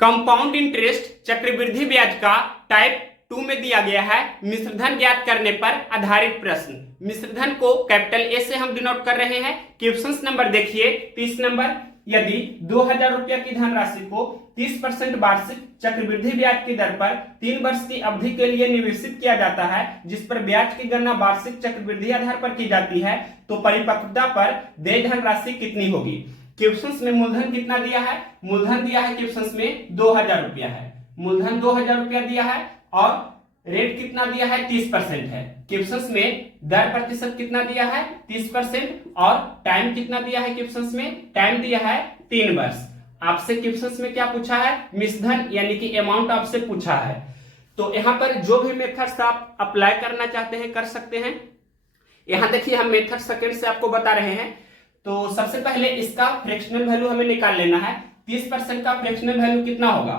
Compound interest चक्रवृद्धि ब्याज का टाइप 2 में दिया गया है मिश्रधन ज्ञात करने पर आधारित प्रश्न। मिश्रधन को कैपिटल ए से हम डिनोट कर रहे हैं। क्वेश्चन नंबर देखिए 30 नंबर, यदि 2000 रुपया की धनराशि को 30% वार्षिक चक्रवृद्धि ब्याज की दर पर 3 वर्ष की अवधि के लिए निवेशित किया जाता है, जिस पर ब्याज की गणना वार्षिक चक्रवृद्धि आधार पर की जाती है, तो परिपक्वता पर देय धनराशि कितनी होगी। क्वेश्चन में मूलधन कितना दिया है? मूलधन दिया है क्वेश्चन में 2000 रुपया है। मूलधन 2000 रुपया दिया है और रेट कितना दिया है? 30% है। क्वेश्चन में दर प्रतिशत कितना दिया है? 30% और टाइम कितना दिया है? क्वेश्चन में टाइम दिया है 3 वर्ष। आपसे क्वेश्चन में क्या पूछा है? मिश्रधन यानी कि अमाउंट आपसे पूछा है। तो यहाँ पर जो भी मेथड्स आप अप्लाई करना चाहते हैं कर सकते हैं। यहाँ देखिए हम मेथड सेकंड से आपको बता रहे हैं। तो सबसे पहले इसका फ्रैक्शनल वैल्यू हमें निकाल लेना है। 30% का फ्रैक्शनल वैल्यू कितना होगा?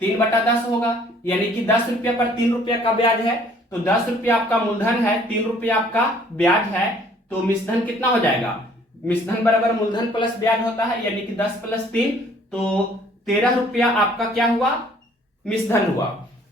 3/10 होगा, यानी कि 10 रुपया पर 3 रुपया का ब्याज है, तो 10 रुपया आपका मूलधन है, 3 रुपया आपका ब्याज है, तो मिश्रधन कितना हो जाएगा? मिश्रधन बराबर मूलधन प्लस ब्याज होता है, यानी कि 10 + 3, तो 13 रुपया आपका क्या हुआ? मिश्रधन हुआ।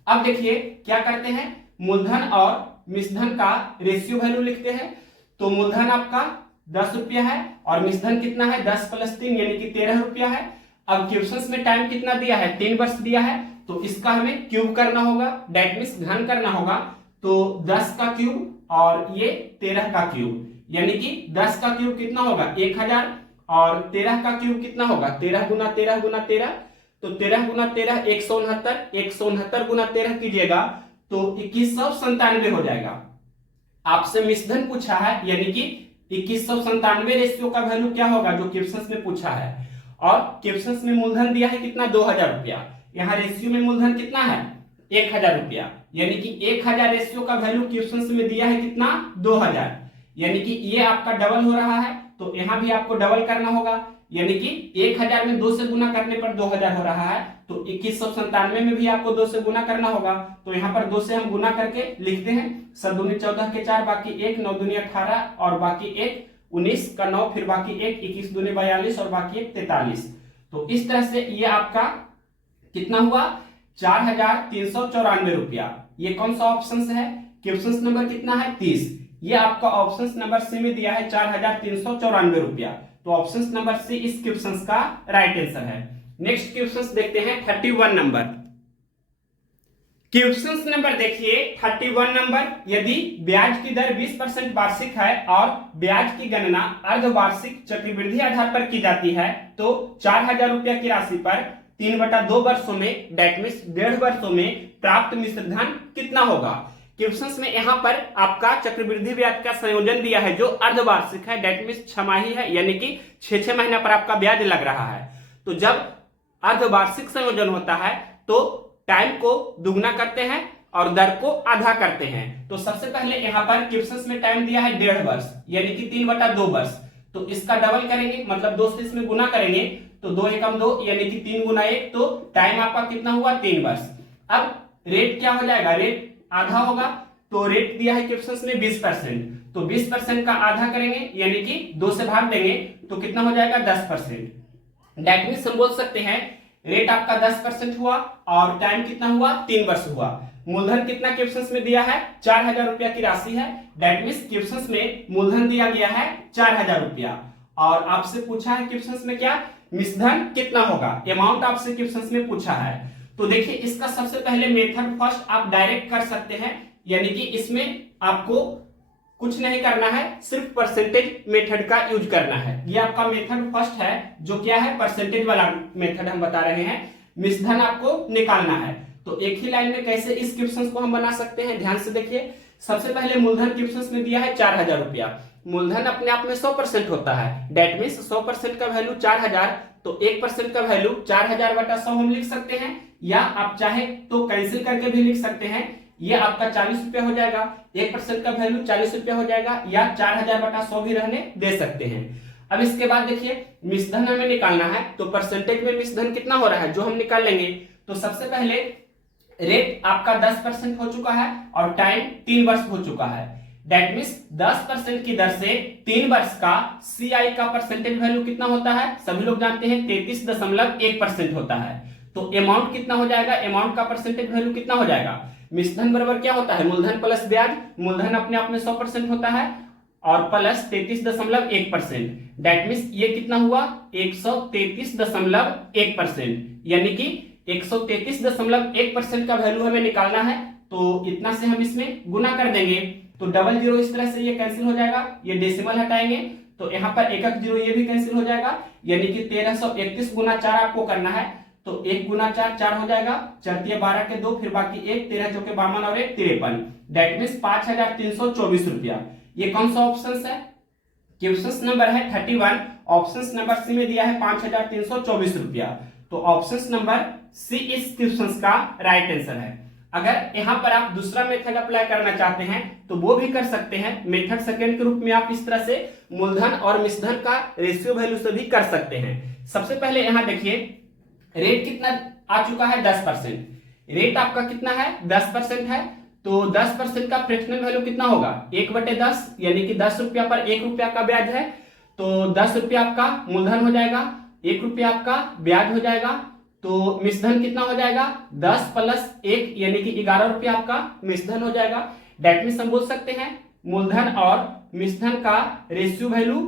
अब देखिए क्या करते हैं, मूलधन और मिश्रधन का रेशियो वैल्यू लिखते हैं। तो मूलधन आपका 10 रुपया है और मिश्रधन कितना है? 10 + 3 यानी कि 13 रुपया है। अब क्वेश्चन में टाइम कितना दिया है? 3 वर्ष दिया है, तो इसका हमें क्यूब करना होगा, डेट मींस घन करना होगा। तो 10 का क्यूब और ये 13 का क्यूब, यानी कि 10 का क्यूब कितना होगा? 1000 और 13 का क्यूब कितना होगा? 13 × 13 × 13, तो 13 × 13 169, 169 × 13 कीजिएगा तो 2197 हो जाएगा। आपसे मिश्रधन पूछा है, यानी कि 2197 रेशियो का वैल्यू क्या होगा जो क्वेश्चन में पूछा है। और क्वेश्चन में मूलधन दिया है कितना? 2000 रुपया। यहाँ रेशियो में मूलधन कितना है? 1000 रुपया, यानी कि 1000 रेशियो का वैल्यू क्वेश्चन में दिया है कितना? 2000, यानी कि ये आपका डबल हो रहा है, तो यहाँ भी आपको डबल करना होगा, यानी कि 1000 में 2 से गुना करने पर 2000 हो रहा है, तो 2197 में भी आपको 2 से गुना करना होगा। तो यहाँ पर 2 से हम गुना करके लिखते हैं, 7 दूनी 14 के 4, बाकी 1, 9 दूनी 18 और बाकी 1, 19 का 9, फिर बाकी 1, 21 दूनी 42 और बाकी 1 43। तो इस तरह से ये आपका कितना हुआ? 4394 रुपया। ये कौन सा ऑप्शन है? क्वेश्चन नंबर कितना है? 30। ये आपका ऑप्शन नंबर सी में दिया है 4394 रुपया। तो ऑप्शन नंबर सी इस क्वेश्चन का राइट आंसर है। नेक्स्ट क्वेश्चन देखते हैं 31 नंबर। क्वेश्चन नंबर देखिए 31 नंबर, यदि ब्याज की दर 20% वार्षिक है और ब्याज की गणना अर्धवार्षिक चक्रवृद्धि आधार पर की जाती है, तो 4000 रुपया की राशि पर 3/2 वर्षों में, डेट मींस 1.5 वर्षों में प्राप्त मिश्रधन कितना होगा। क्वेश्चन में यहाँ पर आपका चक्रवृद्धि ब्याज का संयोजन दिया है जो अर्धवार्षिक है, डेट मींस 6 माही है, यानी कि 6 महीना पर आपका ब्याज लग रहा है। तो जब अर्धवार्षिक संयोजन होता है तो टाइम को दुगना करते हैं और दर को आधा करते हैं। तो सबसे पहले यहाँ पर क्वेश्चन में टाइम दिया है 1.5 वर्ष, यानी कि 3/2 वर्ष। तो इसका डबल करेंगे, मतलब 2 से इसमें गुना करेंगे, तो 2 × 2 यानी कि 3 × 1, तो टाइम आपका कितना हुआ? 3 वर्ष। अब रेट क्या हो जाएगा? रेट आधा होगा, तो रेट दिया है क्वेश्चन में 20%, तो 20% का आधा करेंगे, यानी कि 2 से भाग देंगे, तो कितना हो जाएगा? 10%। डेट मींस हम बोल सकते हैं रेट आपका 10% हुआ और टाइम कितना हुआ? 3 वर्ष हुआ। मूलधन कितना क्वेश्चन में दिया है? 4000 रुपया की राशि है, डेट मींस क्वेश्चन में मूलधन दिया गया है 4000 रुपया। और आपसे पूछा है क्वेश्चन में क्या? मिश्रधन कितना होगा, अमाउंट आपसे क्वेश्चन में पूछा है। तो देखिए इसका सबसे पहले मेथड फर्स्ट आप डायरेक्ट कर सकते हैं, यानी कि इसमें आपको कुछ नहीं करना है, सिर्फ परसेंटेज मेथड का यूज करना है। ये आपका मेथड फर्स्ट है, जो क्या है? परसेंटेज वाला मेथड हम बता रहे हैं। मिश्रधन आपको निकालना है, तो एक ही लाइन में कैसे इस क्वेश्चन को हम बना सकते हैं, ध्यान से देखिए। सबसे पहले मूलधन क्वेश्चन में दिया है 4000 रुपया। मूलधन अपने आप में 100% होता है, डेट मींस 100% का वैल्यू 4000, तो 1% का वैल्यू 4000/100 हम लिख सकते हैं, या आप चाहे तो कैंसिल करके भी लिख सकते हैं। ये आपका 40 रुपया हो जाएगा, 1% का वैल्यू 40 रुपया हो जाएगा, या 4000/100 भी रहने दे सकते हैं। अब इसके बाद देखिए मिश्रधन हमें निकालना है, तो परसेंटेज में मिश्रधन कितना हो रहा है जो हम निकाल लेंगे। तो सबसे पहले रेट आपका 10% हो चुका है और टाइम 3 वर्ष हो चुका है, डेट मींस 10% की दर से 3 वर्ष का CI का परसेंटेज वैल्यू कितना होता है? सभी लोग जानते हैं 33.1% होता है। तो अमाउंट कितना हो जाएगा, अमाउंट का परसेंटेज वैल्यू कितना हो जाएगा, मिश्रधन बराबर क्या होता है, मूलधन प्लस ब्याज। मूलधन अपने आप में 100% होता है और प्लस 33.1%। दैट मीन्स ये कितना हुआ, 133.1%, यानी कि 133.1% का वैल्यू हमें निकालना है। तो इतना से हम इसमें गुना कर देंगे, तो डबल जीरो इस तरह से ये कैंसिल हो जाएगा, ये डेसिमल हटाएंगे तो यहाँ पर एक जीरो ये भी कैंसिल हो जाएगा, यानी कि 1331 गुना 4 आपको करना है। तो 1 गुना 4 4 हो जाएगा, 4 12 के 2, फिर बाकी 1, 13 चौके 52 और 1 53। दैट मीन्स 5324 रुपया। ये कौन सा ऑप्शन है, क्वेश्चन नंबर है 31, ऑप्शन नंबर सी में दिया है 5324 रुपया। तो ऑप्शन नंबर सी इस क्वेश्चन का राइट आंसर है। अगर यहां पर आप दूसरा मेथड अप्लाई करना चाहते हैं तो वो भी कर सकते हैं। मेथड सेकंड के रूप में आप इस तरह से मूलधन और मिश्रधन का रेशियो वैल्यू से भी कर सकते हैं। सबसे पहले यहां देखिए रेट कितना आ चुका है, 10%। रेट आपका कितना है, 10% है। तो 10% का फ्रैक्शनल वैल्यू कितना होगा, 1/10, यानी कि 10 रुपया पर 1 रुपया का ब्याज है। तो 10 रुपया आपका मूलधन हो जाएगा, 1 रुपया आपका ब्याज हो जाएगा। तो मिश्रधन कितना हो जाएगा, 10 + 1 यानी कि 11 रुपया आपका मिश्रधन हो जाएगा। दैट मीन्स हम बोल सकते हैं मूलधन और मिश्रधन का रेशियो वैल्यू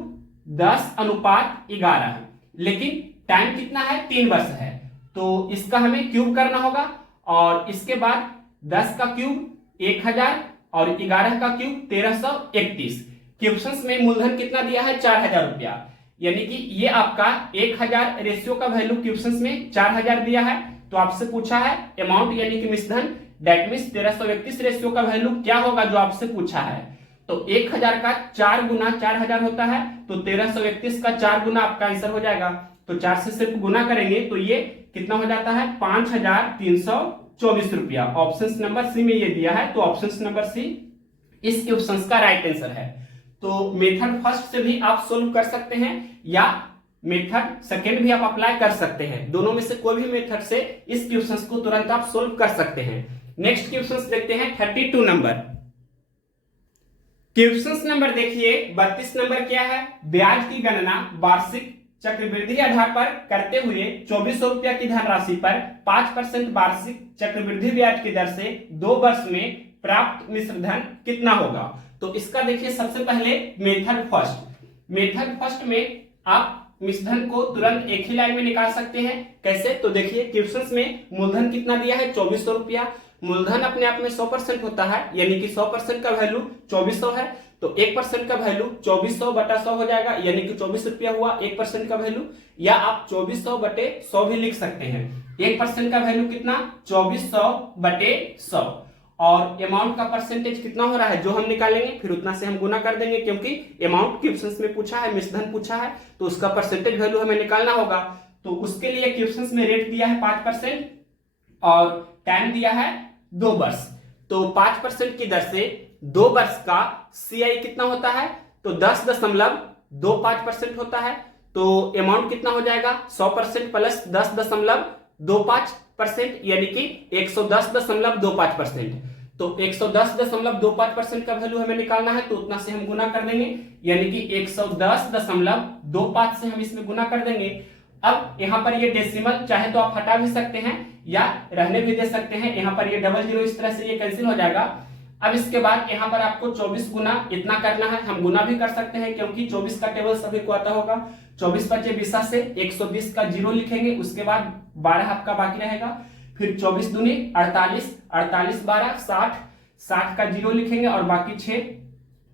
10:11 है। लेकिन टाइम कितना है, 3 वर्ष है। तो इसका हमें क्यूब करना होगा और इसके बाद 10 का क्यूब 1000 और 11 का क्यूब 1331। क्वेश्चंस में मूलधन कितना दिया है, 4000 रुपया, यानी कि ये आपका 1000 रेशियो का वैल्यू क्वेश्चंस में 4000 दिया है। तो आपसे पूछा है अमाउंट यानी कि मिश्रधन, दैट मीन्स 1331 रेशियो का वैल्यू क्या होगा जो आपसे पूछा है। तो 1000 का 4 गुना 4000 होता है, तो 1331 का 4 गुना आपका आंसर हो जाएगा। तो 4 से सिर्फ गुना करेंगे तो ये कितना हो जाता है, 5324 रुपया। ऑप्शन नंबर सी में ये दिया है, तो ऑप्शन नंबर सी इस क्वेश्चन का राइट आंसर है। तो मेथड फर्स्ट से भी आप सोल्व कर सकते हैं या मेथड सेकेंड भी आप अप्लाई कर सकते हैं। दोनों में से कोई भी मेथड से इस क्वेश्चन को तुरंत आप सोल्व कर सकते हैं। नेक्स्ट क्वेश्चन देखते हैं 32 नंबर। क्वेश्चन नंबर देखिए 32 नंबर क्या है, ब्याज की गणना वार्षिक चक्रवृद्धि आधार पर करते हुए 2400 रुपया की धनराशि पर 5% वार्षिक चक्रवृद्धि ब्याज की दर से 2 वर्ष में प्राप्त मिश्रधन कितना होगा। तो इसका देखिए सबसे पहले मेथड फर्स्ट में आप मिश्रधन को तुरंत एक ही लाइन में निकाल सकते हैं। कैसे, तो देखिए क्वेश्चंस में मूलधन कितना दिया है, 2400 रुपया। मूलधन अपने आप में 100% होता है, यानी कि 100% का वैल्यू 2400 है। तो 1% का वैल्यू 2400/100 हो जाएगा, यानी कि 24 रुपया हुआ 1% का वैल्यू। या आप 2400/100 भी लिख सकते हैं। 1% का वैल्यू कितना, 2400/100। और अमाउंट का परसेंटेज कितना हो रहा है जो हम निकालेंगे, फिर उतना से हम गुना कर देंगे, क्योंकि अमाउंट क्वेश्चंस में पूछा है, मिश्रधन पूछा है, तो उसका परसेंटेज वैल्यू हमें निकालना होगा। तो उसके लिए क्वेश्चंस में रेट दिया है 5% और टाइम दिया है 2 वर्ष। तो 5% की दर से 2 वर्ष का CI कितना होता है, तो 10.25% होता है। तो अमाउंट कितना हो जाएगा, 100% प्लस 10.25%, यानी कि 110.25%। तो 110.25% का वैल्यू हमें निकालना है, तो उतना से हम गुना कर देंगे, यानी कि 110.25 से हम इसमें गुना कर देंगे। अब यहाँ पर ये डेसिमल चाहे तो आप हटा भी सकते हैं या रहने भी दे सकते हैं। यहाँ पर ये डबल जीरो इस तरह से ये कैंसिल हो जाएगा। अब इसके बाद यहाँ पर आपको 24 गुना इतना करना है। हम गुना भी कर सकते हैं क्योंकि 24 का टेबल सभी को आता होगा। 24 × 20 से 120 का जीरो लिखेंगे, उसके बाद 12 आपका बाकी रहेगा। फिर 24 दूनी 48, 48 12 60, 60 का जीरो लिखेंगे और बाकी 6।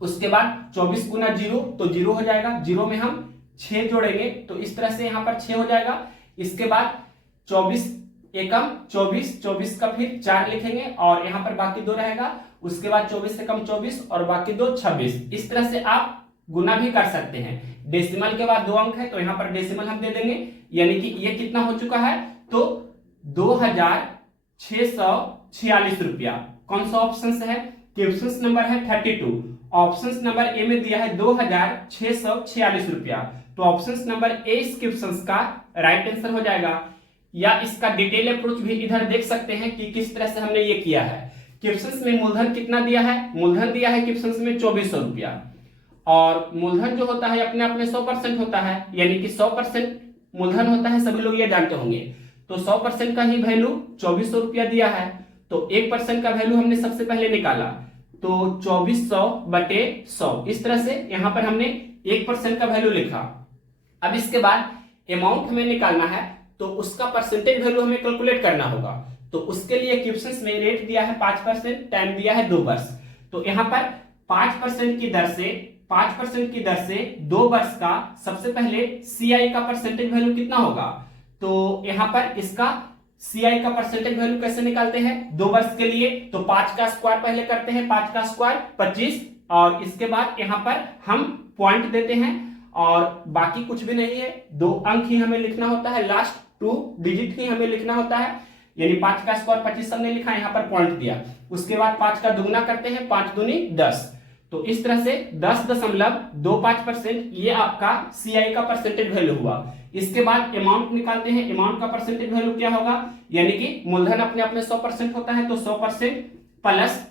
उसके बाद 24 गुना जीरो, तो जीरो हो जाएगा। जीरो में हम 6 जोड़ेंगे, तो इस तरह से यहाँ पर 6 हो जाएगा। इसके बाद 24 एकम 24, 24 का फिर 4 लिखेंगे और यहाँ पर बाकी 2 रहेगा। उसके बाद 24 एकम 24 और बाकी 2 26। इस तरह से आप गुना भी कर सकते हैं। डेसिमल के बाद 2 अंक है, तो यहाँ पर डेसिमल हम दे देंगे, यानी कि ये कितना हो चुका है, तो 2646 रुपया। कौन सा ऑप्शन है, क्वेश्चन नंबर है 32। ऑप्शन नंबर ए में दिया है 2646 रुपया। तो ऑप्शन नंबर ए इस क्वेश्चन का राइट आंसर हो जाएगा। या इसका डिटेल अप्रोच भी इधर देख सकते हैं कि किस तरह से हमने ये किया है। क्वेश्चन में मूलधन कितना दिया है, मूलधन दिया है क्वेश्चन में 2400 रुपया। और मूलधन जो होता है अपने आप में 100% होता है, यानी कि 100% मूलधन होता है, सभी लोग ये जानते होंगे। तो 100% का ही वैल्यू 2400 रुपया दिया है, तो 1% का वैल्यू हमने सबसे पहले निकाला, तो 2400 बटे 100, इस तरह से यहां पर हमने 1% का वैल्यू लिखा। अब इसके बाद अमाउंट हमें निकालना है, तो उसका परसेंटेज वैल्यू हमें कैलकुलेट करना होगा। तो उसके लिए क्वेश्चंस में रेट दिया है 5%, टाइम दिया है 2 वर्ष। तो यहां पर 5% की दर से 2 वर्ष का सबसे पहले सीआई का परसेंटेज वैल्यू कितना होगा, तो यहां पर इसका सीआई का परसेंटेज वैल्यू कैसे निकालते हैं 2 वर्ष के लिए, तो 5 का स्क्वायर पहले करते हैं, 5 का स्क्वायर 25, और इसके बाद यहां पर हम पॉइंट देते हैं और बाकी कुछ भी नहीं है, 2 अंक ही हमें लिखना होता है, लास्ट 2 डिजिट ही हमें लिखना होता है, यानी 5 का स्क्वायर 25 हमने लिखा, यहां पर पॉइंट दिया। उसके बाद 5 का दुगुना करते हैं, 5 दूनी 10, तो इस तरह से 10.25% ये आपका सीआई का परसेंटेज वैल्यू हुआ। इसके बाद अमाउंट निकालते हैं, अमाउंट का परसेंटेज वैल्यू क्या होगा, यानी कि मूलधन अपने आप में 100% होता है, तो 100% प्लस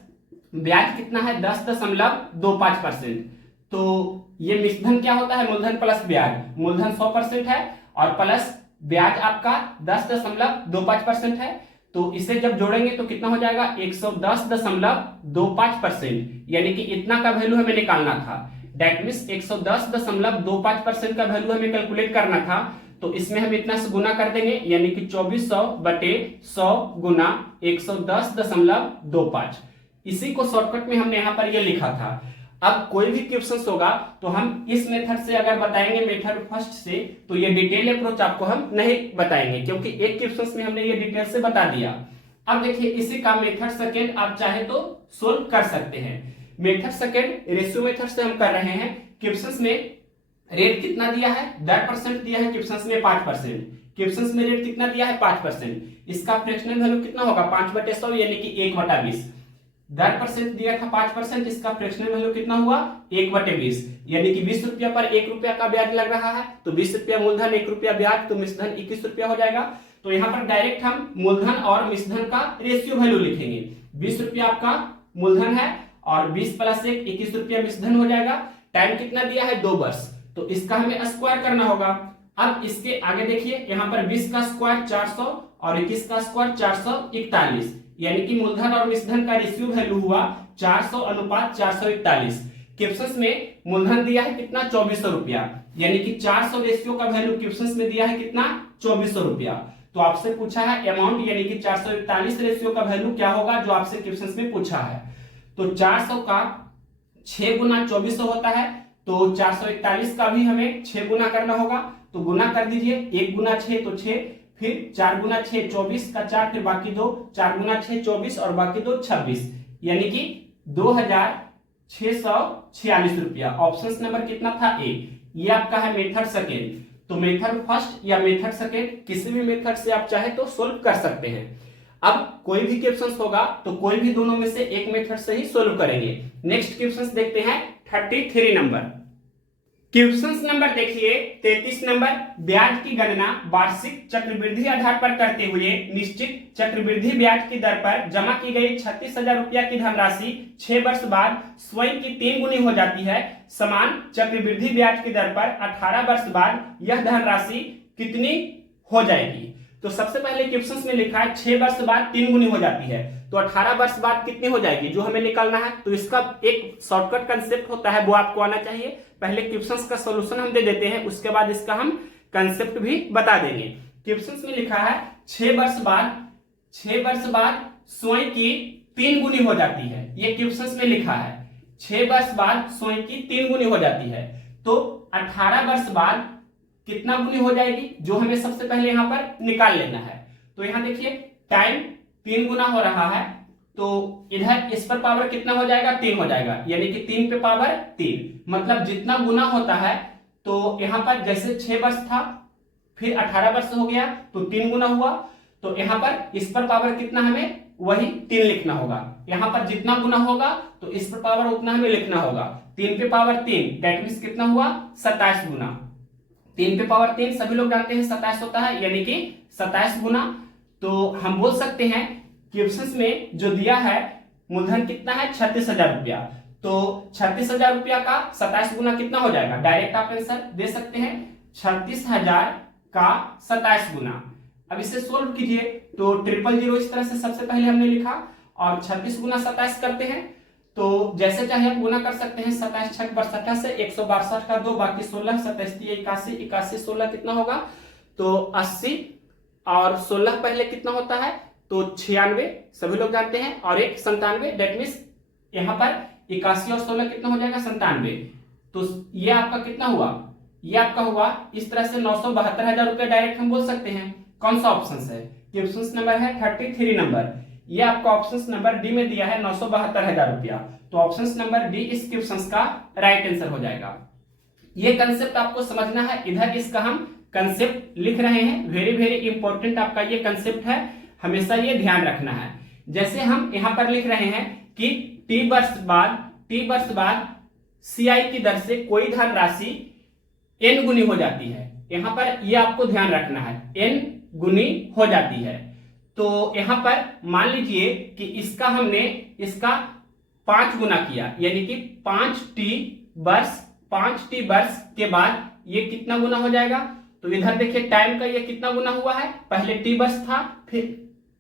ब्याज कितना है 10.25%, तो ये मिश्रधन क्या होता है, मूलधन प्लस ब्याज, मूलधन 100% है और प्लस ब्याज आपका 10.25% है, तो इसे जब जोड़ेंगे तो कितना हो जाएगा 110.25%, यानी कि इतना का वैल्यू हमें निकालना था। दैट मींस 110.25% का वैल्यू हमें कैलकुलेट करना था, तो इसमें हम इतना से गुना कर देंगे, यानी कि 2400 बटे 100 गुना 110.25, इसी को शॉर्टकट में हमने यहां पर ये लिखा था। अब कोई भी क्वेश्चन होगा तो हम इस मेथड से अगर बताएंगे, मेथड फर्स्ट से, तो ये डिटेल अप्रोच आपको हम नहीं बताएंगे, क्योंकि एक क्वेश्चन में हमने ये डिटेल से बता दिया। अब देखिए इसी का मेथड सेकेंड आप चाहे तो सोल्व कर सकते हैं। मेथड सेकेंड रेशियो मेथड से हम कर रहे हैं। क्वेश्चन में रेट कितना दिया है, 10% दिया है, क्वेश्चन में 5%, क्वेश्चन में रेट कितना दिया है 5%, इसका फ्रैक्शनल वैल्यू कितना होगा 5/100, यानी कि 1/20। 10% दिया था 5%, इसका फ्रैक्शनल वैल्यू कितना हुआ 1/20, यानी कि 20 रुपया पर 1 रुपया का ब्याज लग रहा है, तो 20 रुपया मूलधन 1 रुपया ब्याज, तो मिश्रधन 21 रुपया हो जाएगा। तो यहाँ पर डायरेक्ट हम मूलधन और मिश्रधन का रेशियो वैल्यू लिखेंगे। 20 रुपया आपका मूलधन है और 20 प्लस 1 21 रुपया मिश्रधन हो जाएगा। टाइम कितना दिया है 2 वर्ष, तो इसका हमें स्क्वायर करना होगा। अब इसके आगे देखिए यहाँ पर 20 का स्क्वायर 400 और 21 का स्क्वायर 441, यानी कि मूलधन और मिश्रधन का रेशियो वैल्यू हुआ 400:441। क्वेश्चन में मूलधन दिया है कितना 2400 रुपया, यानी कि 400 रेशियो का वैल्यू क्वेश्चन में दिया है कितना 2400 रुपया। तो आपसे पूछा है अमाउंट, यानी कि 441 रेशियो का वैल्यू क्या होगा, जो आपसे क्वेश्चन में पूछा है। तो 400 का 6 गुना 2400 होता है, तो 441 का भी हमें 6 गुना करना होगा, तो गुना कर दीजिए, 1 गुना 6 तो 6, फिर 4 गुना 6 24 का 4, फिर बाकी 2, 4 गुना 6 24 और बाकी 2 26, यानी कि 2646 रुपया। ऑप्शन नंबर कितना था ए। ये आपका है मेथड सेकेंड। तो मेथड फर्स्ट या मेथड सेकेंड किसी भी मेथड से आप चाहे तो सोल्व कर सकते हैं। अब कोई भी क्वेश्चन होगा तो कोई भी दोनों में से एक मेथड से ही सोल्व करेंगे। नेक्स्ट क्वेश्चन देखते हैं 33 नंबर। क्वेश्चन नंबर देखिए 33 नंबर, ब्याज की गणना वार्षिक चक्रवृद्धि आधार पर करते हुए निश्चित चक्रवृद्धि ब्याज की दर पर जमा की गई 36,000 रुपया की धनराशि 6 वर्ष बाद स्वयं की 3 गुनी हो जाती है। समान चक्रवृद्धि ब्याज की दर पर 18 वर्ष बाद यह धनराशि कितनी हो जाएगी। तो सबसे पहले क्वेश्चन में लिखा है 6 वर्ष बाद 3 गुनी हो जाती है, तो 18 वर्ष बाद कितनी हो जाएगी जो हमें निकालना है। तो इसका एक शॉर्टकट कंसेप्ट होता है, वो आपको आना चाहिए। पहले क्वेश्चंस का सॉल्यूशन हम दे देते हैं, उसके बाद इसका हम कंसेप्ट भी बता देंगे। क्वेश्चंस में लिखा है 6 वर्ष बाद स्वयं की 3 गुनी हो जाती है। ये क्वेश्चंस में लिखा है 6 वर्ष बाद स्वयं की 3 गुनी हो जाती है, तो 18 वर्ष बाद कितना गुनी हो जाएगी जो हमें सबसे पहले यहां पर निकाल लेना है। तो यहां देखिए टाइम 3 गुना हो रहा है, तो इधर इस पर पावर कितना हो जाएगा 3 हो जाएगा, यानी कि 3 पे पावर 3, मतलब जितना गुना होता है। तो यहां पर जैसे 6 वर्ष था फिर 18 वर्ष हो गया तो 3 गुना हुआ, तो यहां पर इस पर पावर कितना हमें वही 3 लिखना होगा। यहां पर जितना गुना होगा तो इस पर पावर उतना हमें लिखना होगा। 3 पे पावर 3 दैट मींस कितना हुआ 27 गुना। 3 पे पावर 3 सभी लोग जानते हैं 27 होता है, यानी कि 27 गुना। तो हम बोल सकते हैं क्वेश्चन में जो दिया है मूलधन कितना है 36,000 रुपया, तो 36,000 रुपया का 27 गुना कितना हो जाएगा। डायरेक्ट आप आंसर दे सकते हैं 36,000 का 27 गुना, अब इसे सोल्व कीजिए तो 000 इस तरह से सबसे पहले हमने लिखा और 36 गुना 27 करते हैं तो जैसे चाहे हम गुना कर सकते हैं। 27 छक 62 से 162 का 2 बाकी 16 27 81 81 16 कितना होगा तो 80 और 16 पहले कितना होता है तो 96 सभी लोग जानते हैं और एक 97 दैट मीन्स यहाँ पर 81 और 16 कितना हो जाएगा 97। तो ये आपका कितना हुआ ये आपका हुआ इस तरह से 972,000 रुपया डायरेक्ट हम बोल सकते हैं। कौन सा ऑप्शन है कि ऑप्शन नंबर है 33 नंबर। ये आपका ऑप्शन नंबर डी में दिया है 972,000 रुपया। तो ऑप्शन नंबर डी इस क्वेश्चन का राइट आंसर हो जाएगा। ये कंसेप्ट आपको समझना है। इधर इसका हम कंसेप्ट लिख रहे हैं। वेरी वेरी इंपॉर्टेंट आपका ये कंसेप्ट है, हमेशा ये ध्यान रखना है। जैसे हम यहाँ पर लिख रहे हैं कि टी वर्ष बाद CI की दर से कोई धन राशि n गुनी हो जाती है। यहाँ पर ये आपको ध्यान रखना है, n गुनी हो जाती है। तो यहाँ पर मान लीजिए कि इसका हमने इसका 5 गुना किया यानी कि 5t वर्ष के बाद ये कितना गुना हो जाएगा तो इधर देखिए टाइम का ये कितना गुना हुआ है। पहले t वर्ष था फिर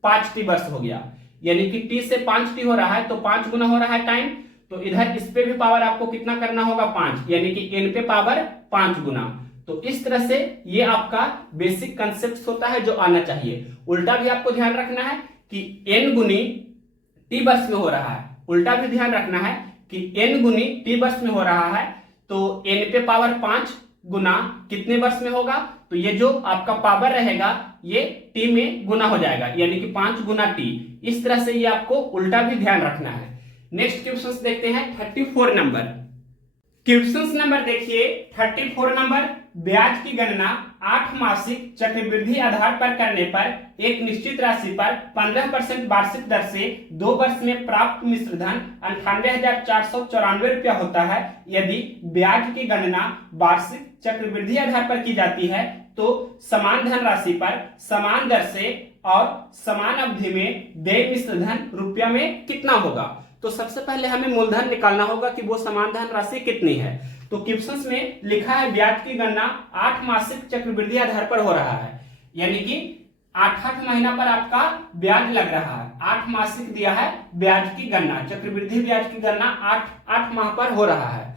5t वर्ष हो गया यानी कि t से 5t हो रहा है तो 5 गुना हो रहा है टाइम। तो इधर इस पे भी पावर आपको कितना करना होगा 5 यानी कि n पे पावर 5 गुना। तो इस तरह से ये आपका बेसिक कंसेप्ट होता है जो आना चाहिए। उल्टा भी आपको ध्यान रखना है कि n गुनी t वर्ष में हो रहा है। उल्टा भी ध्यान रखना है कि n गुनी t वर्ष में हो रहा है तो n पे पावर 5 गुना कितने वर्ष में होगा तो ये जो आपका पावर रहेगा ये t में गुना हो जाएगा यानी कि 5 गुना t। इस तरह से ये आपको उल्टा भी ध्यान रखना है। नेक्स्ट क्वेश्चन देखते हैं 34 नंबर। क्वेश्चन नंबर देखिए 34 नंबर। ब्याज की गणना 8 मासिक चक्रवृद्धि आधार पर करने पर एक निश्चित राशि पर 15% वार्षिक दर से 2 वर्ष में प्राप्त मिश्रधन 98,494 रुपया होता है। यदि ब्याज की गणना वार्षिक चक्रवृद्धि आधार पर की जाती है तो समान धनराशि पर समान दर से और समान अवधि में देय मिश्रधन रुपया में कितना होगा। तो सबसे पहले हमें मूलधन निकालना होगा कि वो समान धन राशि कितनी है। तो क्वेश्चन में लिखा है ब्याज की गणना 8 मासिक चक्रवृद्धि आधार पर हो रहा है यानी कि 8 महीना पर आपका ब्याज लग रहा है। 8 मासिक दिया है ब्याज की गणना, चक्रवृद्धि ब्याज की गणना 8 माह पर हो रहा है।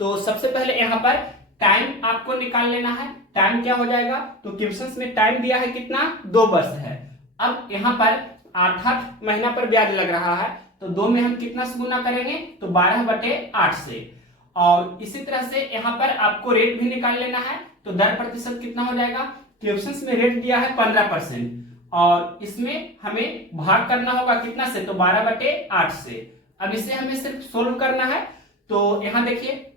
तो सबसे पहले यहाँ पर टाइम आपको निकाल लेना है। टाइम क्या हो जाएगा तो क्वेश्चन में टाइम दिया है कितना 2 वर्ष है। अब यहाँ पर 8 महीना पर ब्याज लग रहा है तो 2 में हम कितना से गुना करेंगे तो 12/8 से। और इसी तरह से यहाँ पर आपको रेट भी निकाल लेना है। तो दर प्रतिशत कितना हो जाएगा क्वेश्चन में रेट दिया है 15% और इसमें हमें भाग करना होगा कितना से तो 12/8 से। अब इसे हमें सिर्फ सोल्व करना है। तो यहाँ देखिए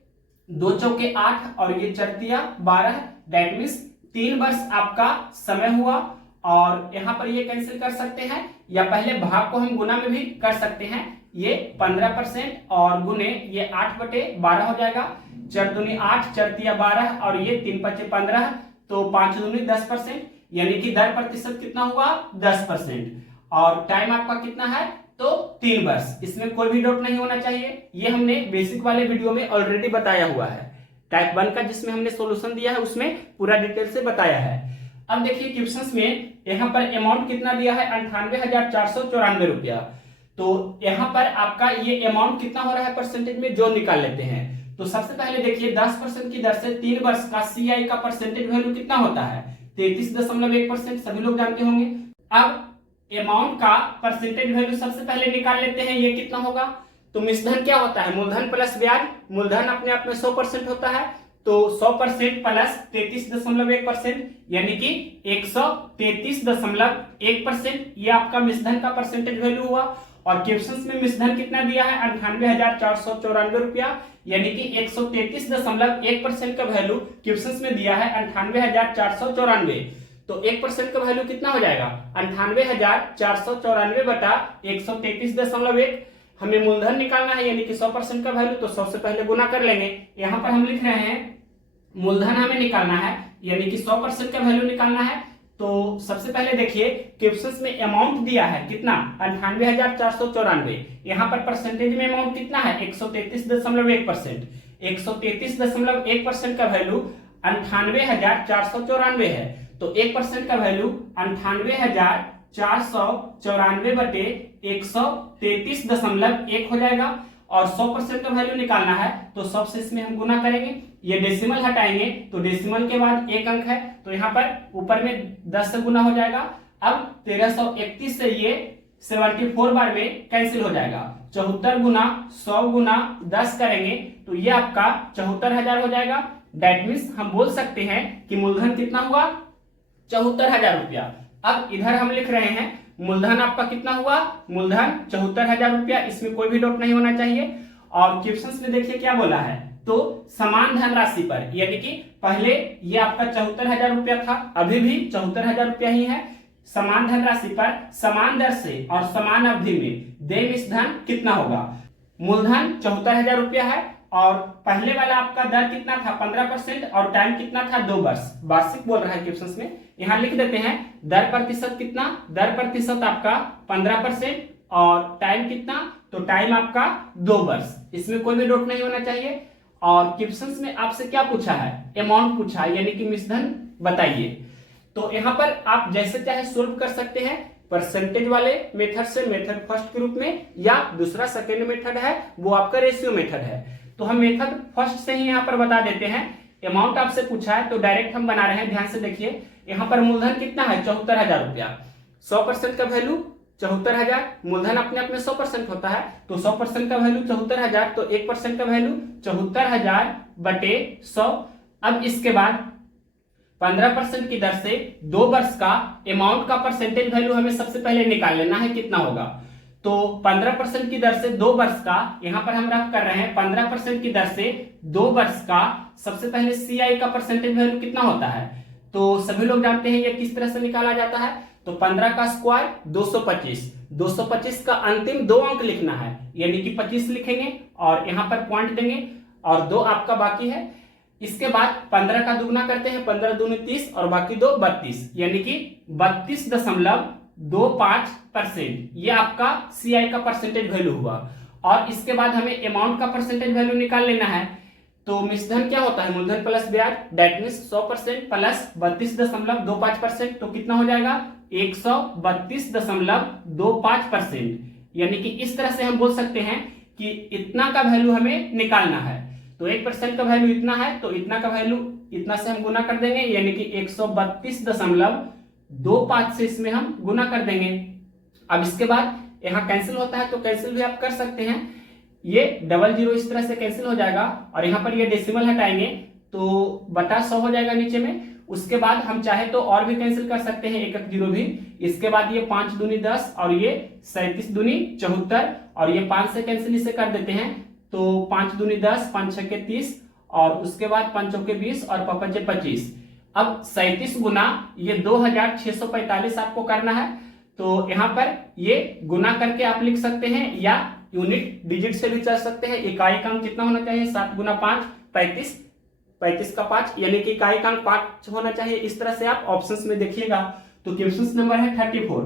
2 चौके 8 और ये 4 तिया 12 दैट मीन्स 3 वर्ष आपका समय हुआ। और यहाँ पर ये कैंसिल कर सकते हैं या पहले भाग को हम गुना में भी कर सकते हैं। ये 15% और गुने ये 8/12 हो जाएगा। 4 दूनी 8 4 तिया 12 और ये 3 5 15 तो 5 दूनी 10% यानी कि दर प्रतिशत कितना हुआ 10%। और टाइम आपका कितना है तो 3 वर्ष। इसमें कोई भी डाउट नहीं होना चाहिए। ये हमने बेसिक वाले वीडियो में ऑलरेडी बताया हुआ है। टाइप 1 का जिसमें हमने सोल्यूशन दिया है उसमें पूरा डिटेल से बताया है। अब देखिए क्वेश्चन में यहाँ पर अमाउंट कितना दिया है 98,494 रुपया। तो यहाँ पर आपका ये अमाउंट कितना हो रहा है परसेंटेज में जो निकाल लेते हैं। तो सबसे पहले देखिए 10% की दर से 3 वर्ष का CI का परसेंटेज वैल्यू कितना होता है 33.1%। सभी लोग जानते होंगे। अब अमाउंट का परसेंटेज वैल्यू सबसे पहले निकाल लेते हैं। ये कितना होगा तो मिश्रधन क्या होता है मूलधन प्लस ब्याज। मूलधन अपने आप में 100% होता है तो 100% प्लस 33.1% यानी कि 133.1% ये आपका मिश्रधन का परसेंटेज वैल्यू हुआ। और क्वेश्चन में मिश्रधन कितना दिया है 98,494 रुपया यानी कि 133.1% का वैल्यू क्वेश्चन में दिया है 98,494। तो 1% का वैल्यू कितना हो जाएगा 98,494 बटा 133.1। हमें मूलधन निकालना है यानी कि 100% का वैल्यू। तो 100 से पहले गुना कर लेंगे। यहाँ पर हम लिख रहे हैं मूलधन हमें निकालना है यानी कि 100% का वैल्यू निकालना है। तो सबसे पहले देखिए क्वेश्चन में अमाउंट दिया है कितना 98,494। यहाँ पर परसेंटेज में अमाउंट कितना है 133.1%। 133.1% का वैल्यू 98,494 है। तो 1% का वैल्यू 98,494 बटे 133.1 हो जाएगा। और 100% का वैल्यू निकालना है तो 100 से इसमें हम गुना करेंगे, ये डेसिमल हटाएंगे तो डेसिमल के बाद एक अंक है तो यहाँ पर ऊपर में 10 से गुना हो जाएगा। अब 1331 से ये 74 बार में कैंसिल हो जाएगा। 74 गुना 100 गुना 10 करेंगे तो ये आपका 74,000 हो जाएगा। दैट मीन्स हम बोल सकते हैं कि मूलधन कितना हुआ, 74,000 रुपया। अब इधर हम लिख रहे हैं मूलधन आपका कितना हुआ, मूलधन 74,000 रुपया, इसमें कोई भी डाउट नहीं होना चाहिए। और क्वेश्चंस में देखिए क्या बोला है, तो समान धनराशि पर, यानी कि पहले ये आपका 74,000 रुपया था, अभी भी 74,000 रुपया ही है। समान धनराशि पर समान दर से और समान अवधि में देय मिश्रधन कितना होगा। मूलधन 74,000 रुपया है और पहले वाला आपका दर कितना था 15% और टाइम कितना था 2 वर्ष, वार्षिक बोल रहा है क्वेश्चंस में। यहां लिख देते हैं दर प्रतिशत कितना, दर प्रतिशत आपका 15% और टाइम कितना, तो टाइम आपका 2 वर्ष, इसमें कोई भी डाउट नहीं होना चाहिए। और क्वेश्चंस में आपसे क्या पूछा है, अमाउंट पूछा है, यानी कि मिश्रधन बताइए। तो यहाँ पर आप जैसे चाहे सोल्व कर सकते हैं, परसेंटेज वाले मेथड से, मेथड फर्स्ट के रूप में, या दूसरा सेकेंड मेथड है वो आपका रेशियो मेथड है। तो हम मेथड फर्स्ट से ही यहाँ पर बता देते हैं। अमाउंट आपसे पूछा है तो डायरेक्ट हम बना रहे हैं, ध्यान से देखिए। यहाँ पर मूलधन कितना है 74,000 रुपया, 100% का वैल्यू 74,000, मूलधन अपने अपने 100% होता है तो 100% का वैल्यू 74,000, तो 1% का वैल्यू 74,000 बटे 100। अब इसके बाद 15% की दर से 2 वर्ष का अमाउंट का परसेंटेज वैल्यू हमें सबसे पहले निकाल लेना है, कितना होगा। तो 15% की दर से 2 वर्ष का, यहां पर हम रफ कर रहे हैं 15% की दर से 2 वर्ष का, सबसे पहले CI का परसेंटेज वैल्यू कितना होता है, तो सभी लोग जानते हैं ये किस तरह से निकाला जाता है। तो 15 का स्क्वायर 225, 225 का अंतिम 2 अंक लिखना है, यानी कि 25 लिखेंगे और यहाँ पर पॉइंट देंगे और 2 आपका बाकी है। इसके बाद 15 का दुगना करते हैं, 15 दूनी 30 और बाकी 2 32, यानी कि 32.25%, ये आपका CI का परसेंटेज वैल्यू हुआ। और इसके बाद हमें अमाउंट का परसेंटेज वैल्यू निकाल लेना है। तो मिश्रधन क्या होता है, मूलधन प्लस ब्याज, दैट मीन्स 100% प्लस 32.25%, तो कितना हो जाएगा 132.25%, यानी कि इस तरह से हम बोल सकते हैं कि इतना का वैल्यू हमें निकालना है। तो 1% का वैल्यू इतना है तो इतना का वैल्यू इतना से हम गुना कर देंगे, यानी कि 132.25 से इसमें हम गुना कर देंगे। अब इसके बाद यहाँ कैंसिल होता है तो कैंसिल भी आप कर सकते हैं, ये 00 इस तरह से कैंसिल हो जाएगा और यहाँ पर ये डेसिमल हटाएंगे तो बटा 100 हो जाएगा नीचे में। उसके बाद हम चाहे तो और भी कैंसिल कर सकते हैं, 1 0 भी। इसके बाद ये 5 दूनी 10 और ये 37 दूनी 74 और ये 5 से कैंसिल इसे कर देते हैं, तो 5 दूनी 10, 5 छक्के 30 और उसके बाद 5 चौके 20 और 5 पंचे 25। अब 37 गुना ये 2645 आपको करना है, तो यहाँ पर ये गुना करके आप लिख सकते हैं या यूनिट डिजिट से भी चल सकते हैं। इकाई का अंक कितना होना चाहिए, 7 गुना 5 35, 35 का 5, यानी कि इकाई का अंक 5 होना चाहिए। इस तरह से आप ऑप्शंस में देखिएगा। तो क्वेश्चन नंबर है 34।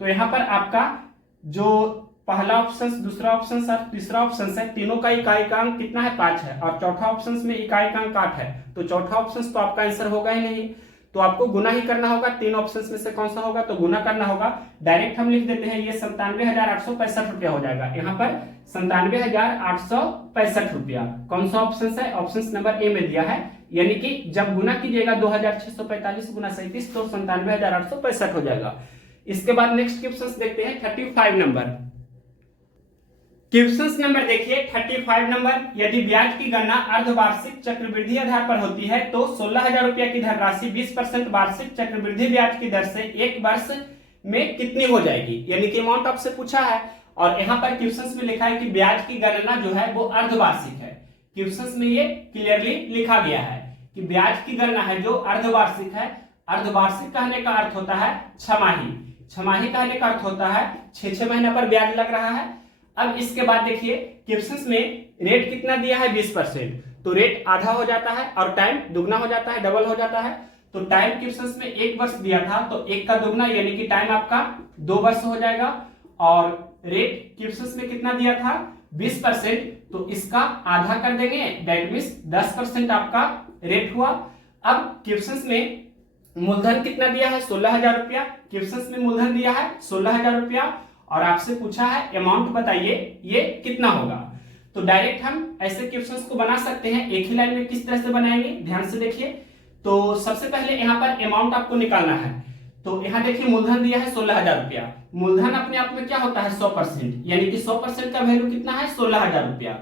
तो यहाँ पर आपका जो पहला ऑप्शन, दूसरा ऑप्शन और तीसरा ऑप्शन है, तीनों का इकाई का अंक कितना है 5 है और चौथा ऑप्शन में इकाई का अंक 8 है, तो चौथा ऑप्शन तो आपका आंसर होगा ही नहीं, तो आपको गुना ही करना होगा। 3 ऑप्शन में से कौन सा होगा, तो गुना करना होगा। डायरेक्ट हम लिख देते हैं ये 97,865 रुपया हो जाएगा। यहाँ पर 97,865 रुपया कौन सा ऑप्शन है, ऑप्शन नंबर ए में दिया है, यानी कि जब गुना कीजिएगा 2645 गुना 37 तो 97,865 हो जाएगा। इसके बाद नेक्स्ट क्वेश्चन देखते हैं 35 नंबर। क्वेश्चन नंबर देखिए 35 नंबर, यदि ब्याज की गणना अर्धवार्षिक चक्रवृद्धि आधार पर होती है तो 16,000 रुपया की धनराशि 20% वार्षिक चक्रवृद्धि ब्याज की दर से 1 वर्ष में कितनी हो जाएगी, यानी कि अमाउंट आपसे पूछा है। और यहाँ पर क्वेश्चन में लिखा है कि ब्याज की गणना जो है वो अर्धवार्षिक है। क्वेश्चन में ये क्लियरली लिखा गया है कि ब्याज की गणना है जो अर्धवार्षिक है। अर्धवार्षिक कहने का अर्थ होता है छमाही, छमाही कहने का अर्थ होता है 6 महीने पर ब्याज लग रहा है। अब इसके बाद देखिए क्वेश्चंस में रेट कितना दिया है 20%, तो रेट आधा हो जाता है और टाइम दुगना हो जाता है, डबल हो जाता है। तो टाइम क्वेश्चंस में 1 वर्ष दिया था तो 1 का दुगना यानी कि टाइम आपका 2 वर्ष हो जाएगा। और रेट क्वेश्चंस में कितना दिया था 20%, तो इसका आधा कर देंगे, दैट मींस 10% आपका रेट हुआ। अब क्वेश्चंस में मूलधन कितना दिया है 16,000 रुपया, क्वेश्चंस में मूलधन दिया है 16,000 रुपया और आपसे पूछा है अमाउंट बताइए ये कितना होगा। तो डायरेक्ट हम ऐसे क्वेश्चंस को बना सकते हैं। एक ही लाइन में किस तरह से बनाएंगे ध्यान से देखिए। तो सबसे पहले यहाँ पर अमाउंट आपको निकालना है। तो यहाँ देखिए मूलधन दिया है 16,000 रुपया। मूलधन अपने आप में क्या होता है 100%, यानी कि 100% का वैल्यू कितना है 16,000 रुपया।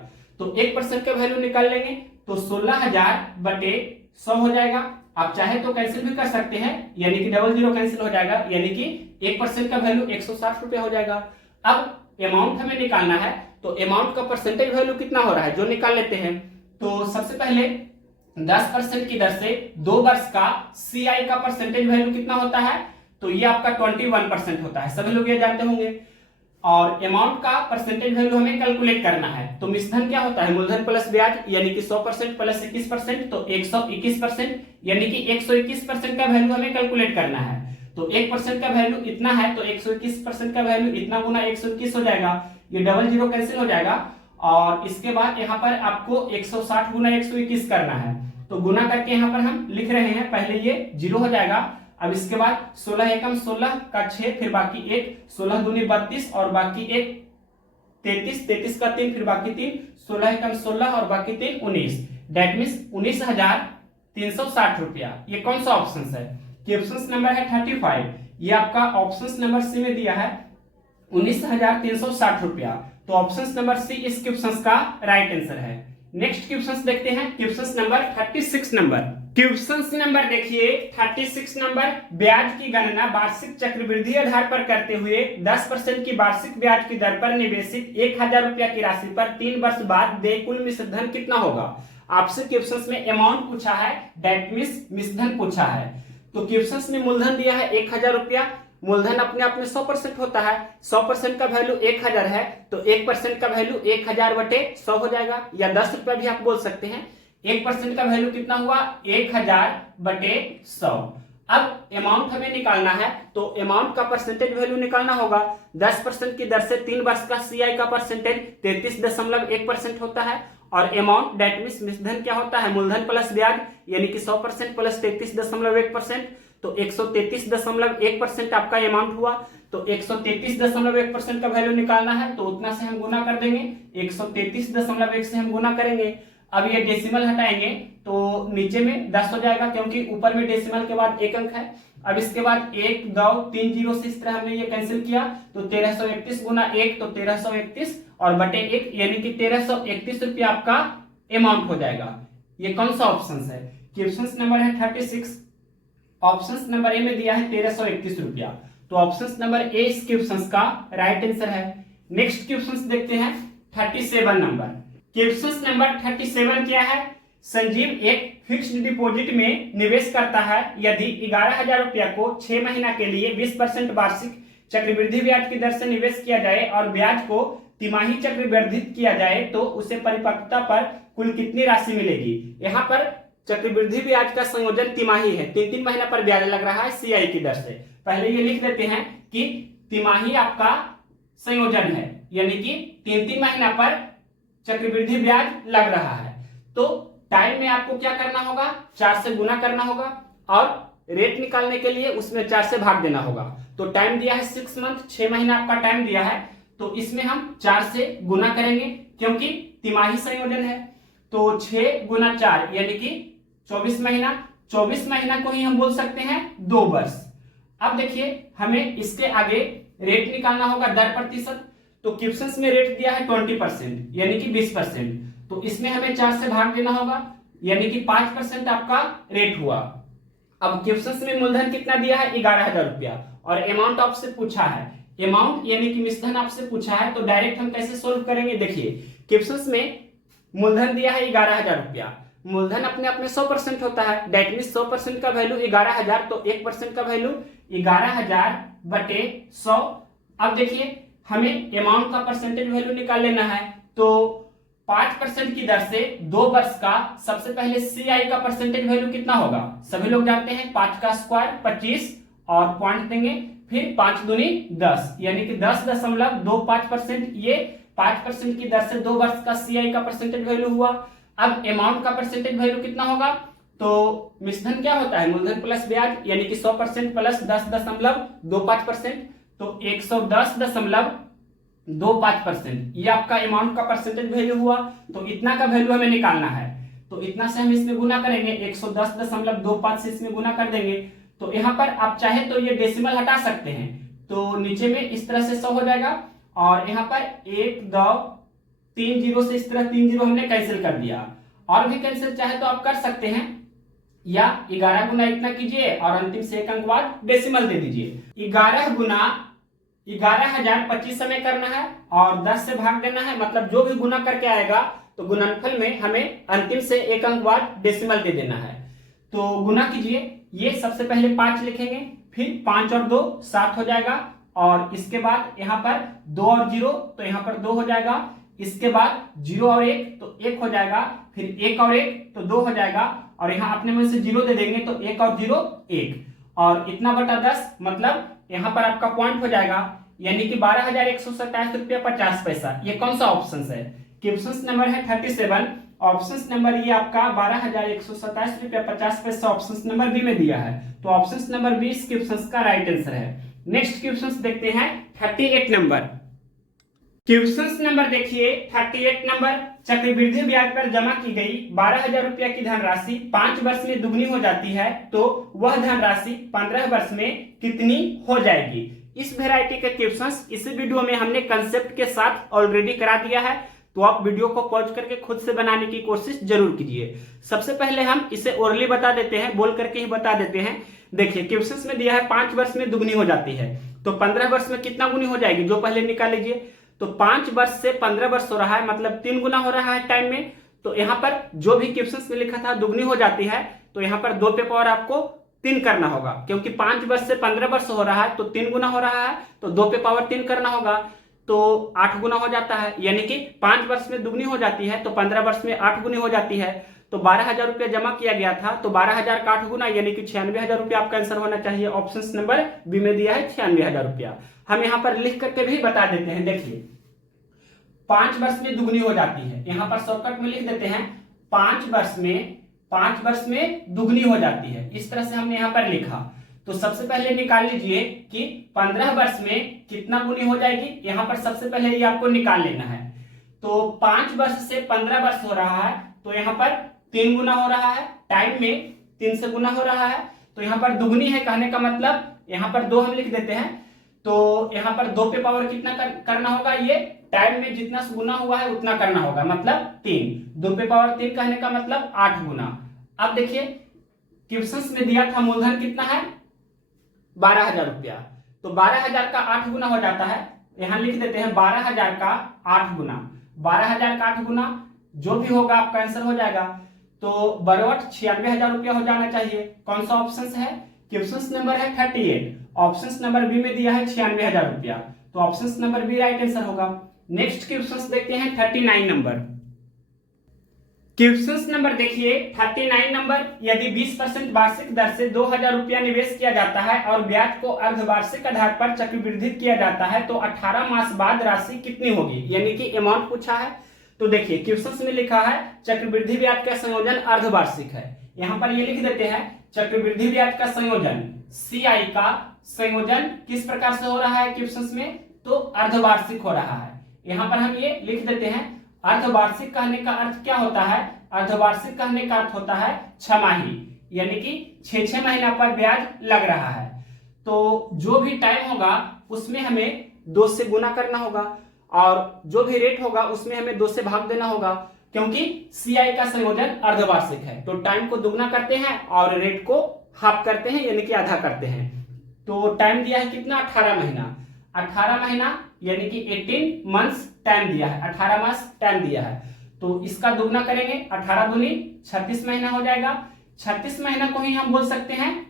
तो 1% का वैल्यू निकाल लेंगे तो 16,000 बटे 100 हो जाएगा। आप चाहे तो कैंसिल भी कर सकते हैं, यानी कि डबल जीरो कैंसिल हो जाएगा, यानी कि 1% का वैल्यू 160 रुपया हो जाएगा। अब अमाउंट हमें निकालना है, तो अमाउंट का परसेंटेज वैल्यू कितना हो रहा है जो निकाल लेते हैं। तो सबसे पहले 10% की दर से 2 वर्ष का सीआई का परसेंटेज वैल्यू कितना होता है, तो ये आपका 21% होता है, सभी लोग ये जानते होंगे। और अमाउंट का परसेंटेज वैल्यू हमें कैलकुलेट करना है। तो मिश्रधन क्या होता है मूलधन प्लस ब्याज, यानी कि 100% प्लस 21%, तो 121%, यानी कि 121% का वैल्यू हमें कैलकुलेट करना है। तो 1% का वैल्यू इतना है तो 121% का वैल्यू इतना गुना 121 हो जाएगा, ये डबल जीरो कैंसिल हो जाएगा। और इसके बाद यहाँ पर आपको 160 गुना 121 करना है, तो गुना करके यहाँ पर हम लिख रहे हैं, पहले ये जीरो हो जाएगा। अब इसके बाद 16 एकम 16 का 6, फिर बाकी 1, 16 दूनी 32 और बाकी 1 33, 33 का 3, फिर बाकी 3, 16 एकम 16 और बाकी 3 19, दैट मीन्स 19,360 रुपया। ये कौन सा ऑप्शन है, क्वेश्चन नंबर है 35, ये आपका ऑप्शन नंबर सी में दिया है 19,360 रुपया। तो ऑप्शन नंबर सी इस क्वेश्चन का राइट आंसर है। नेक्स्ट क्वेश्चन देखते हैं, question number 36 number. Question number देखिए 36 नंबर, ब्याज की गणना वार्षिक चक्रवृद्धि आधार पर करते हुए 10% की वार्षिक ब्याज की दर पर निवेशित 1,000 रुपया की राशि पर 3 वर्ष बाद देय कुल मिश्रधन कितना होगा। आपसे क्वेश्चन में अमाउंट पूछा है, दैट मीन्स मिश्रधन पूछा है। तो क्वेश्चन में मूलधन दिया है 1,000 रुपया। मूलधन अपने आप में 100% होता है, 100% का वैल्यू 1,000 है, तो 1% का वैल्यू 1,000 बटे 100 हो जाएगा, या 10 रुपया भी आप बोल सकते हैं। 1% का वैल्यू कितना हुआ 1,000 बटे 100। अब अमाउंट हमें निकालना है, तो अमाउंट का परसेंटेज वैल्यू निकालना होगा। 10% की दर से 3 वर्ष का सीआई का परसेंटेज 33.1% होता है। और अमाउंट दैट मीन्स मिश्रधन क्या होता है मूलधन प्लस ब्याज, यानी कि 100% प्लस 33.1%, तो 133.1% आपका अमाउंट हुआ। तो 133.1% का वैल्यू निकालना है, तो उतना से हम गुना कर देंगे, 133.1 से हम गुना करेंगे। अब ये डेसिमल हटाएंगे तो नीचे में 10 हो जाएगा, क्योंकि ऊपर में डेसिमल के बाद एक अंक है। अब इसके बाद 1 2 3 जीरो से इस तरह हमने ये कैंसिल किया, तो 1331 गुना 1 तो 1331 और बटे 1, यानी कि 1331 रुपया आपका अमाउंट हो जाएगा। ये कौन सा ऑप्शन है, क्वेश्चन नंबर है 36, ऑप्शन नंबर ए में दिया है 1331 रुपया। तो ऑप्शन नंबर ए इस क्वेश्चन का राइट आंसर है। नेक्स्ट क्वेश्चन देखते हैं 37 नंबर। क्वेश्चन नंबर 37 क्या है, संजीव एक फिक्स्ड डिपॉजिट में निवेश करता है। यदि 11,000 रुपया को 6 महीना के लिए 20% वार्षिक चक्रवृद्धि ब्याज की दर से निवेश किया जाए और ब्याज को तिमाही चक्रवृद्धित किया जाए, तो उसे परिपक्वता पर कुल कितनी राशि मिलेगी। यहाँ पर चक्रवृद्धि ब्याज का संयोजन तिमाही है, 3-3 महीना पर ब्याज लग रहा है सीआई की दर से। पहले ये लिख देते हैं कि तिमाही आपका संयोजन है, यानी कि 3-3 महीना पर चक्रवृद्धि ब्याज लग रहा है। तो टाइम में आपको क्या करना होगा, 4 से गुना करना होगा और रेट निकालने के लिए उसमें 4 से भाग देना होगा। तो टाइम दिया है 6 मंथ, 6 महीना आपका टाइम दिया है, तो इसमें हम 4 से गुना करेंगे क्योंकि तिमाही संयोजन है। तो 6 गुना 4 यानी कि 24 महीना, 24 महीना को ही हम बोल सकते हैं 2 वर्ष। अब देखिए हमें इसके आगे रेट निकालना होगा, दर प्रतिशत। तो क्वेश्चन में रेट दिया है 20% यानी कि 20%, तो इसमें हमें 4 से भाग देना होगा, यानी कि 5% आपका रेट हुआ। अब क्वेश्चन में मूलधन कितना दिया है 11,000 रुपया और अमाउंट आपसे पूछा है, अमाउंट यानी कि मिश्रधन आपसे पूछा है, तो डायरेक्ट हम कैसे सोल्व करेंगे। देखिए क्वेश्चन में मूलधन दिया है 11,000 रुपया, मूलधन अपने आप में 100% होता है, दैट मीन्स 100% का वैल्यू 11,000, तो 1% का वैल्यू 11,000 बटे 100। अब देखिए हमें अमाउंट का परसेंटेज वैल्यू निकाल लेना है, तो 5% की दर से 2 वर्ष का सबसे पहले सीआई का परसेंटेज वैल्यू कितना होगा, सभी लोग जानते हैं 5 का स्क्वायर 25 और पॉइंट देंगे, फिर 5 दूनी 10 यानी कि 10.25%। ये 5% की दर से 2 वर्ष का सीआई का परसेंटेज वैल्यू हुआ। अब अमाउंट का परसेंटेज वैल्यू कितना होगा तो मिश्रधन क्या होता है, मूलधन प्लस ब्याज, यानी कि 100% प्लस 10.25%, तो 110.25%, ये आपका अमाउंट का परसेंटेज वैल्यू हुआ। तो इतना का वैल्यू हमें निकालना है, तो इतना से हम इसमें गुना करेंगे, 110.25 से इसमें गुना कर देंगे। तो यहाँ पर आप चाहे तो ये डेसिमल हटा सकते हैं, तो नीचे में इस तरह से 100 हो जाएगा, और यहाँ पर 1 2 3 जीरो से इस तरह 3 जीरो हमने कैंसिल कर दिया। और भी कैंसिल चाहे तो आप कर सकते हैं, या 11 गुना इतना कीजिए और अंतिम से एक अंक बाद डेसिमल दे दीजिए। 11 गुना 11,000 25 समय करना है और 10 से भाग देना है, मतलब जो भी गुना करके आएगा तो गुणनफल में हमें अंतिम से एक अंक बाद डेसिमल दे देना है। तो गुना कीजिए, ये सबसे पहले 5 लिखेंगे, फिर 5 और 2 7 हो जाएगा, और इसके बाद यहाँ पर 2 और 0 तो यहाँ पर 2 हो जाएगा, इसके बाद 0 और 1 तो 1 हो जाएगा, फिर 1 और 1 तो 2 हो जाएगा, और यहाँ अपने में से 0 दे देंगे तो 1 और 0 1, और इतना बटा 10, मतलब यहाँ पर आपका पॉइंट हो जाएगा, यानी कि 12,127 रुपया 50 पैसा। ये कौन सा ऑप्शन है, क्वेश्चन नंबर है 37, ऑप्शन नंबर ये आपका 12,127 रुपया 50 पैसा ऑप्शन नंबर बी में दिया है। तो ऑप्शन नंबर बी इस क्वेश्चन का राइट आंसर है। नेक्स्ट क्वेश्चन देखते हैं 38 नंबर। क्वेश्चन नंबर देखिए 38 नंबर, चक्रवृद्धि ब्याज पर जमा की गई 12,000 रुपया की धनराशि 5 वर्ष में दुगनी हो जाती है, तो वह धनराशि 15 वर्ष में कितनी हो जाएगी। इस वैरायटी के क्वेश्चंस इस वीडियो में हमने कंसेप्ट के साथ ऑलरेडी करा दिया है, तो आप वीडियो को पॉज करके खुद से बनाने की कोशिश जरूर कीजिए। सबसे पहले हम इसे ओरली बता देते हैं, बोल करके ही बता देते हैं। देखिए क्वेश्चंस में दिया है 5 वर्ष में दुगनी हो जाती है, तो 15 वर्ष में कितना गुनी हो जाएगी, जो पहले निकाल लीजिए। तो 5 वर्ष से 15 वर्ष हो रहा है, मतलब 3 गुना हो रहा है टाइम में। तो यहाँ पर जो भी क्वेश्चंस में लिखा था दुगनी हो जाती है, तो यहाँ पर 2 पे पावर आपको 3 करना होगा, क्योंकि 5 वर्ष से 15 वर्ष हो रहा है तो 3 गुना हो रहा है, तो 2 पे पावर 3 करना होगा, तो 8 गुना हो जाता है। यानी कि 5 वर्ष में दुगनी हो जाती है तो 15 वर्ष में 8 गुनी हो जाती है। तो 12,000 रुपया जमा किया गया था, तो 12,000 का 8 गुना यानी कि 96,000 रुपया आपका आंसर होना चाहिए। ऑप्शन नंबर बी में दिया है 96,000 रुपया। हम यहाँ पर लिख करके भी बता देते हैं। देखिए 5 वर्ष में दुगनी हो जाती है, यहाँ पर शॉर्टकट में लिख देते हैं 5 वर्ष में दुगनी हो जाती है, इस तरह से हमने यहाँ पर लिखा। तो सबसे पहले निकाल लीजिए कि 15 वर्ष में कितना गुनी हो जाएगी, यहाँ पर सबसे पहले ये आपको निकाल लेना है। तो 5 वर्ष से 15 वर्ष हो रहा है, तो यहाँ पर 3 गुना हो रहा है, टाइम में 3 से गुना हो रहा है, तो यहाँ पर दुगनी है, कहने का मतलब यहाँ पर 2 हम लिख देते हैं। तो यहाँ पर 2 पे पावर कितना करना होगा, ये टाइम में जितना गुना हुआ है उतना करना होगा, मतलब 3। 2 पे पावर 3 कहने का मतलब 8 गुना। अब देखिए क्वेश्चंस में दिया था मूलधन कितना है 12,000 रुपया, तो 12,000 का 8 गुना हो जाता है, यहाँ लिख देते हैं 12,000 का 8 गुना। 12,000 का 8 गुना जो भी होगा आपका आंसर हो जाएगा, तो बरोबर 96,000 रुपया हो जाना चाहिए। कौन सा ऑप्शन है, क्वेश्चन नंबर है 38, ऑप्शन नंबर बी में दिया है 96,000 रुपया, तो option number B right answer होगा। नेक्स्ट क्वेश्चन देखते हैं 39 नंबर। क्वेश्चन नंबर देखिए 39 नंबर, यदि 20% वार्षिक दर से 2,000 रुपया निवेश किया जाता है और ब्याज को अर्धवार्षिक आधार पर चक्रवृद्धि किया जाता है, तो 18 मास बाद राशि कितनी होगी, यानी कि अमाउंट पूछा है। तो देखिए क्वेश्चन में लिखा है चक्रवृद्धि ब्याज का संयोजन अर्धवार्षिक है, यहाँ पर ये लिख देते हैं चक्रवृद्धि ब्याज का संयोजन CI का संयोजन किस प्रकार से हो रहा है क्वेश्चन में, तो अर्धवार्षिक हो रहा है। यहाँ पर हम ये लिख देते हैं अर्धवार्षिक कहने का अर्थ क्या होता है, अर्धवार्षिक कहने का अर्थ होता है छमाही, यानी कि 6 महीना पर ब्याज लग रहा है। तो जो भी टाइम होगा उसमें हमें 2 से गुना करना होगा, और जो भी रेट होगा उसमें हमें 2 से भाग देना होगा, क्योंकि CI का संयोजन अर्धवार्षिक है। तो टाइम को दुगना करते हैं और रेट को हाफ करते हैं, यानी कि आधा करते हैं। तो टाइम दिया है कितना 18 महीना, 18 महीना यानी कि 18 मंथ्स टाइम दिया है, 18 मास टाइम दिया है। तो इसका दुगना करेंगे, 18 दूनी 36 महीना हो जाएगा। 36 महीना को ही हम बोल सकते हैं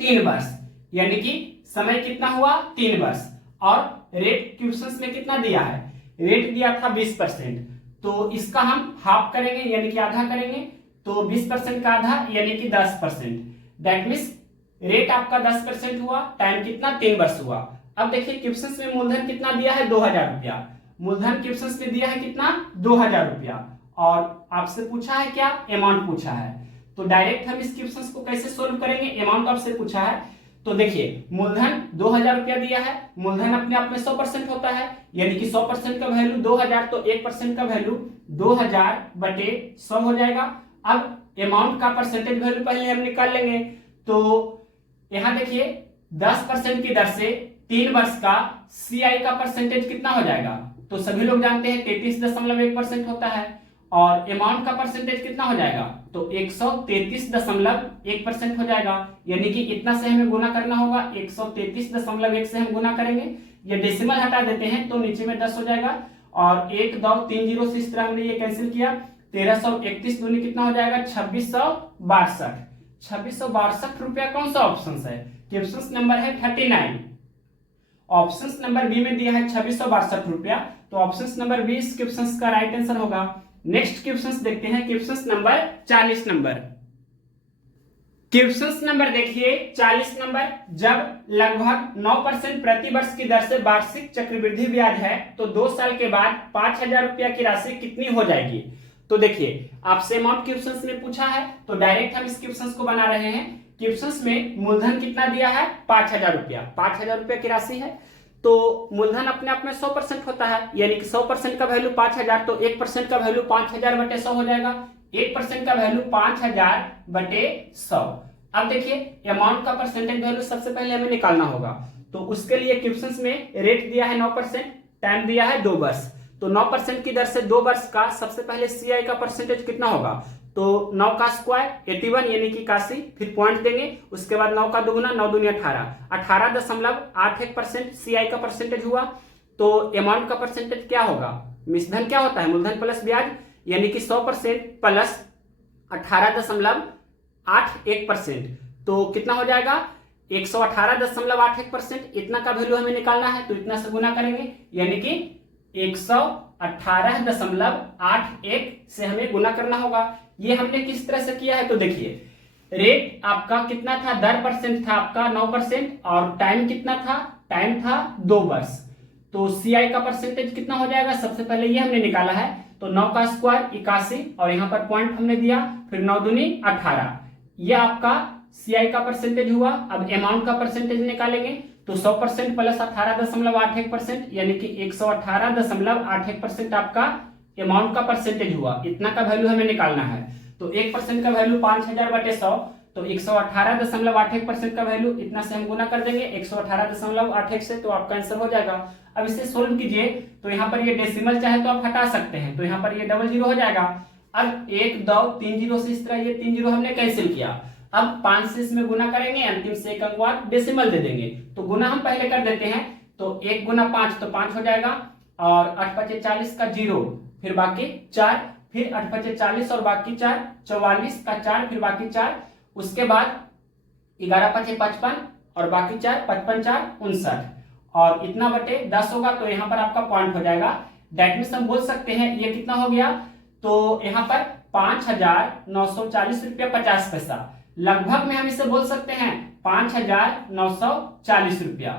3 वर्ष, यानी कि समय कितना हुआ 3 वर्ष। और रेट क्वेश्चंस में कितना दिया है, रेट दिया था 20%, तो इसका हम हाफ करेंगे यानी कि आधा करेंगे, तो 20% का आधा यानी कि 10%, दैट मीन्स रेट आपका 10% हुआ, टाइम कितना 3 वर्ष हुआ। अब देखिए क्वेश्चंस में मूलधन कितना दिया है 2,000 रुपया, मूलधन क्वेश्चंस में दिया है कितना 2,000 रुपया, और आपसे पूछा है क्या अमाउंट पूछा है। तो डायरेक्ट हम इस क्वेश्चन को कैसे सोल्व करेंगे, अमाउंट आपसे पूछा है। तो देखिए मूलधन 2000 रुपया दिया है, मूलधन अपने आप में 100% होता है, यानी कि 100% का वैल्यू 2000, तो 1% का वैल्यू 2000 बटे 100 हो जाएगा। अब अमाउंट का परसेंटेज वैल्यू पहले हम निकाल लेंगे। तो यहां देखिए 10% की दर से 3 वर्ष का सीआई का परसेंटेज कितना हो जाएगा, तो सभी लोग जानते हैं 33.1% होता है, और अमाउंट का परसेंटेज कितना हो जाएगा, तो 133.1% हो जाएगा, यानी कि इतना से हमें गुना करना होगा, 133.1 से हम गुना करेंगे। ये डेसिमल हटा देते हैं तो नीचे में 10 हो जाएगा, और 1 2 3 जीरो से इस तरह हमने ये कैंसिल किया, 1331 दूनी कितना हो जाएगा, 2662। 2662 रुपया कौन सा ऑप्शन है, क्वेश्चन नंबर है 39। ऑप्शन नंबर बी में दिया है 2662 रुपया, तो ऑप्शन नंबर बी इस क्वेश्चन का राइट आंसर होगा। नेक्स्ट क्वेश्चन देखते हैं, question number 40 number. Question number देखिए 40 नंबर, जब लगभग 9% प्रति वर्ष की दर से वार्षिक चक्रवृद्धि ब्याज है तो 2 साल के बाद 5000 रुपया की राशि कितनी हो जाएगी। तो देखिए आपसे अमाउंट क्वेश्चन में पूछा है, तो डायरेक्ट हम इस क्वेश्चन को बना रहे हैं। क्वेश्चन में मूलधन कितना दिया है, 5000 रुपया, 5000 रुपया की राशि है, तो मूलधन अपने आप में 100% होता है, यानी कि 100% का वैल्यू 5000, तो 1% का वैल्यू 5000 बटे 100 हो जाएगा, 1% का वैल्यू 5000 बटे 100। अब देखिए अमाउंट का परसेंटेज वैल्यू सबसे पहले हमें निकालना होगा, तो उसके लिए क्वेश्चन में रेट दिया है 9%, टाइम दिया है 2 वर्ष, तो 9% की दर से 2 वर्ष का सबसे पहले सीआई का परसेंटेज कितना होगा, तो 9 का स्क्वायर 81 यानी कि 81, फिर पॉइंट देंगे, उसके बाद 9 का दुगुना 9 दूनी 18, 18.81% सीआई का परसेंटेज हुआ। तो अमाउंट का परसेंटेज क्या होगा, मिश्रधन क्या होता है, मूलधन प्लस ब्याज, यानी कि 100% प्लस 18.81%, तो कितना हो जाएगा 118.81%। इतना का वैल्यू हमें निकालना है, तो इतना से गुना करेंगे, यानी कि 118.81 से हमें गुना करना होगा। ये हमने किस तरह से किया है, तो देखिए रेट आपका कितना था, दर परसेंट था आपका 9%, और टाइम कितना था, टाइम था 2 वर्ष, तो सीआई का परसेंटेज कितना हो जाएगा, सबसे पहले ये हमने निकाला है, तो 9 का स्क्वायर 81, और यहाँ पर पॉइंट हमने दिया, फिर 9 दूनी 18, ये आपका सीआई का परसेंटेज हुआ। अब अमाउंट का परसेंटेज निकालेंगे, तो 100% प्लस 18.81%, यानी कि 118.81% आपका अमाउंट का परसेंटेज हुआ। इतना का वैल्यू हमें निकालना है, तो 1% का वैल्यू 5000 बटे 100, तो 118.81% का वैल्यू, इतना से हम गुना कर देंगे 118.81 से, तो आपका आंसर हो जाएगा। अब इसे सोल्व कीजिए, तो यहाँ पर ये डेसिमल चाहे तो आप हटा सकते हैं, तो यहाँ पर ये डबल जीरो हो जाएगा। अब 1 2 3 जीरो से इस तरह ये 3 जीरो हमने कैंसिल किया। अब 5 से इसमें गुना करेंगे, अंतिम से एक अंक डेसिमल दे देंगे, तो गुना हम पहले कर देते हैं, तो 1 गुना 5 तो 5 हो जाएगा, और 8 5 40 का 0, फिर बाकी 4, फिर 8 5 40 और बाकी 4, 44 का 4, फिर बाकी 4, उसके बाद 11 5 55 और बाकी 4, 55 4 59, और इतना बटे 10 होगा, तो यहाँ पर आपका पॉइंट हो जाएगा। दैट मीन्स हम बोल सकते हैं ये कितना हो गया, तो यहाँ पर 5940 रुपया 50 पैसा, लगभग में हम इसे बोल सकते हैं 5940 रुपया।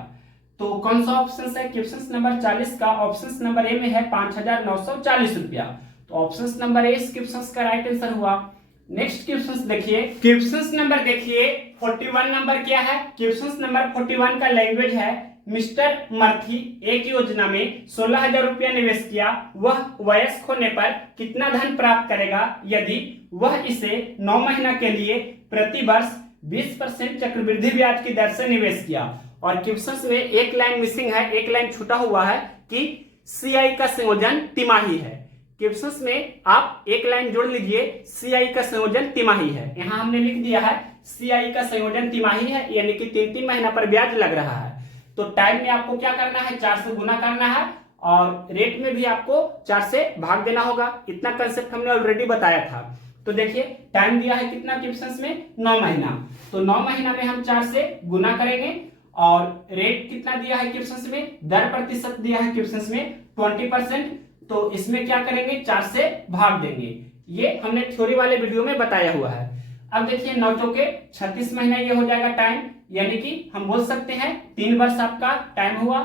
तो कौन सा ऑप्शन है, क्वेश्चन नंबर 40 का ऑप्शन नंबर ए में है 5940 रुपया, तो ऑप्शन नंबर ए इस क्वेश्चन का राइट आंसर हुआ। नेक्स्ट क्वेश्चन देखिए, क्वेश्चन नंबर देखिए 41 नंबर क्या है, क्वेश्चन नंबर 41 का लैंग्वेज है, मिस्टर मर्थी एक योजना में 16000 रुपया निवेश किया, वह वयस्क होने पर कितना धन प्राप्त करेगा यदि वह इसे 9 महीना के लिए प्रति वर्ष 20% चक्रवृद्धि ब्याज की दर से निवेश किया। और क्वेश्चन में एक लाइन मिसिंग है, एक लाइन छूटा हुआ है कि सीआई का संयोजन तिमाही है। क्वेश्चन में आप एक लाइन जोड़ लीजिए, सीआई का संयोजन तिमाही है, यहां हमने लिख दिया है सीआई का संयोजन तिमाही है, यानी कि 3-3 महीना पर ब्याज लग रहा है। तो टाइम में आपको क्या करना है, 4 से गुना करना है, और रेट में भी आपको 4 से भाग देना होगा। इतना कंसेप्ट हमने ऑलरेडी बताया था। तो देखिए टाइम दिया है कितना क्वेश्चन में, 9 महीना, तो 9 महीना में हम 4 से गुना करेंगे, और रेट कितना दिया है क्वेश्चन में, दर प्रतिशत दिया है क्वेश्चन में 20%, तो इसमें क्या करेंगे 4 से भाग देंगे। ये हमने थ्योरी वाले वीडियो में बताया हुआ है। अब देखिए 9 चौके 36 महीना ये हो जाएगा टाइम, यानी कि हम बोल सकते हैं 3 वर्ष आपका टाइम हुआ,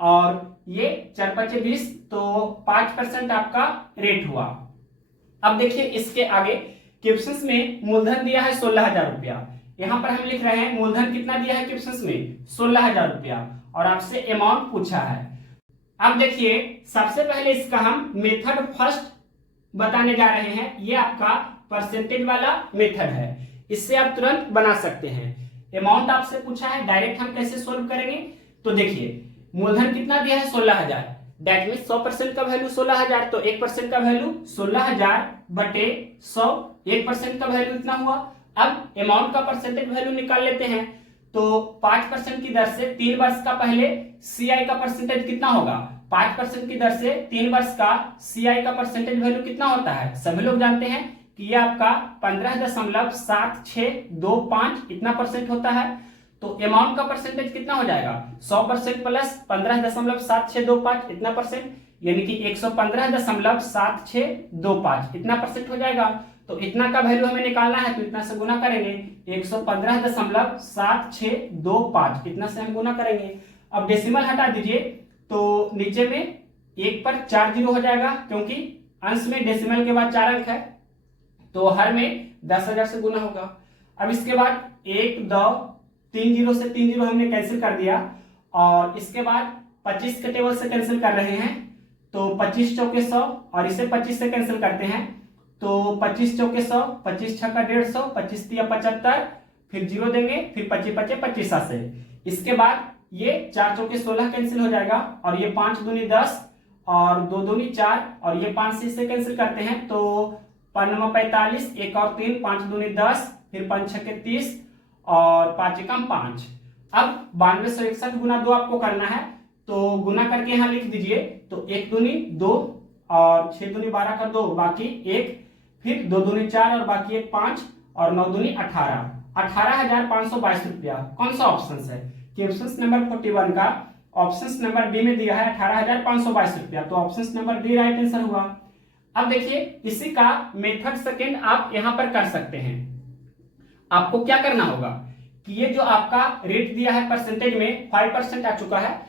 और ये 4 5 20, तो 5% आपका रेट हुआ। अब देखिए इसके आगे क्वेश्चंस में मूलधन दिया है 16,000 रुपया। यहाँ पर हम लिख रहे हैं मूलधन कितना दिया है क्वेश्चंस में 16,000 रुपया और आपसे अमाउंट पूछा है। अब देखिए सबसे पहले इसका हम मेथड फर्स्ट बताने जा रहे हैं। ये आपका परसेंटेज वाला मेथड है, इससे आप तुरंत बना सकते हैं। अमाउंट आपसे पूछा है, डायरेक्ट हम कैसे सोल्व करेंगे। तो देखिए मूलधन कितना दिया है 16,000, डेट मीन 100% का वैल्यू 16,000, तो 1% का वैल्यू 16,000 बटे 100, 1% का वैल्यू इतना हुआ। अब अमाउंट का परसेंटेज वैल्यू निकाल लेते हैं। तो 5% की दर से 3 वर्ष का पहले सीआई का परसेंटेज कितना होगा, 5% की दर से 3 वर्ष का सीआई का परसेंटेज वैल्यू कितना होता है, सभी लोग जानते हैं कि ये आपका 15.7625 इतना परसेंट होता है। तो अमाउंट का परसेंटेज कितना हो जाएगा 100% प्लस 15.7625 इतना परसेंट, यानी कि 115.7625 इतना परसेंट हो जाएगा। तो इतना का वैल्यू हमें निकालना है, तो इतना से गुना करेंगे, 115.7625 इतना से हम गुना करेंगे। अब डेसिमल हटा दीजिए, तो नीचे में 1 पर 4 जीरो हो जाएगा, क्योंकि अंश में डेसिमल के बाद 4 अंक है, तो हर में 10,000 से गुना होगा। अब इसके बाद 1 2 3 जीरो से 3 जीरो हमने कैंसिल कर दिया, और इसके बाद 25 के टेबल से कैंसिल कर रहे हैं, तो 25 चौके 100 और इसे 25 से कैंसिल करते हैं, तो 25 चौके 100, 25 छक्का 150, 25 तिया 75, फिर जीरो देंगे, फिर 25 पचे 25 से। इसके बाद ये 4 चौके 16 कैंसिल हो जाएगा, और ये 5 दूनी 10 और 2 दूनी 4 और ये 5 से इससे कैंसिल करते हैं, तो 5 9 45, 1 और 3, 5 दूनी 10, फिर 5 छक्के 30 और 5 एकम 5। अब 9261 गुना 2 आपको करना है, तो गुना करके यहाँ लिख दीजिए। तो 1 दूनी 2 और 6 दूनी 12 का 2 बाकी 1, फिर 2 दूनी 4 और बाकी 1 5 और 9 दूनी 18, 18,522 रुपया। कौन सा ऑप्शन है, क्वेश्चन नंबर 41 का ऑप्शन नंबर डी में दिया है 18,522 रुपया, तो option number D right answer हुआ। अब देखिए इसी का मेथड सेकेंड आप यहां पर कर सकते हैं। आपको क्या करना होगा कि ये जो आपका रेट दिया है परसेंटेज में 5% आ चुका है,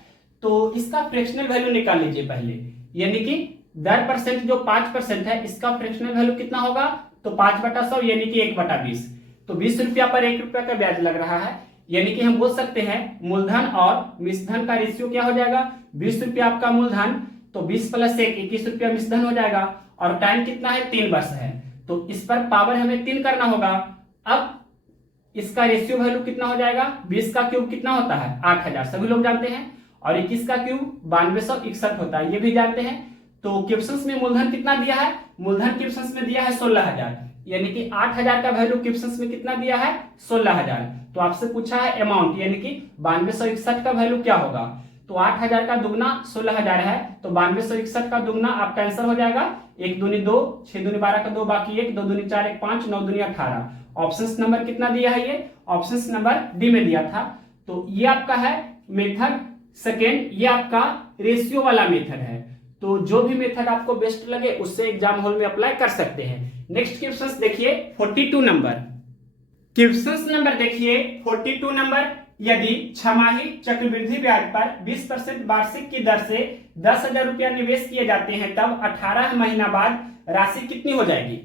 तो इसका फ्रैक्शनल वैल्यू निकाल लीजिए पहले, यानी कि 10% जो 5% है इसका फ्रैक्शनल वैल्यू कितना होगा, तो 5/100 यानी कि 1/20, तो 20 रुपया पर 1 रुपया का ब्याज लग रहा है, यानी कि हम बोल सकते हैं मूलधन और मिश्रधन का रेशियो क्या हो जाएगा, 20 रुपया आपका मूलधन, तो 20 प्लस 1 21 रुपया मिश्रधन हो जाएगा, और टाइम कितना है 3 वर्ष है, तो इस पर पावर हमें 3 करना होगा। अब इसका रेशियो वैल्यू कितना हो जाएगा, 20 का क्यूब कितना होता है 8,000, सभी लोग जानते हैं, और 21 का क्यूब 9261 होता है, ये भी जानते हैं। तो क्वेश्चंस में मूलधन कितना दिया है, मूलधन क्वेश्चंस में दिया है 16,000, यानी कि 8,000 का वैल्यू क्वेश्चंस में कितना दिया है 16,000। तो आपसे पूछा है अमाउंट, यानी कि 9261 का वैल्यू क्या होगा, तो 8,000 का दुगना 16,000 है, तो 9261 का दुगना आपका आंसर हो जाएगा 1 दूनी 2, 6 दूनी 12 का 2 बाकी 1, 2 दूनी 4 1 5, 9 दूनी 18। ऑप्शन नंबर कितना दिया है, ये ऑप्शन नंबर डी में दिया था। तो ये आपका है मेथड सेकेंड, ये आपका रेशियो वाला मेथड है। तो जो भी मेथड आपको बेस्ट लगे उससे एग्जाम हॉल में अप्लाई कर सकते हैं। नेक्स्ट क्वेश्चन देखिए 42 नंबर, क्वेश्चन नंबर देखिए 42 नंबर, यदि छमाही चक्रवृद्धि ब्याज पर 20% वार्षिक की दर से 10,000 रुपया निवेश किए जाते हैं, तब 18 महीना बाद राशि कितनी हो जाएगी।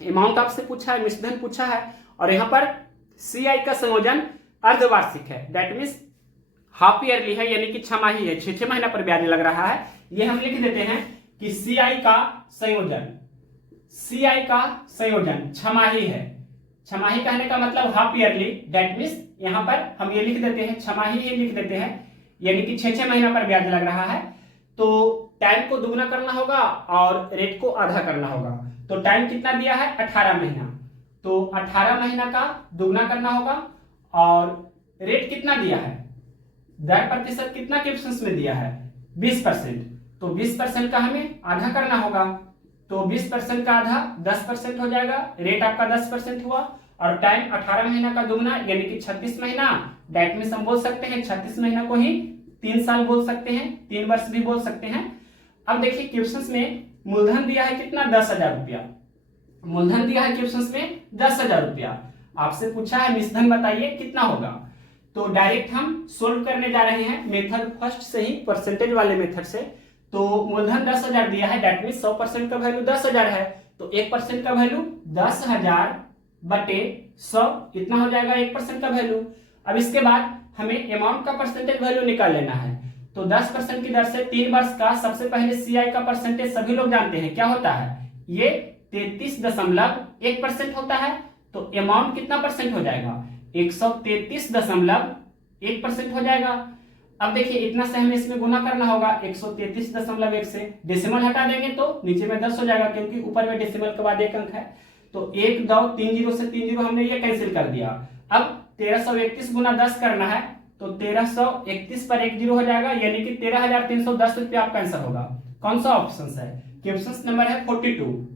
अमाउंट आपसे पूछा है, मिश्रधन पूछा है, और यहाँ पर सीआई का संयोजन अर्धवार्षिक है, दैट मीन्स हाफ ईयरली है, यानी कि छमाही है, 6 महीना पर ब्याज लग रहा है। ये हम लिख देते हैं कि सीआई का संयोजन, सीआई का संयोजन छमाही है। छमाही कहने का मतलब हाफ ईयरली, दैट मीन्स यहाँ पर हम ये लिख देते हैं छमाही ही लिख देते हैं, यानी कि 6 महीना पर ब्याज लग रहा है। तो टाइम को दुगना करना होगा और रेट को आधा करना होगा। तो टाइम कितना दिया है 18 महीना, तो 18 महीना का दुगना करना होगा, और रेट कितना दिया है, दर प्रतिशत कितना क्वेश्चंस में दिया है 20%, तो 20% का हमें आधा करना होगा, तो 20% का आधा 10% हो जाएगा, रेट आपका 10% हुआ, और टाइम 18 महीना का दुगना यानी कि 36 महीना, दैट मीन्स हम बोल सकते हैं 36 महीना को ही 3 साल बोल सकते हैं, 3 वर्ष भी बोल सकते हैं। अब देखिए क्वेश्चंस में मूलधन दिया है कितना 10,000 रुपया, मूलधन दिया है क्वेश्चंस में 10,000 रुपया। आपसे पूछा है मिश्रधन बताइए कितना होगा, तो डायरेक्ट हम सोल्व करने जा रहे हैं मेथड फर्स्ट से ही, परसेंटेज वाले मेथड से। तो मूलधन 10,000 दिया है, दैट मीन्स 100% का वैल्यू 10,000 है, तो 1% का वैल्यू 10,000 बटे 100 इतना हो जाएगा 1% का वैल्यू। अब इसके बाद हमें अमाउंट का परसेंटेज वैल्यू निकाल लेना है। तो 10% की दर से 3 वर्ष का सबसे पहले सीआई का परसेंटेज सभी लोग जानते हैं क्या होता है, ये 33.1% होता है। तो अमाउंट कितना परसेंट हो जाएगा, 133.1% हो जाएगा। अब देखिए इतना से हमें इसमें गुना करना होगा 133.1 से, डेसिमल हटा देंगे तो नीचे में 10 हो जाएगा क्योंकि ऊपर में डेसिमल के बाद एक अंक है। तो 1 2 3 0 से 3 0 हमने ये कैंसिल कर दिया। अब 1331 गुना 10 करना है तो 1331 पर 1 0 हो जाएगा, यानी कि 13,310 रुपया आपका आंसर होगा। कौन सा ऑप्शन है, ऑप्शन नंबर है 42।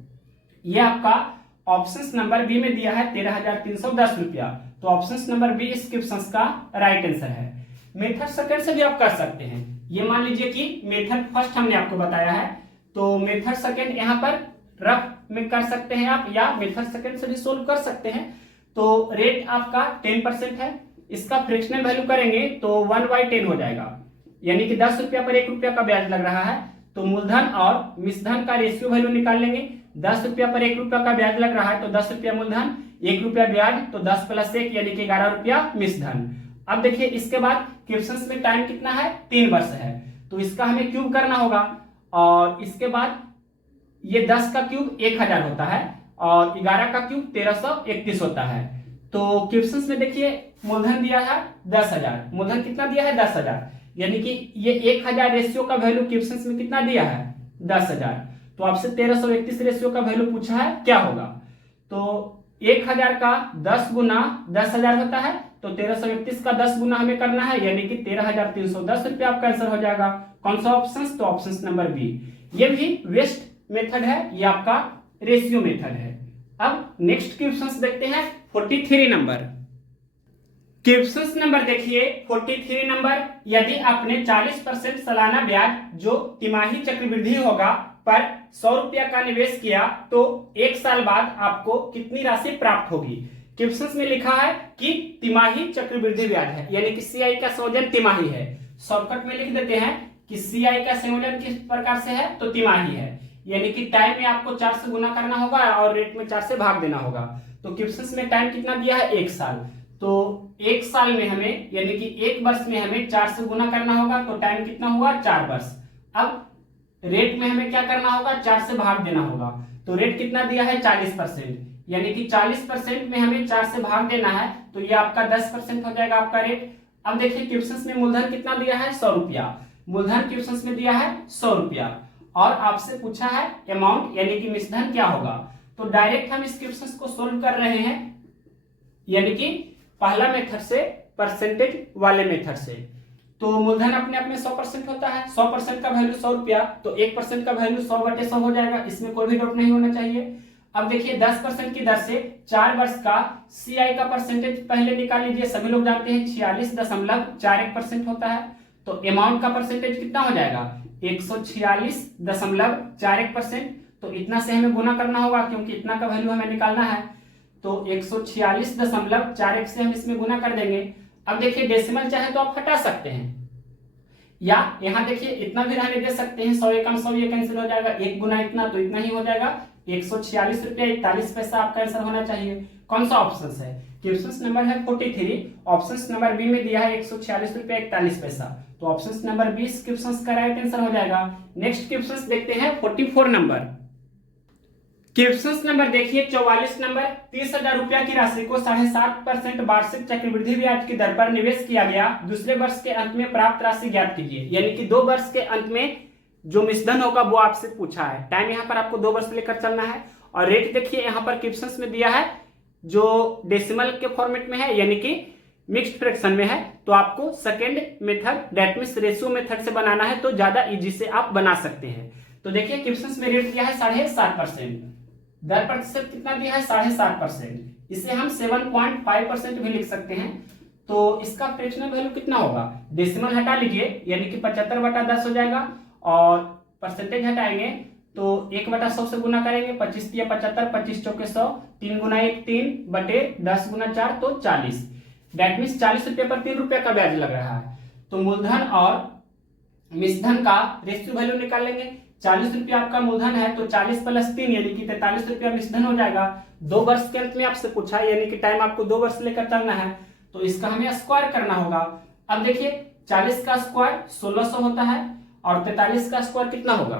ये आपका ऑप्शन नंबर बी में दिया है 13,310 रुपया। तो ऑप्शन नंबर बी इस क्वेश्चन का राइट आंसर है। मेथड सेकंड से भी आप कर सकते हैं। ये मान लीजिए कि मेथड फर्स्ट हमने आपको बताया है, तो मेथड सेकंड यहाँ पर रफ में कर सकते हैं आप, या मेथड सेकंड से भी सोल्व कर सकते हैं। तो रेट आपका 10% है, इसका फ्रैक्शनल वैल्यू करेंगे तो 1/10 हो जाएगा, यानी कि 10 रुपया पर 1 रुपया का ब्याज लग रहा है। तो मूलधन और मिश्रधन का रेशियो वैल्यू निकाल लेंगे। 10 रुपया पर 1 रुपया का ब्याज लग रहा है तो 10 रुपया मूलधन, 1 रुपया ब्याज, तो 10 + 1 यानी कि 11 रुपया मिश्रधन। अब देखिए इसके बाद क्वेश्चन में टाइम कितना है, 3 वर्ष है, तो इसका हमें क्यूब करना होगा। और इसके बाद ये 10 का क्यूब 1000 होता है और 11 का क्यूब 1331 होता है। तो क्वेश्चन में देखिए मूलधन दिया है 10,000, मूलधन कितना दिया है 10,000, यानी कि ये 1000 रेशियो का वैल्यू क्वेश्चन में कितना दिया है 10,000। तो आपसे 1331 रेशियो का वैल्यू पूछा है क्या होगा। तो 1000 का 10 गुना 10,000 होता है, तो 1331 का 10 गुना हमें करना है, यानी कि 13,310 रुपया आपका आंसर हो जाएगा। कौन सा ऑप्शन, तो ऑप्शन नंबर बी। ये भी वेस्ट मेथड है, ये आपका रेशियो मेथड है। अब नेक्स्ट क्वेश्चन देखते हैं 43 नंबर। क्वेश्चन नंबर देखिए 43 नंबर, यदि आपने 40% सालाना ब्याज जो तिमाही चक्रवृद्धि होगा पर 100 रुपया का निवेश किया तो 1 साल बाद आपको कितनी राशि प्राप्त होगी। क्वेश्चन में लिखा है कि तिमाही चक्रवृद्धि ब्याज है, यानी कि सीआई का संयोजन तिमाही है। शॉर्टकट में लिख देते हैं कि सीआई का संयोजन किस प्रकार से है, तो तिमाही है, यानी कि टाइम में आपको 4 से गुना करना होगा और रेट में 4 से भाग देना होगा। तो क्वेश्चन में टाइम कितना दिया है 1 साल, तो 1 साल में हमें, यानी कि 1 वर्ष में हमें 4 से गुना करना होगा, तो टाइम कितना हुआ 4 वर्ष। अब रेट में हमें क्या करना होगा, 4 से भाग देना होगा। तो रेट कितना दिया है 40%, यानी कि 40% में हमें 4 से भाग देना है, तो ये आपका 10% हो जाएगा आपका रेट। अब देखिए क्वेश्चन में मूलधन कितना दिया है 100 रुपया, मूलधन क्वेश्चन में दिया है 100 रुपया और आपसे पूछा है अमाउंट, यानी कि मिश्रधन क्या होगा। तो डायरेक्ट हम इस क्वेश्चन को सोल्व कर रहे हैं, यानी कि पहला मेथड से, परसेंटेज वाले मेथड से। तो मूलधन अपने आप में 100% होता है, 100% का वैल्यू 100 रुपया, तो 1% का वैल्यू 100/100 हो जाएगा, इसमें कोई भी डाउट नहीं होना चाहिए। अब देखिए 10% की दर से 4 वर्ष का सीआई का परसेंटेज पहले निकाल लीजिए। सभी लोग जानते हैं 46.41% होता है। तो अमाउंट का परसेंटेज कितना हो जाएगा 146.41%। तो इतना से हमें गुना करना होगा क्योंकि इतना का वैल्यू हमें निकालना है। तो 146.41 से हम इसमें गुना कर देंगे। अब देखिए डेसिमल चाहे तो आप हटा सकते हैं, या यहाँ देखिए इतना भी रहने दे सकते हैं, 100 एकम 100 ये कैंसिल हो जाएगा, 1 गुना इतना तो इतना ही हो जाएगा। 146 रुपया 41 पैसा आपका आंसर होना चाहिए। कौन सा ऑप्शन है, क्वेश्चन नंबर है 43, ऑप्शन नंबर बी में दिया है 146 रुपया 41 पैसा। तो ऑप्शन नंबर 20 क्वेश्चन का राइट आंसर हो जाएगा। नेक्स्ट क्वेश्चन देखते हैं 44 नंबर। क्वेश्चन नंबर देखिए 44 नंबर, 30,000 रुपया की राशि को 7.5% वार्षिक चक्रवृद्धि ब्याज की दर पर निवेश किया गया, दूसरे वर्ष के अंत में प्राप्त राशि ज्ञात कीजिए। यानी कि 2 वर्ष के अंत में जो मिश्रधन होगा वो आपसे पूछा है। टाइम यहाँ पर आपको 2 वर्ष लेकर चलना है और रेट देखिए यहाँ पर क्वेश्चन में दिया है जो डेसिमल के फॉर्मेट में है, यानी कि मिक्स्ड फ्रैक्शन में है। तो आपको second method that means ratio method से बनाना है, तो ज्यादा इजी से आप बना सकते हैं। तो देखिए क्वेश्चन में रेट दिया है 7.5%, दर प्रतिशत कितना दिया है 7.5%, इसे हम 7.5% भी लिख सकते हैं। तो इसका फ्रैक्शनल वैल्यू कितना होगा, डेसिमल हटा लीजिए, यानी कि 75/10 हो जाएगा और परसेंटेज हटाएंगे तो 1/100 से गुना करेंगे, 25 × 75, 25 × 100, 3 × 1 3 बटे 10 × 4 तो 40। दैट मीन्स 40 रुपये पर 3 रुपये का ब्याज लग रहा है। तो मूलधन और मिश्रधन का रेशियो वैल्यू निकाल लेंगे। 40 रुपया आपका मूलधन है तो 40 प्लस 3 यानी कि 43 रुपया मिश्रधन हो जाएगा। 2 वर्ष के अंत में आपसे पूछा है, यानी कि टाइम आपको 2 वर्ष लेकर चलना है, तो इसका हमें स्क्वायर करना होगा। अब देखिए 40 का स्क्वायर 1600 होता है और 43 का स्क्वायर कितना होगा,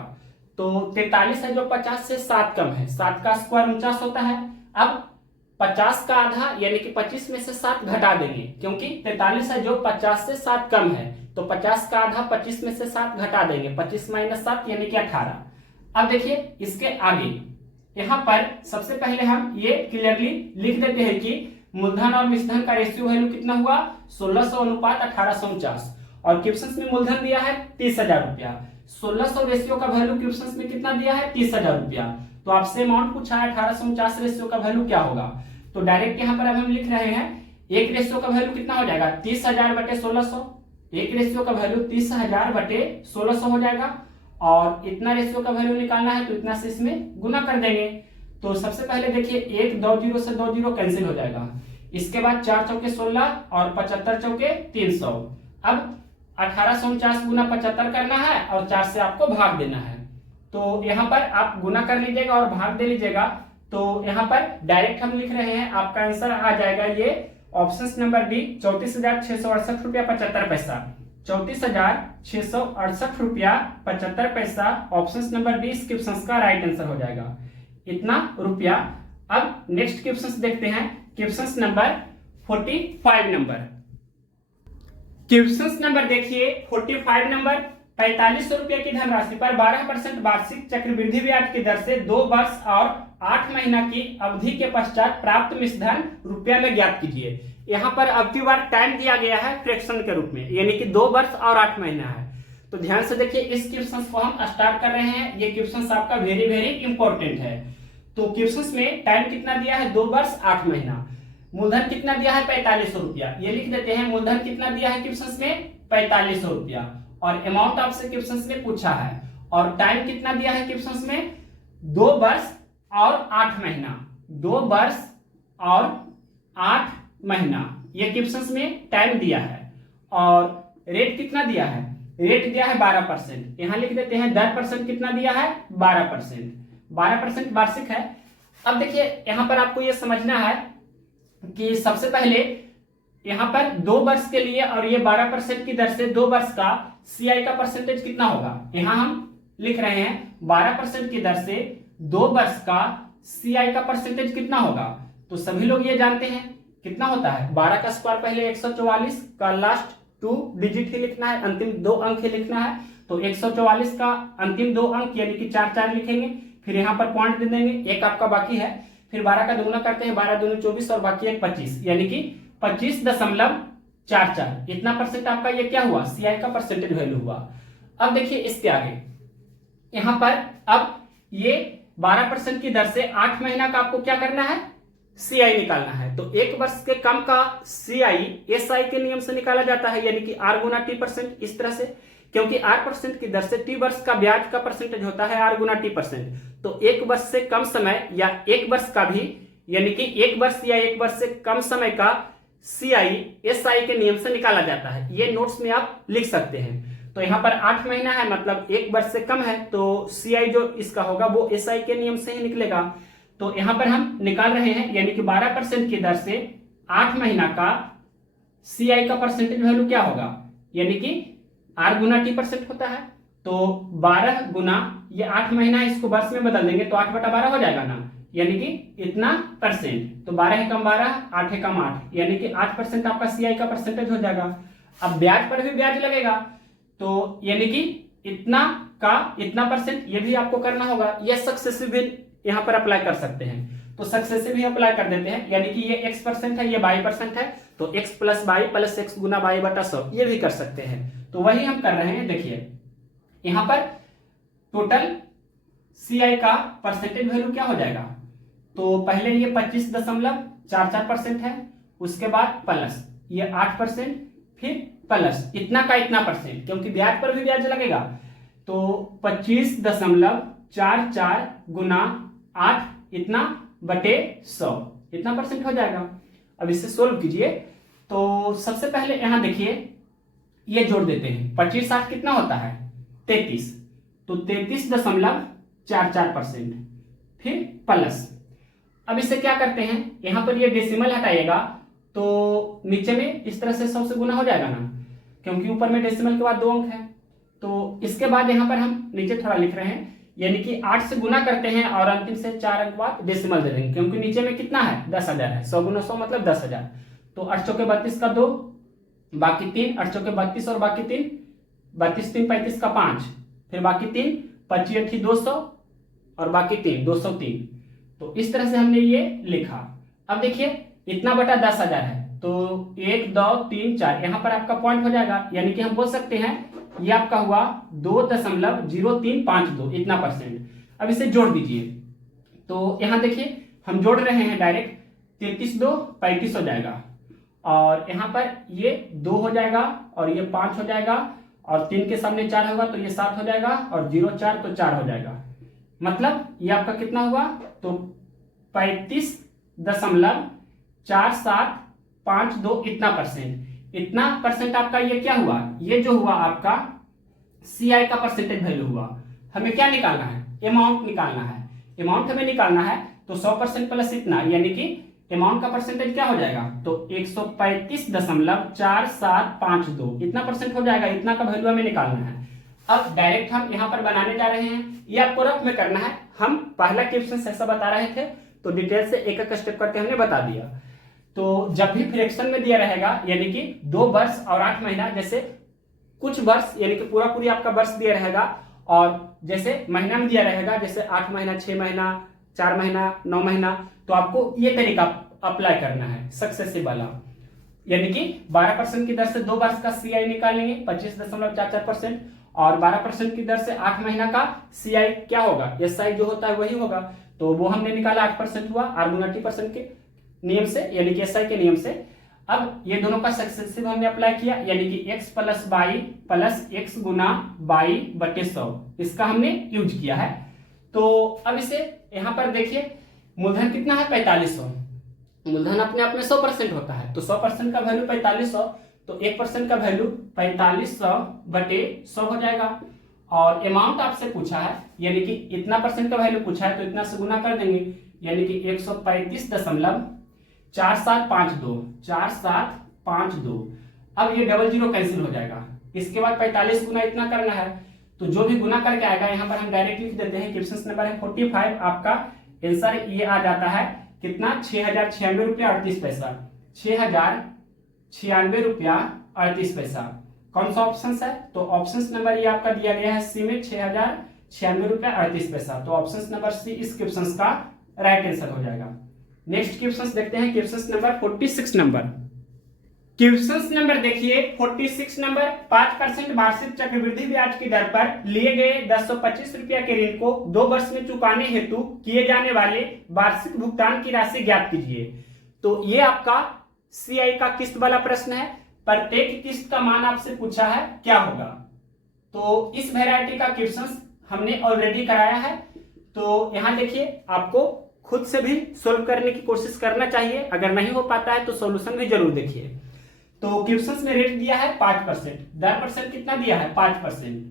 तो 43 है जो 50 से 7 कम है, 7 का स्क्वायर 49 होता है। अब 50 का आधा यानी कि 25 में से 7 घटा देंगे, क्योंकि 43 है जो 50 से 7 कम है, तो 50 का आधा 25 में से 7 घटा देंगे, 25 माइनस 7 यानी कि 18। अब देखिए इसके आगे यहाँ पर सबसे पहले हम ये क्लियरली लिख देते हैं कि मूलधन और मिश्रधन का रेशियो वैल्यू कितना हुआ 1600 अनुपात 1849, और क्वेश्चंस में मूलधन दिया है 30,000 रुपया, 1600 रेशियो का वैल्यू क्वेश्चंस में कितना दिया है 30,000 रुपया, तो आपसे अमाउंट पूछा है 1849 रेशियो का वैल्यू क्या होगा। तो डायरेक्ट यहाँ पर अब हम लिख रहे हैं एक रेशियो का वैल्यू कितना हो जाएगा 30,000 बटे 1600, एक रेशियो का वैल्यू 30,000 बटे 1600 हो जाएगा, और इतना रेशियो का वैल्यू निकालना है तो इतना से इसमें गुना कर देंगे। तो सबसे पहले देखिए 1 2 0 से 2 0 कैंसिल हो जाएगा, इसके बाद 4 चौके 16 और 75 चौके 300। अब 1849 गुना 75 करना है और 4 से आपको भाग देना है, तो यहाँ पर आप गुना कर लीजिएगा और भाग दे लीजिएगा। तो यहाँ पर डायरेक्ट हम लिख रहे हैं, आपका आंसर आ जाएगा ये ऑप्शन नंबर डी 34,668 रुपया 75 पैसा, 34,668 रुपया 75 पैसा ऑप्शन नंबर डी इस क्वेश्चन का राइट आंसर हो जाएगा, इतना रुपया। अब नेक्स्ट क्वेश्चन देखते हैं, question number 45 number. Question number देखिए 45 नंबर, 4500 रुपया की धनराशि पर 12% वार्षिक चक्रवृद्धि ब्याज की दर से 2 वर्ष और 8 महीना की अवधि के पश्चात प्राप्त मिश्रधन रुपया में ज्ञात कीजिए। यहाँ पर अब की बार टाइम दिया गया है फ्रैक्शन के रूप में, यानी कि 2 वर्ष और 8 महीना है। तो ध्यान से देखिए इस क्वेश्चन को हम स्टार्ट कर रहे हैं, ये क्वेश्चन आपका वेरी वेरी इंपॉर्टेंट है। तो क्वेश्चन में टाइम कितना दिया है 2 वर्ष 8 महीना, मूलधन कितना दिया है 4500 रुपया, ये लिख देते हैं मूलधन कितना दिया है क्वेश्चन में 4500 रुपया, और अमाउंट आपसे क्वेश्चन में पूछा है, और टाइम कितना दिया है क्वेश्चन में 2 वर्ष और 8 महीना, 2 वर्ष और 8 महीना ये क्वेश्चन में टाइम दिया है, और रेट कितना दिया है, रेट दिया है 12%, यहां लिख देते हैं दर परसेंट कितना दिया है 12%, 12% वार्षिक है। अब देखिए यहां पर आपको यह समझना है कि सबसे पहले यहां पर 2 वर्ष के लिए और ये 12% की दर से 2 वर्ष का सीआई का परसेंटेज कितना होगा, यहां हम लिख रहे हैं 12% की दर से 2 वर्ष का सीआई का परसेंटेज कितना होगा। तो सभी लोग ये जानते हैं कितना होता है, 12 का स्क्वायर पहले 144 का लास्ट 2 डिजिट ही लिखना है, अंतिम 2 अंक ही लिखना है, तो 144 का अंतिम 2 अंक यानी कि 4 4 लिखेंगे, फिर यहाँ पर पॉइंट दे देंगे, एक आपका बाकी है, फिर 12 का दुगुना करते हैं, 12 दूनी 24 और बाकी एक 25, यानी कि 25.44, इतना परसेंट आपका ये क्या हुआ सीआई का परसेंटेज वैल्यू हुआ। अब देखिए इसके आगे यहां पर अब ये 12% की दर से 8 महीना का आपको क्या करना है सीआई निकालना है। तो 1 वर्ष के कम का सीआई एसआई के नियम से निकाला जाता है, यानी कि आर गुना टी परसेंट, इस तरह से, क्योंकि 8% की दर से टी वर्ष का ब्याज का परसेंटेज होता है आर गुना टी परसेंट। तो 1 वर्ष से कम समय या 1 वर्ष का भी, यानी कि 1 वर्ष या 1 वर्ष से कम समय का सीआई एसआई के नियम से निकाला जाता है, ये नोट्स में आप लिख सकते हैं। तो यहाँ पर 8 महीना है मतलब 1 वर्ष से कम है, तो सीआई जो इसका होगा वो एसआई के नियम से ही निकलेगा। तो यहाँ पर हम निकाल रहे हैं, यानी कि 12% की दर से 8 महीना का सीआई का परसेंटेज वैल्यू क्या होगा, यानी कि आर गुना टी परसेंट होता है, तो 12 गुना ये 8 महीना है, इसको वर्ष में बदल देंगे तो 8/12 हो जाएगा ना, यानी कि इतना परसेंट, तो 12 है कम 12, 8 है कम 8, यानी कि 8% आपका सीआई का परसेंटेज हो जाएगा। अब ब्याज पर भी ब्याज लगेगा, तो यानी कि इतना का इतना परसेंट ये भी आपको करना होगा, ये सक्सेसिव भी यहाँ पर अप्लाई कर सकते हैं, तो सक्सेसिव भी अप्लाई कर देते हैं, यानी कि ये x% है ये y% है, तो x plus y plus x गुना y बटा 100 ये भी कर सकते हैं। तो वही हम कर रहे हैं, देखिए यहाँ पर टोटल सीआई का परसेंटेज वैल्यू क्या हो जाएगा, तो पहले ये 25.44% है, उसके बाद प्लस ये 8%, फिर प्लस इतना का इतना परसेंट, क्योंकि ब्याज पर भी ब्याज लगेगा, तो 25.44 गुना 8 इतना बटे 100 इतना परसेंट हो जाएगा। अब इससे सोल्व कीजिए, तो सबसे पहले यहां देखिए ये जोड़ देते हैं, 25 8 कितना होता है 33, तो 33.44%, फिर प्लस। अब इसे क्या करते हैं, यहां पर ये डेसिमल हटाइएगा तो नीचे में इस तरह से 100 से गुना हो जाएगा ना, क्योंकि ऊपर में डेसिमल के बाद 2 अंक है। तो इसके बाद यहां पर हम नीचे थोड़ा लिख रहे हैं, यानी कि 8 से गुना करते हैं और अंतिम से 4 अंक बाद डेसिमल दे देंगे, क्योंकि नीचे में कितना है 10,000 है, 100 गुना 100 मतलब 10,000। तो 8 चौके 32 का 2, बाकी 3, 8 चौके 32 और बाकी 3, 32 3 35 का 5, फिर बाकी 3, 25 8 200 और बाकी 3 203। तो इस तरह से हमने ये लिखा। अब देखिए इतना बटा 10,000 है, तो 1 2 3 4 यहाँ पर आपका पॉइंट हो जाएगा, यानी कि हम बोल सकते हैं ये आपका हुआ 2.0352 इतना %। अब इसे जोड़ दीजिए, तो यहाँ देखिए हम जोड़ रहे हैं डायरेक्ट, 33 2 35 हो जाएगा, और यहाँ पर ये 2 हो जाएगा और ये 5 हो जाएगा, और 3 के सामने 4 होगा तो ये 7 हो जाएगा, और 0 4 तो 4 हो जाएगा। मतलब ये आपका कितना हुआ, तो 35.4752 इतना %। इतना % आपका ये क्या हुआ, ये जो हुआ आपका CI का परसेंटेज वैल्यू हुआ। हमें क्या निकालना है, अमाउंट निकालना है। अमाउंट हमें निकालना है तो 100% प्लस इतना, यानी कि अमाउंट का परसेंटेज क्या हो जाएगा, तो 135.4752 इतना % हो जाएगा। इतना का वैल्यू हमें निकालना है। अब डायरेक्ट हम यहाँ पर बनाने जा रहे हैं, ये आपको रफ में करना है। हम पहला क्वेश्चन ऐसा बता रहे थे तो डिटेल से एक एक स्टेप करके हमने बता दिया। तो जब भी फ्रैक्शन में दिया रहेगा, यानी कि 2 वर्ष और 8 महीना, जैसे कुछ वर्ष यानी कि पूरा पूरी आपका वर्ष दिया रहेगा, और जैसे महीना में दिया रहेगा, जैसे 8 महीना 6 महीना 4 महीना 9 महीना, तो आपको ये तरीका अप्लाई करना है सक्सेसिव वाला, यानी कि 12% की दर से 2 वर्ष का CI निकालेंगे 25.44%, और 12% की दर से 8 महीना का CI क्या होगा, SI जो होता है वही होगा, तो वो हमने निकाला 8% हुआ R गुना T% के नियम से, यानी कि SI के नियम से। अब ये दोनों का सक्सेसिव हमने अप्लाई किया, यानी कि x plus by plus x Guna by बटे 100, इसका हमने यूज किया है। तो अब इसे यहाँ पर देखिए, मूलधन कितना है 4500, मूलधन अपने आप में 100% होता है, तो 100% का वैल्यू 4500, तो 1% का वैल्यू 4500 बटे 100 हो जाएगा। और अमाउंट आपसे पूछा है, यानी कि इतना % का वैल्यू पूछा है, तो इतना से गुना कर देंगे, यानी कि 135.4752। अब ये 00 कैंसिल हो जाएगा। इसके बाद 45 गुना इतना करना है, तो जो भी गुना करके आएगा यहाँ पर हम डायरेक्ट लिख देते हैं। क्वेश्चन नंबर है 45, आपका आंसर ये आ जाता है कितना, 6096 रुपया 38 पैसा, 6096 रुपया 38 पैसा। कौन सा ऑप्शन है, तो ऑप्शन नंबर ये आपका दिया गया है सी में, 6096 रुपया 38 पैसा। तो ऑप्शन नंबर सी इस क्वेश्चन का राइट आंसर हो जाएगा। नेक्स्ट क्वेश्चन देखते हैं, question number 46 number. Question number देखिए 46 नंबर, 5% वार्षिक चक्रवृद्धि ब्याज की दर पर लिए गए 1025 रुपया के ऋण को 2 वर्ष में चुकाने हेतु किए जाने वाले वार्षिक भुगतान की राशि ज्ञात कीजिए। तो ये आपका CI का किस्त वाला प्रश्न है। प्रत्येक किस्त का मान आपसे पूछा है क्या होगा। तो इस वैरायटी का क्वेश्चन हमने ऑलरेडी कराया है, तो यहां देखिए आपको खुद से भी सोल्व करने की कोशिश करना चाहिए। अगर नहीं हो पाता है तो सॉल्यूशन भी जरूर देखिए। तो क्वेश्चन में रेट दिया है 5%, दर % कितना दिया है 5%,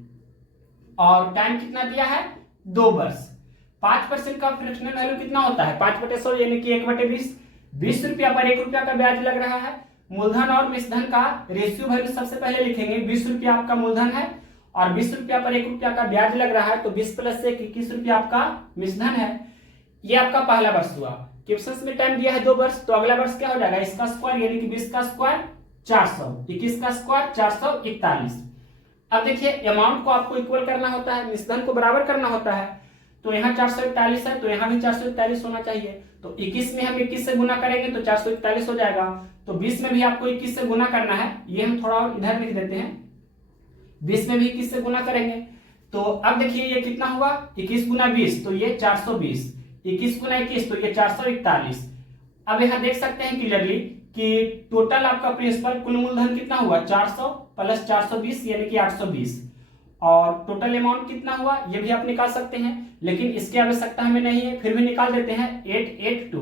और टाइम कितना दिया है 2 वर्ष। 5% का फ्रैक्शनल वैल्यू कितना होता है 5/100, यानी कि 1/20। 20 रुपया पर 1 रुपया का ब्याज लग रहा है। मूलधन और मिश्रधन का रेशियो वैल्यू सबसे पहले लिखेंगे। 20 रुपया आपका मूलधन है और 20 रुपया पर 1 रुपया का ब्याज लग रहा है, तो 20 प्लस 1 21 रुपया आपका मिश्रधन है। ये आपका पहला वर्ष हुआ। क्वेश्चन में टाइम दिया है 2 वर्ष, तो अगला वर्ष क्या हो जाएगा, इसका स्क्वायर यानी कि 20 का स्क्वायर 400, 21 का स्क्वायर 441। अब देखिए अमाउंट को आपको इक्वल करना होता है, मिश्रधन को बराबर करना होता है। तो यहाँ 441 है, तो यहाँ भी 441 होना चाहिए। तो 21 में हम 21 से गुना करेंगे तो 441 हो जाएगा। तो 20 में भी आपको 21 से गुना करना है, ये हम थोड़ा और इधर लिख देते हैं। 20 में भी 21 से गुना करेंगे, तो अब देखिए ये कितना हुआ, 21 गुना 20 तो ये 420, 21 गुना 21 तो ये 441। अब यहाँ देख सकते हैं क्लियरली कि टोटल आपका प्रिंसिपल कुल मूलधन कितना हुआ 400 प्लस 420 यानी कि 820, और टोटल अमाउंट कितना हुआ ये भी आप निकाल सकते हैं, लेकिन इसकी आवश्यकता हमें नहीं है, फिर भी निकाल देते हैं 882।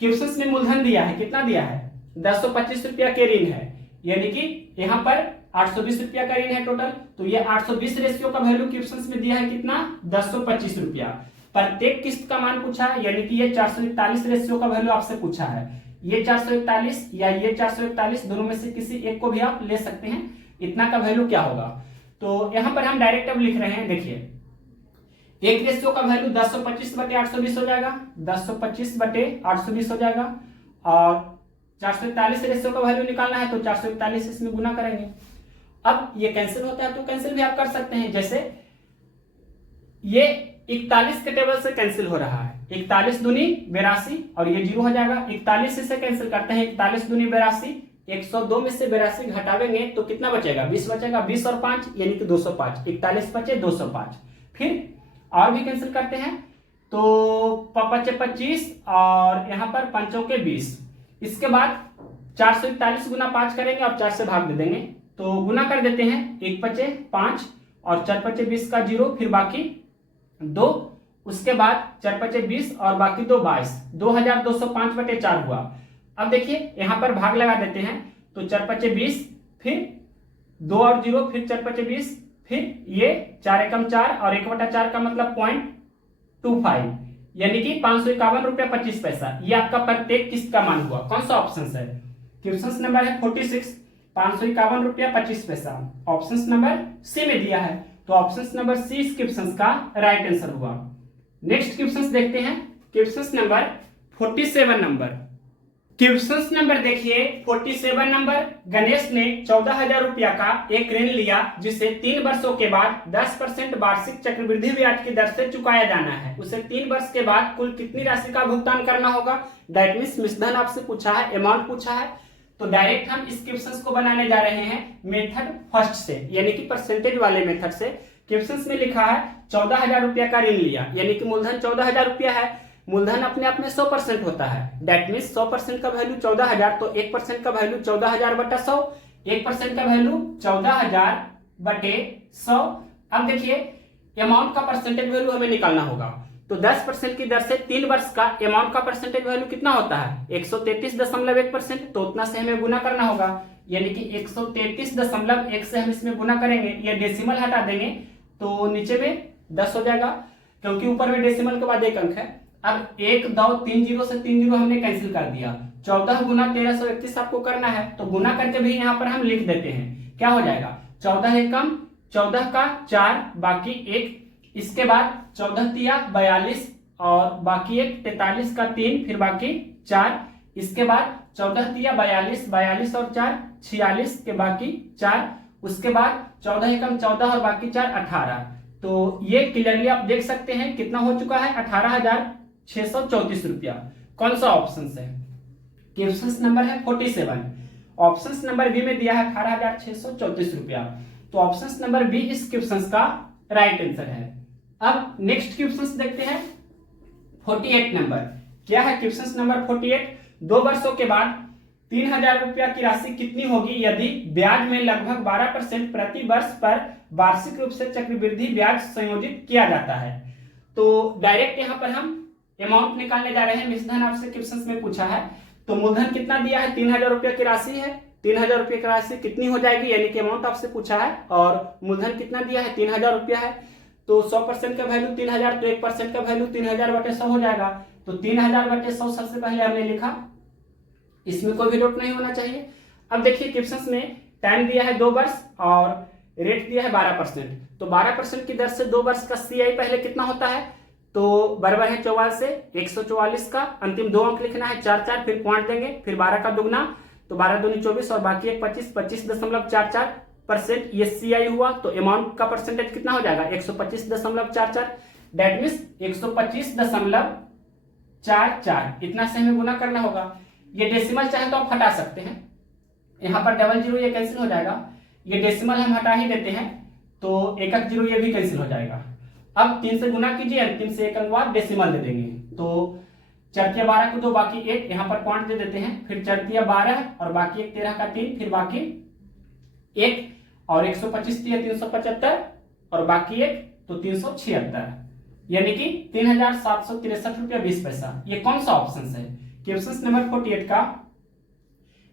क्वेश्चन में मूलधन दिया है, कितना दिया है 1025 रुपया के ऋण है, यानी कि यहाँ पर 820 रुपया का ऋण है टोटल। तो ये 820 रेशियो का वैल्यू क्वेश्चंस में दिया है कितना 1025 रुपया। प्रत्येक किस्त का मान पूछा है, यानी कि ये 441 रेशियो का वैल्यू आपसे पूछा है। ये 441 या ये 441 दोनों में से किसी एक को भी आप ले सकते हैं। इतना का वैल्यू क्या होगा, तो यहां पर हम डायरेक्ट अब लिख रहे हैं। देखिए एक रेशियो का वैल्यू 1025/820 हो जाएगा, 1025/820 हो जाएगा। और 441 रेशियो का वैल्यू निकालना है तो 441 इसमें गुना करेंगे। अब ये कैंसिल होता है तो कैंसिल भी आप कर सकते हैं। जैसे ये 41 के टेबल से कैंसिल हो रहा है, 41 दूनी 82 और ये 0 हो जाएगा। 41 से कैंसिल करते हैं, 41 दूनी 82, 102 में से 82 घटावेंगे तो कितना बचेगा 20 बचेगा, 20 और 5 यानी कि 205, 41 बचे 205। फिर और भी कैंसिल करते हैं तो 25 और यहाँ पर 5 के 20। इसके बाद 441 गुना 5 करेंगे और 4 से भाग दे देंगे तो गुना कर देते हैं, 1 बचे 5 और 4 बचे 20 का 0, फिर बाकी 2, उसके बाद 4 बचे 20 और बाकी 2 22, 2205/4 हुआ। अब देखिए यहाँ पर भाग लगा देते हैं तो 4 बचे 20, फिर 2 और 0, फिर 4 बचे 20, फिर ये 4 एकम 4 और 1/4 का मतलब 0.25 यानी कि 551 रुपया 25 पैसा। ये आपका प्रत्येक किस्त का मान हुआ। कौन सा ऑप्शन है, क्वेश्चन नंबर है 46, 551 रुपया 25 पैसा। ऑप्शन नंबर सी में दिया है तो ऑप्शन नंबर सी इस क्वेश्चन का राइट आंसर हुआ। नेक्स्ट क्वेश्चन देखते हैं, question number 47 number. Question number देखिए 47 नंबर। गणेश ने 14,000 रुपया का एक ऋण लिया जिसे 3 वर्षों के बाद 10% वार्षिक चक्रवृद्धि ब्याज की दर से चुकाया जाना है। उसे 3 वर्ष के बाद कुल कितनी राशि का भुगतान करना होगा। दैट मीन्स मिश्रधन आपसे पूछा है, अमाउंट पूछा है। तो डायरेक्ट हम इस क्वेश्चन को बनाने जा रहे हैं मेथड फर्स्ट से, यानी कि परसेंटेज वाले मेथड से। क्वेश्चन में लिखा है 14,000 रुपया का ऋण लिया, यानी कि मूलधन 14,000 रुपया है। मूलधन अपने आप में 100% होता है। दैट मीन्स 100% का वैल्यू 14,000, तो 1% का वैल्यू 14,000/100, 1% का वैल्यू 14,000/100। अब देखिए अमाउंट का परसेंटेज वैल्यू हमें निकालना होगा तो 10% की दर से 3 वर्ष का अमाउंट का परसेंटेज वैल्यू कितना होता है 133.1%। तो उतना से हमें गुना करना होगा, यानी कि 133.1 से हम इसमें गुना करेंगे। ये डेसिमल हटा देंगे तो नीचे में 10 हो जाएगा, क्योंकि ऊपर में डेसिमल के बाद 1 अंक है। अब 1 2 3 0 से 3 0 हमने कैंसिल कर दिया। 14 गुना 1331 आपको करना है तो गुना करके भी यहाँ पर हम लिख देते हैं। क्या हो जाएगा 14 एकम 14 का 4 बाकी 1, इसके बाद 14 तिया 42 और बाकी 1, 43 का 3 फिर बाकी 4, इसके बाद 14 तिया 42, 42 और 4 46 के बाकी 4, उसके बाद 14 एकम 14 और बाकी 4 18। तो ये क्लियरली आप देख सकते हैं कितना हो चुका है 18,634 रुपया। कौन सा ऑप्शन है, क्वेश्चन नंबर है 47। ऑप्शन नंबर बी में दिया है 18,634 रुपया, तो ऑप्शन नंबर बी इस क्वेश्चन का राइट आंसर है। अब नेक्स्ट क्वेश्चन देखते हैं 48 नंबर। क्या है क्वेश्चन नंबर 48। 2 वर्षों के बाद 3,000 रुपया की राशि कितनी होगी यदि ब्याज में लगभग 12% प्रति वर्ष पर वार्षिक रूप से चक्रवृद्धि ब्याज संयोजित किया जाता है। तो डायरेक्ट यहाँ पर हम अमाउंट निकालने जा रहे हैं। मिश्रधन आपसे क्वेश्चन में पूछा है तो मूलधन कितना दिया है 3,000 रुपया की राशि है। 3,000 रुपये की राशि कितनी हो जाएगी, यानी कि अमाउंट आपसे पूछा है और मूलधन कितना दिया है 3,000 रुपया है। तो 100% का वैल्यू 3,000, तो 1% का वैल्यू 3,000/100 हो जाएगा। तो 3,000/100 सबसे पहले हमने लिखा, इसमें कोई भी डॉट नहीं होना चाहिए। अब देखिए क्वेश्चन में टाइम दिया है 2 वर्ष और रेट दिया है 12%। तो 12% की दर से 2 वर्ष का CI पहले कितना होता है तो बराबर है 44 से 144 का अंतिम 2 अंक लिखना है 4 4, फिर पॉइंट देंगे, फिर 12 का दुगना तो 12 दूनी 24 और बाकी 1 25, 25.44% ये CI हुआ। तो अमाउंट का परसेंटेज कितना हो जाएगा 125.44। दैट मीन्स 125.44 इतना से हमें गुना करना होगा। ये डेसिमल चाहे तो आप हटा सकते हैं, यहाँ पर 00 ये कैंसिल हो जाएगा। ये डेसिमल हम हटा ही देते हैं तो 1 0 ये भी कैंसिल हो जाएगा। अब 3 से गुना कीजिए, 3 से 1 अंक बाद डेसिमल दे देंगे तो 4 तिया 12 को 2 बाकी 1, यहाँ पर पॉइंट दे देते हैं, फिर 4 तिया 12 और बाकी 1 13 का 3, फिर बाकी 1 और 125 तिया 375 और बाकी 1 तो 376, यानी कि 3,763 रुपया 20 पैसा। ये कौन सा ऑप्शन है क्वेश्चन नंबर 48 का।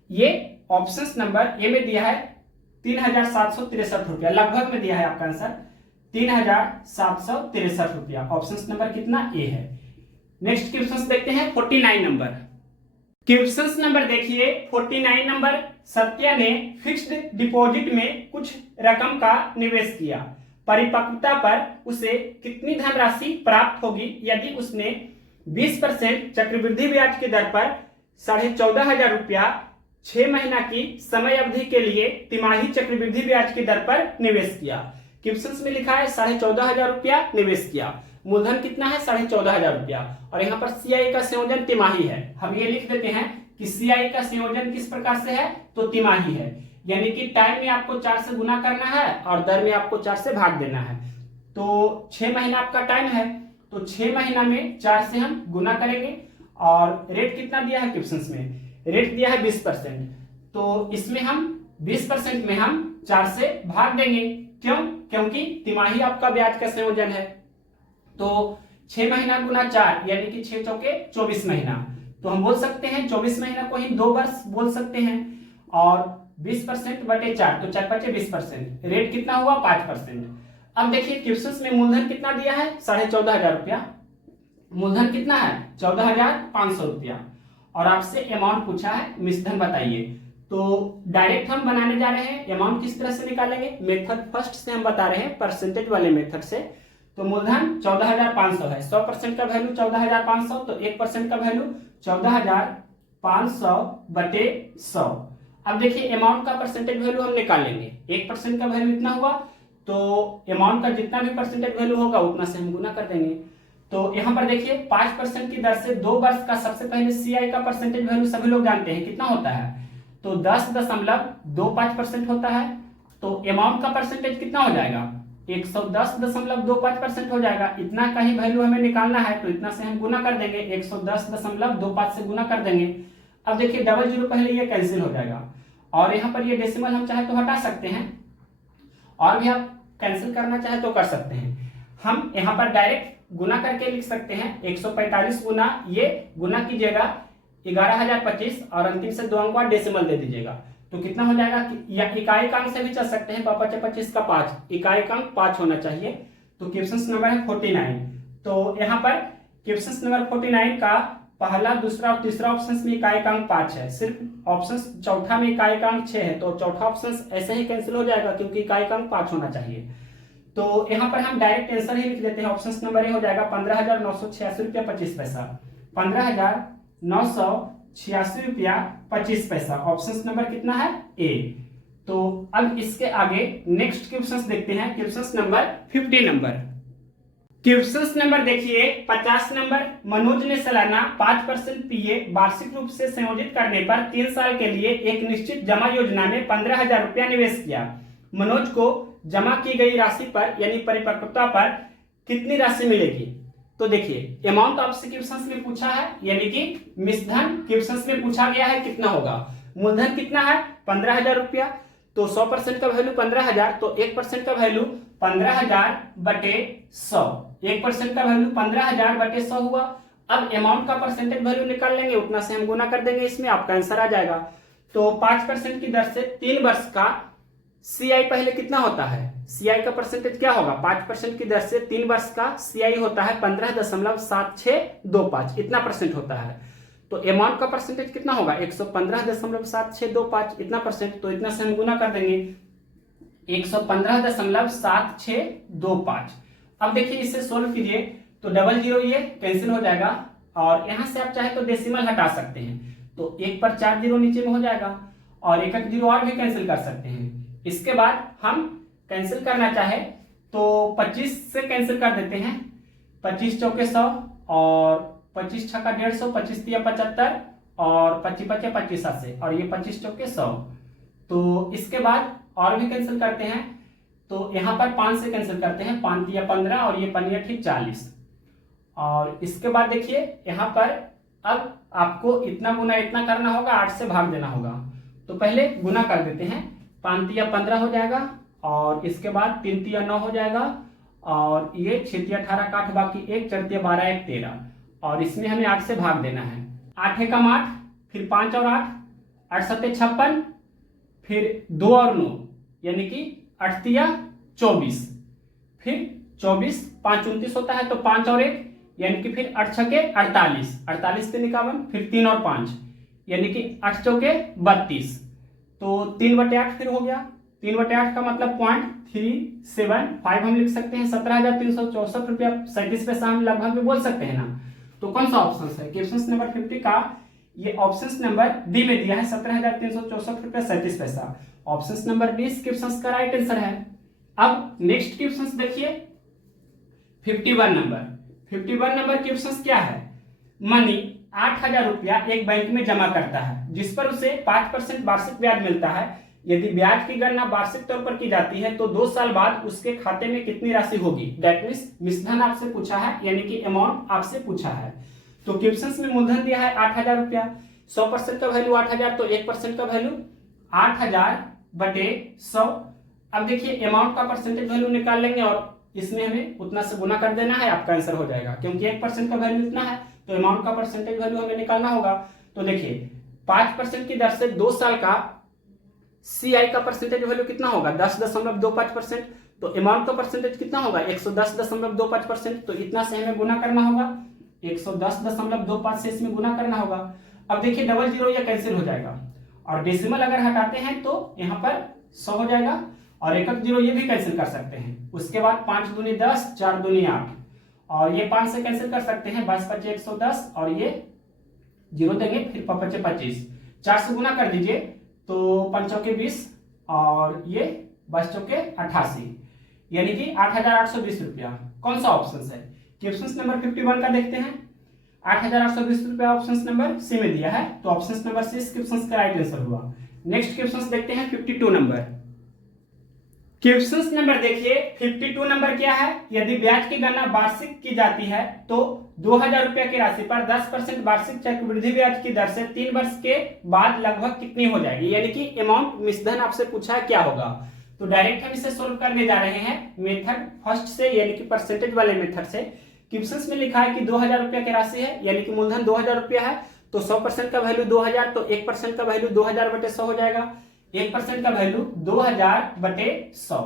ये ऑप्शन नंबर ए में दिया है 3,763 रुपया, लगभग में दिया है आपका आंसर 3,763 रुपया। ऑप्शन नंबर कितना ए है। नेक्स्ट क्वेश्चन देखते हैं 49 नंबर। क्वेश्चन नंबर देखिए 49 नंबर। सत्या ने फिक्स्ड डिपॉजिट में कुछ रकम का निवेश किया, परिपक्वता पर उसे कितनी धनराशि प्राप्त होगी यदि उसने 20% चक्रवृद्धि ब्याज की दर पर 14,500 रुपया 6 महीना की समय अवधि के लिए तिमाही चक्रवृद्धि ब्याज की दर पर निवेश किया। क्वेश्चन में लिखा है 14,500 रुपया निवेश किया, मूलधन कितना है 14,500 रुपया, और यहाँ पर सीआई का संयोजन तिमाही है। हम ये लिख देते हैं कि सीआई का संयोजन किस प्रकार से है, तो तिमाही है, यानी कि टाइम में आपको 4 से गुना करना है और दर में आपको 4 से भाग देना है। तो 6 महीना आपका टाइम है, तो 6 महीना में 4 से हम गुना करेंगे। और रेट कितना दिया है क्वेश्चन में, रेट दिया है 20%, तो इसमें हम 20% में हम 4 से भाग देंगे। क्यों, क्योंकि तिमाही आपका ब्याज का संयोजन है। तो 6 महीना गुना 4 यानी कि 6 चौके 24 महीना, तो हम बोल सकते हैं 24 महीना को ही 2 वर्ष बोल सकते हैं। और 20% बटे 4 तो 4 5 20%, रेट कितना हुआ 5%। अब देखिए क्वेश्चन में मूलधन कितना दिया है 14,500 रुपया, मूलधन कितना है 14,500 रुपया, और आपसे अमाउंट पूछा है मिश्रधन बताइए। तो डायरेक्ट हम बनाने जा रहे हैं, अमाउंट किस तरह से निकालेंगे, मेथड फर्स्ट से हम बता रहे हैं, परसेंटेज वाले मेथड से। तो मूलधन 14,500 है, 100% का वैल्यू 14,500, तो 1% का वैल्यू 14,500 बटे 100। अब देखिए अमाउंट का परसेंटेज वैल्यू हम निकालेंगे, 1% का वैल्यू इतना हुआ, तो अमाउंट का जितना भी परसेंटेज वैल्यू होगा उतना से हम गुना कर देंगे। तो यहाँ पर देखिए 5% की दर से 2 वर्ष का सबसे पहले सीआई का परसेंटेज वैल्यू सभी लोग जानते हैं कितना होता है, तो 10.25% होता है। तो अमाउंट का परसेंटेज कितना हो जाएगा 110.25% हो जाएगा। इतना का ही वैल्यू हमें निकालना है, तो इतना से हम गुना कर देंगे, 110.25 से गुना कर देंगे। अब देखिए डबल जीरो पहले ये कैंसिल हो जाएगा, और यहाँ पर ये डेसिमल हम चाहे तो हटा सकते हैं, और भी आप कैंसिल करना चाहे तो कर सकते हैं। हम यहाँ पर डायरेक्ट गुना करके लिख सकते हैं, 145 गुना ये गुना कीजिएगा 11,025 और अंतिम से 2 अंक डेसिमल दे दीजिएगा, तो कितना हो जाएगा, या इकाई अंक से भी चल सकते हैं, 25 का 5, इकाई अंक 5 होना चाहिए। तो क्वेश्चन नंबर है 49। तो यहाँ पर क्वेश्चन नंबर 49 का पहला, दूसरा और तीसरा ऑप्शन में इकाई अंक 5 है, सिर्फ ऑप्शन चौथा में इकाई अंक 6 है, तो चौथा ऑप्शन ऐसे ही कैंसिल हो जाएगा क्योंकि इकाई अंक 5 होना चाहिए। तो यहाँ पर हम डायरेक्ट आंसर ही लिख देते हैं, ऑप्शन नंबर ए हो जाएगा 15,986 रुपया 25 पैसा, 15,986 रुपया 25 पैसा। ऑप्शन नंबर कितना है ए। तो अब इसके आगे नेक्स्ट क्वेश्चन देखते हैं, question number 50 number. Question number देखिए 50 नंबर। मनोज ने सालाना 5% पीए वार्षिक रूप से संयोजित करने पर 3 साल के लिए एक निश्चित जमा योजना में 15,000 रुपया निवेश किया। मनोज को जमा की गई राशि पर यानी परिपक्वता पर कितनी राशि मिलेगी। तो देखिए अमाउंट आपसे क्वेश्चन में पूछा है, यानी कि मिश्रधन क्वेश्चन में पूछा गया है कितना होगा। मूलधन कितना है 15,000 रुपया, तो 100% का वैल्यू 15,000, तो 1% का वैल्यू 15,000 बटे 100, 1% का वैल्यू 15,000 बटे 100 हुआ। अब अमाउंट का परसेंटेज वैल्यू निकाल लेंगे, उतना से हम गुना कर देंगे, इसमें आपका आंसर आ जाएगा। तो 5% की दर से 3 वर्ष का सीआई पहले कितना होता है, सीआई का परसेंटेज क्या होगा, 5% की दर से 3 वर्ष का सीआई होता है 15.7625, इतना परसेंट होता है। तो अमाउंट का परसेंटेज कितना होगा 115.7625, इतना परसेंट, तो इतना से हम गुना कर देंगे 115.7625। अब देखिए इसे सोल्व कीजिए, तो डबल जीरो ये कैंसिल हो जाएगा, और यहां से आप चाहे तो डेसिमल हटा सकते हैं, तो 1 पर 4 जीरो नीचे में हो जाएगा, और एक जीरो और भी कैंसिल कर सकते हैं। इसके बाद हम कैंसिल करना चाहे तो 25 से कैंसिल कर देते हैं, 25 चौके 100 और 25 छक्का 150, 25 तिया 75 और 25 पचे 25 से, और ये 25 चौके 100। तो इसके बाद और भी कैंसिल करते हैं, तो यहाँ पर 5 से कैंसिल करते हैं, 5 तिया 15 और ये पनिया ठीक 40। और इसके बाद देखिए यहाँ पर अब आपको इतना गुना इतना करना होगा, 8 से भाग देना होगा। तो पहले गुना कर देते हैं, 5 तिया 15 हो जाएगा, और इसके बाद 3 तिया 9 हो जाएगा, और ये 6 तिया 18 काट बाकी 1, 4 तिया 12 1 13, और इसमें हमें 8 से भाग देना है। 8 एकम 8, फिर 5 और 8, 8 सत्ते 56, फिर 2 और 9, यानी कि 8 या 24, फिर 24, 5 29 होता है, तो 5 और 1 यानी कि फिर 8 छके 48, 48 3 51, फिर 3 और 5 यानी कि 8 चौके 32, तो 3/8 फिर हो गया। 3/8 का मतलब 0.375 हम लिख सकते हैं। 17,364 रुपया 37 पैसा हम लगभग में बोल सकते हैं ना। तो कौन सा ऑप्शन है? क्वेश्चन नंबर 50 का ये ऑप्शन नंबर डी में दिया है 17,364 रुपया 37 पैसा। ऑप्शन नंबर 20 क्वेश्चन का राइट आंसर है। अब नेक्स्ट क्वेश्चन देखिए 51 नंबर। 51 नंबर क्वेश्चन क्या है? मनी 8,000 रुपया एक बैंक में जमा करता है जिस पर उसे 5% वार्षिक ब्याज मिलता है। यदि ब्याज की गणना वार्षिक तौर पर की जाती है तो 2 साल बाद उसके खाते में कितनी राशि होगी? दैट मीन्स मिश्रधन आपसे पूछा है, यानी कि अमाउंट आपसे पूछा है। तो क्वेश्चन में मूलधन दिया है 8,000 रुपया, 100% का वैल्यू 8,000, तो 1% का वैल्यू 8,000 बटे 100। अब देखिए अमाउंट का परसेंटेज वैल्यू निकाल लेंगे और इसमें हमें उतना से गुना कर देना है, आपका आंसर हो जाएगा। क्योंकि 1% का वैल्यू इतना है तो अमाउंट का परसेंटेज वैल्यू हमें निकालना होगा। तो देखिए 5% की दर से 2 साल का सीआई का परसेंटेज वैल्यू कितना होगा? 10.25%। तो अमाउंट का परसेंटेज कितना होगा? 110.25%। तो इतना से हमें गुना करना होगा, 110.25 से इसमें गुना करना होगा। अब देखिए डबल जीरो ये कैंसिल हो जाएगा और डेसिमल अगर हटाते हैं तो यहाँ पर 100 हो जाएगा और एक जीरो ये भी कैंसिल कर सकते हैं। उसके बाद 5 दूनी 10, 4 दूनी 8 और ये 5 से कैंसिल कर सकते हैं, 22 5 110 और ये जीरो देंगे, फिर 5 5 25, 4 से गुना कर दीजिए तो 5 चौके 20 और ये 22 चौके 88, यानी कि 8,820 रुपया। कौन सा ऑप्शन है? क्वेश्चन नंबर 51 का देखते हैं। 8,820 रुपया ऑप्शन नंबर सी में दिया है, तो ऑप्शन नंबर सी इस क्वेश्चन का राइट आंसर हुआ। नेक्स्ट क्वेश्चन देखते हैं 52 नंबर। क्वेश्चन नंबर देखिए 52 नंबर क्या है? यदि ब्याज की गणना वार्षिक की जाती है तो 2,000 रुपया की राशि पर 10% वार्षिक चक्रवृद्धि ब्याज की दर से 3 वर्ष के बाद लगभग कितनी हो जाएगी? यानी कि अमाउंट मिश्रधन आपसे पूछा है क्या होगा। तो डायरेक्ट हम इसे सोल्व करने जा रहे हैं मेथड फर्स्ट से, यानी कि परसेंटेज वाले मेथड से। क्वेश्चन में लिखा है कि 2,000 रुपया की राशि है, यानी कि मूलधन 2,000 रुपया है, तो 100% का वैल्यू 2,000, तो 1% का वैल्यू 2,000 बटे 100 हो जाएगा। 1% का वैल्यू 2,000 बटे 100।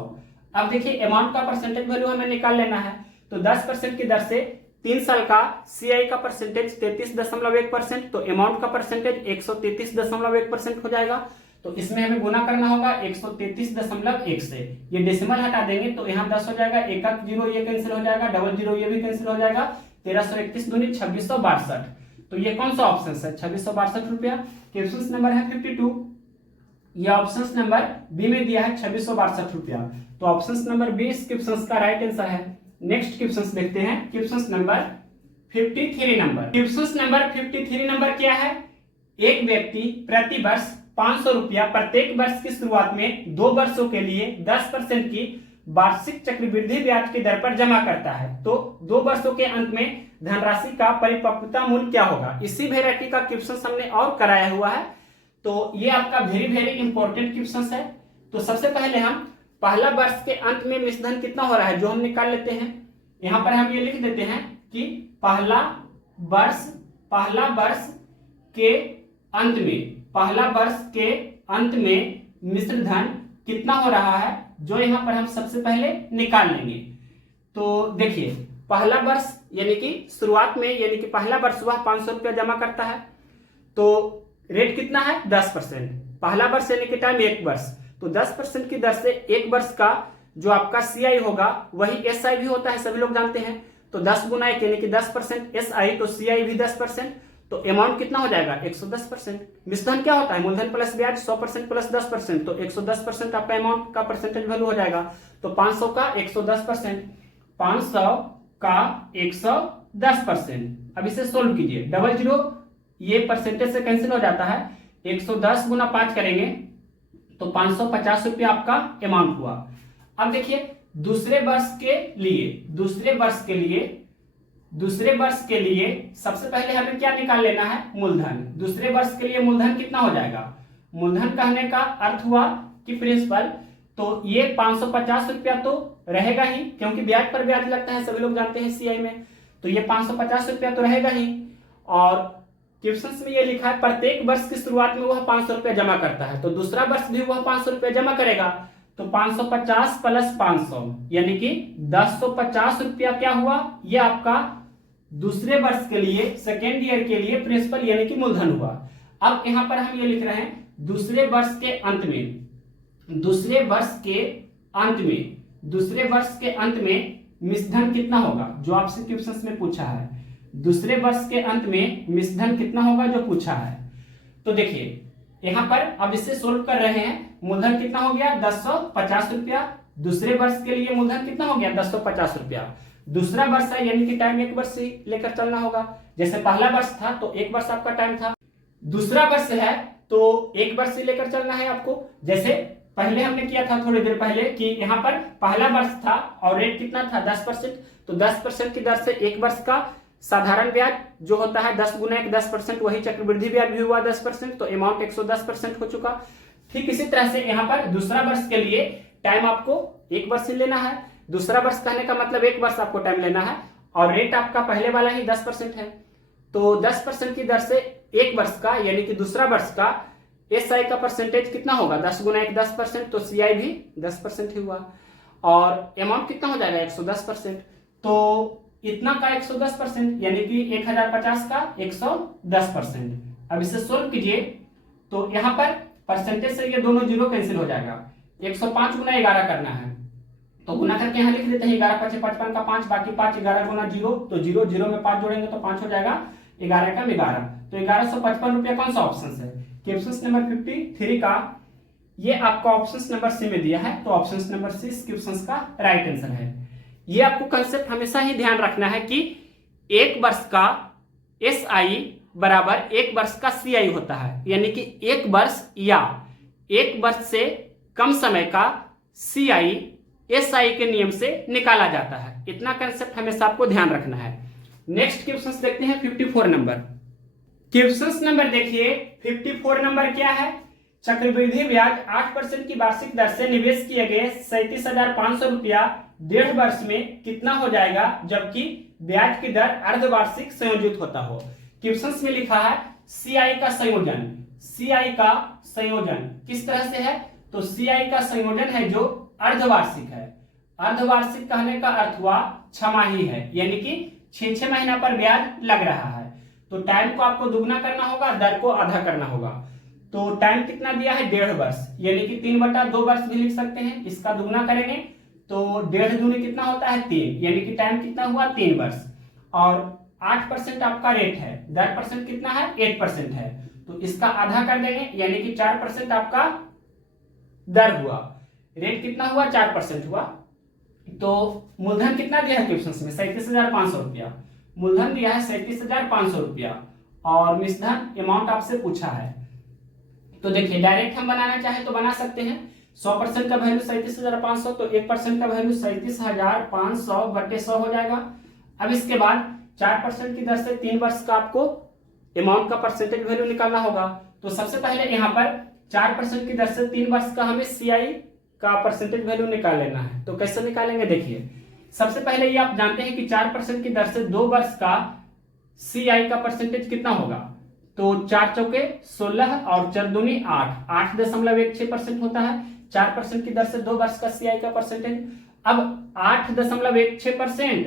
अब देखिए अमाउंट का परसेंटेज वैल्यू हमें निकाल लेना है, तो 10% की दर से 3 साल का सीआई का परसेंटेज 33.1%, तो अमाउंट का परसेंटेज 133.1% हो जाएगा। तो इसमें हमें गुना करना होगा 133.1 से, ये डेसिमल हटा देंगे तो यहाँ 10 हो जाएगा, एक जीरो ये कैंसिल हो जाएगा, डबल जीरो ये भी कैंसिल हो जाएगा, 1331 दूनी 2662। तो ये कौन सा ऑप्शन है? 2662 रुपया। क्वेश्चन नंबर है 52, ये ऑप्शन नंबर बी में दिया है 2662 रुपया। तो ऑप्शन नंबर बी इस क्वेश्चन का राइट आंसर है। नेक्स्ट क्वेश्चन देखते हैं question number 53 number. Question number 53 number क्या है? एक व्यक्ति प्रति वर्ष 500 रुपया प्रत्येक वर्ष की शुरुआत में 2 वर्षों के लिए 10% की वार्षिक चक्रवृद्धि ब्याज की दर पर जमा करता है, तो 2 वर्षों के अंत में धनराशि का परिपक्वता मूल्य क्या होगा? इसी वेराइटी का क्वेश्चन हमने और कराया हुआ है, तो ये आपका वेरी इंपॉर्टेंट क्वेश्चन है। तो सबसे पहले हम पहला वर्ष के अंत में मिश्रधन कितना हो रहा है जो हम निकाल लेते हैं। यहां पर हम ये लिख देते हैं कि पहला वर्ष के अंत में मिश्रधन कितना हो रहा है, जो यहां पर हम सबसे पहले निकाल लेंगे। तो देखिए पहला वर्ष यानी कि शुरुआत में, यानी कि पहला वर्ष वह 500 रुपया जमा करता है, तो रेट कितना है? 10%। पहला वर्ष यानी कि टाइम 1 वर्ष, तो 10% की दर से 1 वर्ष का जो आपका सीआई होगा वही एसआई भी होता है, सभी लोग जानते हैं। तो 10 गुना 1 यानी कि 10% एसआई, तो सीआई भी 10%, तो अमाउंट कितना हो जाएगा? 110%। मिश्रधन क्या होता है? मूलधन प्लस ब्याज 100% प्लस 10%, तो 110% आपका अमाउंट का परसेंटेज वैल्यू हो जाएगा। तो 500 का 110%, 500 का 110%। अब इसे सोल्व कीजिए, डबल जीरो ये परसेंटेज से कैंसिल हो जाता है, 110 गुना 5 करेंगे तो 550 रुपया आपका अमाउंट हुआ। अब देखिए दूसरे वर्ष के लिए सबसे पहले हमें क्या निकाल लेना है? मूलधन। दूसरे वर्ष के लिए मूलधन कितना हो जाएगा? मूलधन कहने का अर्थ हुआ कि प्रिंसिपल, तो ये 550 रुपया तो रहेगा ही, क्योंकि ब्याज पर ब्याज लगता है, सभी लोग जानते हैं सीआई में, तो ये 550 रुपया तो रहेगा ही। और क्वेश्चन में ये लिखा है प्रत्येक वर्ष की शुरुआत में वह 500 रुपया जमा करता है, तो दूसरा वर्ष भी वह 500 रुपया जमा करेगा, तो 550 प्लस 500 यानी कि 1050 रुपया क्या हुआ, ये आपका दूसरे वर्ष के लिए, सेकेंड ईयर के लिए प्रिंसिपल यानी कि मूलधन हुआ। अब यहां पर हम ये लिख रहे हैं दूसरे वर्ष के अंत में, दूसरे वर्ष के अंत में मिश्रधन कितना होगा, जो आपसे क्वेश्चन में पूछा है। दूसरे वर्ष के अंत में मिश्रधन कितना होगा जो पूछा है। तो देखिए यहां पर अब इससे सोल्व कर रहे हैं। मूलधन कितना हो गया 1050 रुपया, दूसरे वर्ष के लिए मूलधन कितना हो गया 1050 रुपया। दूसरा वर्ष है यानी कि टाइम एक वर्ष से लेकर चलना होगा। जैसे पहला वर्ष था तो एक वर्ष आपका टाइम था, दूसरा वर्ष है तो एक वर्ष से लेकर चलना है आपको। जैसे पहले हमने किया था थोड़ी देर पहले कि यहाँ पर पहला वर्ष था और रेट कितना था 10%, तो 10% की दर से एक वर्ष का साधारण ब्याज जो होता है 10 गुना 10%, वही चक्रवृद्धि ब्याज भी हुआ 10%, तो अमाउंट 110% हो चुका। ठीक इसी तरह से यहाँ पर दूसरा वर्ष के लिए टाइम आपको एक वर्ष से लेना है। दूसरा वर्ष कहने का मतलब एक वर्ष आपको टाइम लेना है और रेट आपका पहले वाला ही 10% है, तो 10% की दर से एक वर्ष का यानी कि दूसरा वर्ष का SI का परसेंटेज कितना होगा 10 गुना 10%, तो CI भी 10% ही हुआ और अमाउंट कितना हो जाएगा 110%। तो इतना का 110% यानी कि 1050 का 110%। अब इसे सोल्व कीजिए तो यहाँ पर परसेंटेज से ये दोनों जीरो कैंसिल हो जाएगा। 105 गुना 11 करना है तो गुना करके यहाँ लिख देते हैं 11 5 55 का 5, बाकी 5 11 गुना 0, तो 0 0 में 5 जोड़ेंगे तो 5 हो जाएगा, 11 का 11, तो 1155 रुपया कौन सा ऑप्शन है क्वेश्चन नंबर 53 का। ये आपका ऑप्शन नंबर सी में दिया है, तो ऑप्शन नंबर सी इस क्वेश्चन का राइट आंसर है। ये आपको कंसेप्ट हमेशा ही ध्यान रखना है कि एक वर्ष का SI बराबर एक वर्ष का CI होता है, यानी कि एक वर्ष या एक वर्ष से कम समय का CI SI के नियम से निकाला जाता है। इतना कंसेप्ट हमेशा आपको ध्यान रखना है। नेक्स्ट क्वेश्चन देखते हैं 54 नंबर। क्वेश्चन नंबर देखिए 54 नंबर क्या है, चक्रवृद्धि ब्याज 8% की वार्षिक दर से निवेश किए गए 37,500 रुपया 1.5 वर्ष में कितना हो जाएगा जबकि ब्याज की दर अर्धवार्षिक संयोजित होता हो। क्वेश्चन में लिखा है CI का संयोजन, CI का संयोजन किस तरह से है, तो CI का संयोजन है जो अर्धवार्षिक है। अर्धवार्षिक कहने का अर्थ हुआ छमाही है, यानी कि 6 महीना पर ब्याज लग रहा है। तो टाइम को आपको दुगना करना होगा, दर को आधा करना होगा। तो टाइम कितना दिया है 1.5 वर्ष, यानी कि 3/2 वर्ष भी लिख सकते हैं। इसका दुगना करेंगे तो 1.5 दूनी कितना होता है 3, यानी कि टाइम कितना हुआ 3 वर्ष। और 8% आपका रेट है, दर परसेंट कितना है 8% है, तो इसका आधा कर देंगे यानी कि 4% आपका दर हुआ। रेट कितना हुआ 4% हुआ। तो मूलधन कितना दिया है क्वेश्चन में 37,500 रुपया, मूलधन दिया है 37,500 रुपया और मिश्रधन अमाउंट आपसे पूछा है। तो देखिए डायरेक्ट हम बनाना चाहे तो बना सकते हैं। 100% का वैल्यू 37,500, तो 1% का वैल्यू 37,500 बटे 100 हो जाएगा। अब इसके बाद 4% की दर से 3 वर्ष का आपको अमाउंट का परसेंटेज वैल्यू निकालना होगा। तो सबसे पहले यहाँ पर 4% की दर से 3 वर्ष का हमें CI का परसेंटेज वैल्यू निकाल लेना है। तो कैसे निकालेंगे देखिए, सबसे पहले ये आप जानते हैं कि 4% की दर से 2 वर्ष का CI का परसेंटेज कितना होगा, तो 4 चौके 16 और 4 दूनी 8, 8.16% होता है। 4% की दर से 2 वर्ष का CI का परसेंटेज। अब 8.16%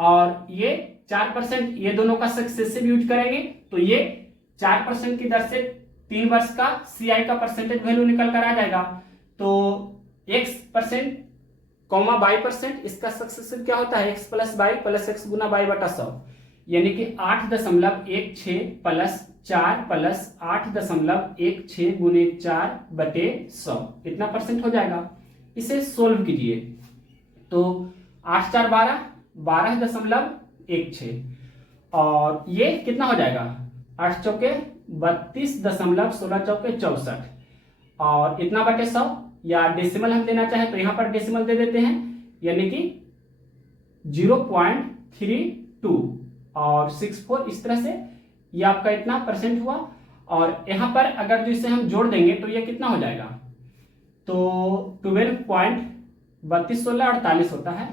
और ये 4%, ये दोनों का सक्सेसिव यूज करेंगे तो ये 4% की दर से 3 वर्ष का CI का परसेंटेज वैल्यू निकल कर आ जाएगा। तो x% कॉमा y%, इसका सक्सेसिव क्या होता है x plus y plus x गुना y बटा 100, यानी कि 8.16 प्लस 4 प्लस 8.16 गुने 4 बटे 100, इतना परसेंट हो जाएगा। इसे सोल्व कीजिए तो 8 4 12, 12.16 और ये कितना हो जाएगा 8 चौके 32 दशमलव 16 चौके 64 और इतना बटे 100, या डेसिमल हम देना चाहें तो यहां पर डेसिमल दे देते हैं, यानी कि 0.32 और 64, इस तरह से ये आपका इतना परसेंट हुआ। और यहां पर अगर जो इसे हम जोड़ देंगे तो ये कितना हो जाएगा, तो 12.32 48 होता है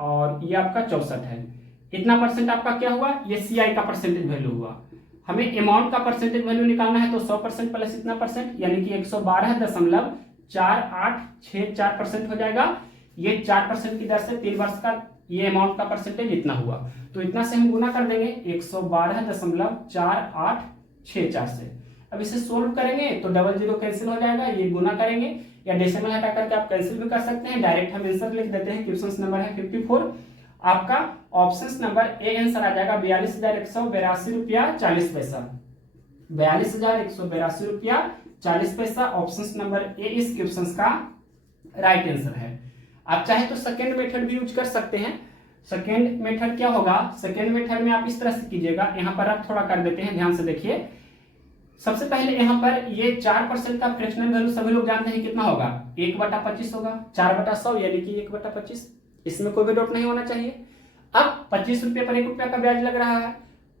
और ये आपका 64 है। इतना परसेंट आपका क्या हुआ, ये CI का परसेंटेज वैल्यू हुआ। हमें अमाउंट का परसेंटेज वैल्यू निकालना है तो 100% प्लस इतना परसेंट, यानी कि 4864% हो जाएगा। ये 4% की दर से 3 वर्ष का ये अमाउंट का परसेंटेज इतना हुआ, तो इतना से हम गुना कर देंगे 112.4864 से। अब इसे सोल्व करेंगे तो डबल जीरो कैंसिल हो जाएगा, ये गुना करेंगे या डेसिमल हटा करके आप कैंसिल भी कर सकते हैं। डायरेक्ट हम आंसर लिख देते हैं। क्वेश्चन नंबर है 54, आपका ऑप्शन नंबर ए आंसर आ जाएगा 42,182 रुपया 40 पैसा। 42,182 रुपया 40 पैसा ऑप्शन नंबर ए इस क्वेश्चन का राइट आंसर है। आप चाहे तो सेकेंड मेथड भी यूज कर सकते हैं। सेकेंड मेथड क्या होगा, सेकेंड मेथड में आप इस तरह से कीजिएगा, यहां पर आप थोड़ा कर देते हैं, ध्यान से देखिए। सबसे पहले यहां पर ये 4% का फ्रैक्शनल वैल्यू सभी लोग जानते हैं कितना होगा, 1/25 होगा, 4/100 यानी कि 1/25, इसमें कोई भी डाउट नहीं होना चाहिए। अब 25 रुपये पर 1 रुपया का ब्याज लग रहा है,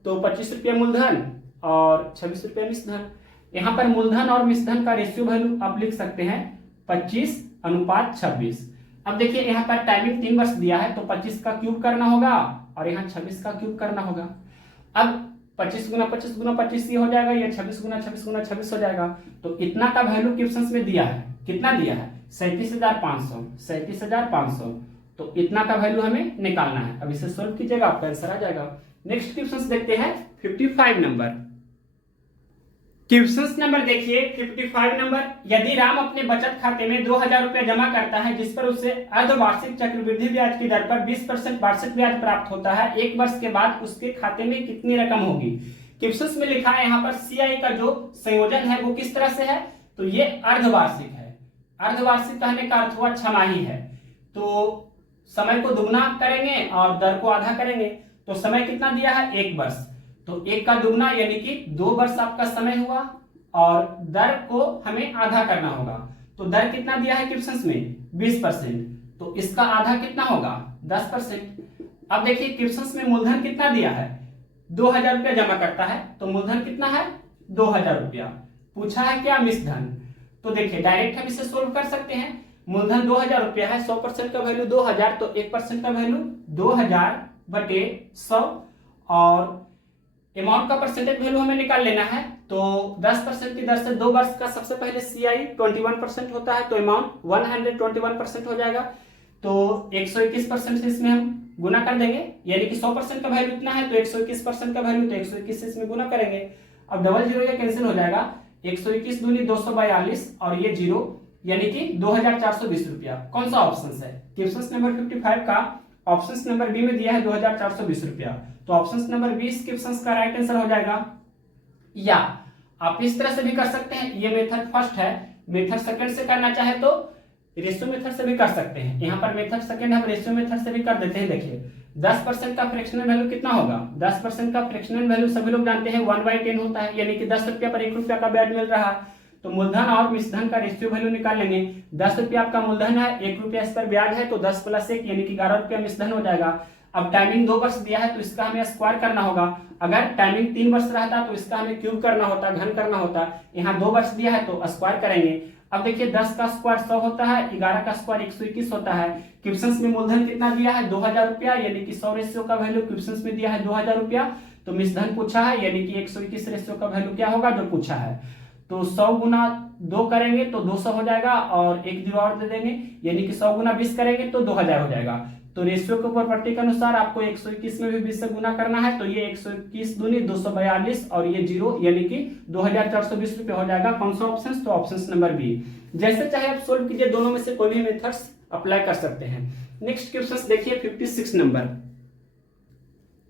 तो 25 रुपया मूलधन और 26 रुपया मिश्रधन। यहाँ पर मूलधन और मिश्रधन का रेशियो वैल्यू आप लिख सकते हैं 25:26। अब देखिए यहाँ पर टाइमिंग 3 वर्ष दिया है, तो 25 का क्यूब करना होगा और यहाँ 26 का क्यूब करना होगा। अब 25 गुना 25 गुना 25 ये हो जाएगा, ये 26 गुना 26 गुना 26 हो जाएगा। तो इतना का वैल्यू क्वेश्चन में दिया है, कितना दिया है 37,500। तो इतना का वैल्यू हमें निकालना है। अब इसे सोल्व कीजिएगा, आपका आंसर आ जाएगा। नेक्स्ट क्वेश्चन देखते हैं 55 नंबर। क्वेश्चन नंबर देखिए 55 नंबर, यदि राम अपने बचत खाते में 2000 रुपया जमा करता है जिस पर उसे अर्धवार्षिक चक्रवृद्धि ब्याज की दर पर 20% वार्षिक ब्याज प्राप्त होता है, 1 वर्ष के बाद उसके खाते में कितनी रकम होगी। क्वेश्चन में लिखा है यहाँ पर सीआई का जो संयोजन है वो किस तरह से है, तो ये अर्धवार्षिक है। अर्धवार्षिक कहने का अर्थ हुआ छमाही है, तो समय को दुगना करेंगे और दर को आधा करेंगे। तो समय कितना दिया है 1 वर्ष, तो 1 का दुगना यानी कि 2 वर्ष आपका समय हुआ और दर को हमें आधा करना होगा। तो दर कितना दिया है क्वेश्चन में 20%, तो इसका आधा कितना होगा 10%। अब देखिए क्वेश्चन में मूलधन कितना दिया है 2000 रुपया जमा करता है, तो मूलधन कितना है 2000 रुपया। पूछा है क्या मिश्रधन, तो देखिए डायरेक्ट हम इसे सोल्व कर सकते हैं। मूलधन 2000 रुपया है, 100% का वैल्यू 2000, तो 1% का वैल्यू 2000/100 और अमाउंट का परसेंटेज वैल्यू हमें निकाल लेना है। तो 10% की दर से 2 वर्ष का सबसे पहले सीआई 21% होता है, तो अमाउंट 121% हो जाएगा। तो 121% से इसमें हम गुना कर देंगे, यानी कि 100% का वैल्यू इतना है तो 121% का वैल्यू, तो 121 से इसमें गुना करेंगे। अब डबल जीरो ये कैंसिल हो जाएगा, 121 दूनी 242 और ये जीरो यानी कि 2420 रुपया। कौन सा ऑप्शन है, क्वेश्चन नंबर 55 का ऑप्शन नंबर बी में दिया है 2420 रुपया, तो ऑप्शन नंबर 20 क्वेश्चन का राइट आंसर हो जाएगा। या आप इस तरह से भी कर सकते हैं, ये मेथड फर्स्ट है, मेथड सेकंड से करना चाहे तो रेशियो मेथड से भी कर सकते हैं। यहाँ पर मेथड सेकंड हम रेशियो मेथड से भी कर देते हैं। देखिए 10% का फ्रैक्शनल वैल्यू कितना होगा, 10% का फ्रैक्शनल वैल्यू सभी लोग जानते हैं 1/10 होता है, यानी कि 10 रुपया पर 1 रुपया का ब्याज मिल रहा है। तो मूलधन और मिश्रधन का रेशियो वैल्यू निकाल लेंगे। 10 रुपया आपका मूलधन है, 1 रुपया इस पर ब्याज है, तो 10 + 1 यानी कि 11 रुपया मिश्रधन हो जाएगा। अब टाइमिंग 2 वर्ष दिया है तो इसका हमें स्क्वायर करना होगा। अगर टाइमिंग 3 वर्ष रहता तो इसका हमें क्यूब करना होता, घन करना होता। यहाँ 2 वर्ष दिया है तो स्क्वायर करेंगे। अब देखिए 10 का स्क्वायर 100 होता है, 11 का स्क्वायर 121 होता है। क्वेश्चन में मूलधन कितना दिया है 2000 रुपया, यानी कि 100 रेशियो का वैल्यू क्वेश्चन में दिया है 2000 रुपया। तो मिश्रधन पूछा है यानी कि 121 रेशियो का वैल्यू क्या होगा जो पूछा है। तो 100 गुना 2 करेंगे तो 200 हो जाएगा और 1 जीरो और दे देंगे, यानी कि 100 गुना 20 करेंगे तो 2000 हो जाएगा। तो रेशियो के प्रॉपर्टी के अनुसार आपको 121 में भी 20 से गुना करना है, तो ये 121 दूनी 242 और ये जीरो यानी कि 2420 रुपये हो जाएगा। कौन सा ऑप्शन, तो ऑप्शन नंबर बी। जैसे चाहे आप सोल्व कीजिए, दोनों में से कोई भी मेथड्स अप्लाई कर सकते हैं। नेक्स्ट क्वेश्चन देखिए 56 नंबर।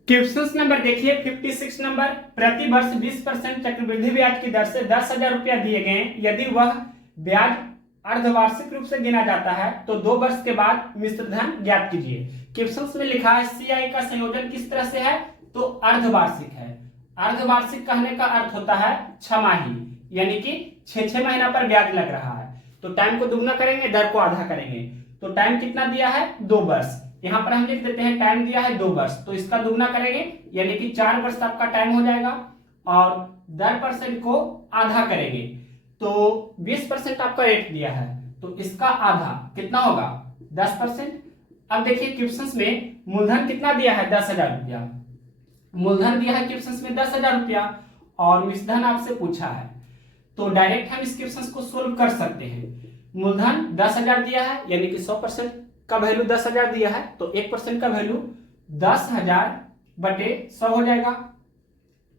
क्वेश्चन नंबर देखिए 56 नंबर, प्रति वर्ष 20% चक्रवृद्धि ब्याज की दर से 10,000 रुपया दिए गए, यदि वह ब्याज अर्धवार्षिक रूप से गिना जाता है तो 2 वर्ष के बाद मिश्रधन ज्ञात कीजिए। क्वेश्चन में लिखा है सीआई का संयोजन किस तरह से है, तो अर्धवार्षिक है। अर्धवार्षिक कहने का अर्थ होता है छमाही, यानी कि 6 महीना पर ब्याज लग रहा है। तो टाइम को दुगना करेंगे, दर को आधा करेंगे। तो टाइम कितना दिया है 2 वर्ष, यहाँ पर हम लिख देते हैं टाइम दिया है 2 वर्ष, तो इसका दुगना करेंगे यानी कि 4 वर्ष आपका टाइम हो जाएगा और दर परसेंट को आधा करेंगे। तो 20% आपका रेट दिया है, तो इसका आधा कितना होगा 10%। अब देखिए क्वेश्चन में मूलधन कितना दिया है 10,000 रुपया, मूलधन दिया है क्वेश्चन में 10,000 रुपया और मिश्रधन आपसे पूछा है। तो डायरेक्ट हम इस क्वेश्चन को सोल्व कर सकते हैं। मूलधन 10,000 दिया है, यानी कि 100% का वैल्यू 10,000 दिया है, तो 1% का वैल्यू 10,000 बटे 100 हो जाएगा।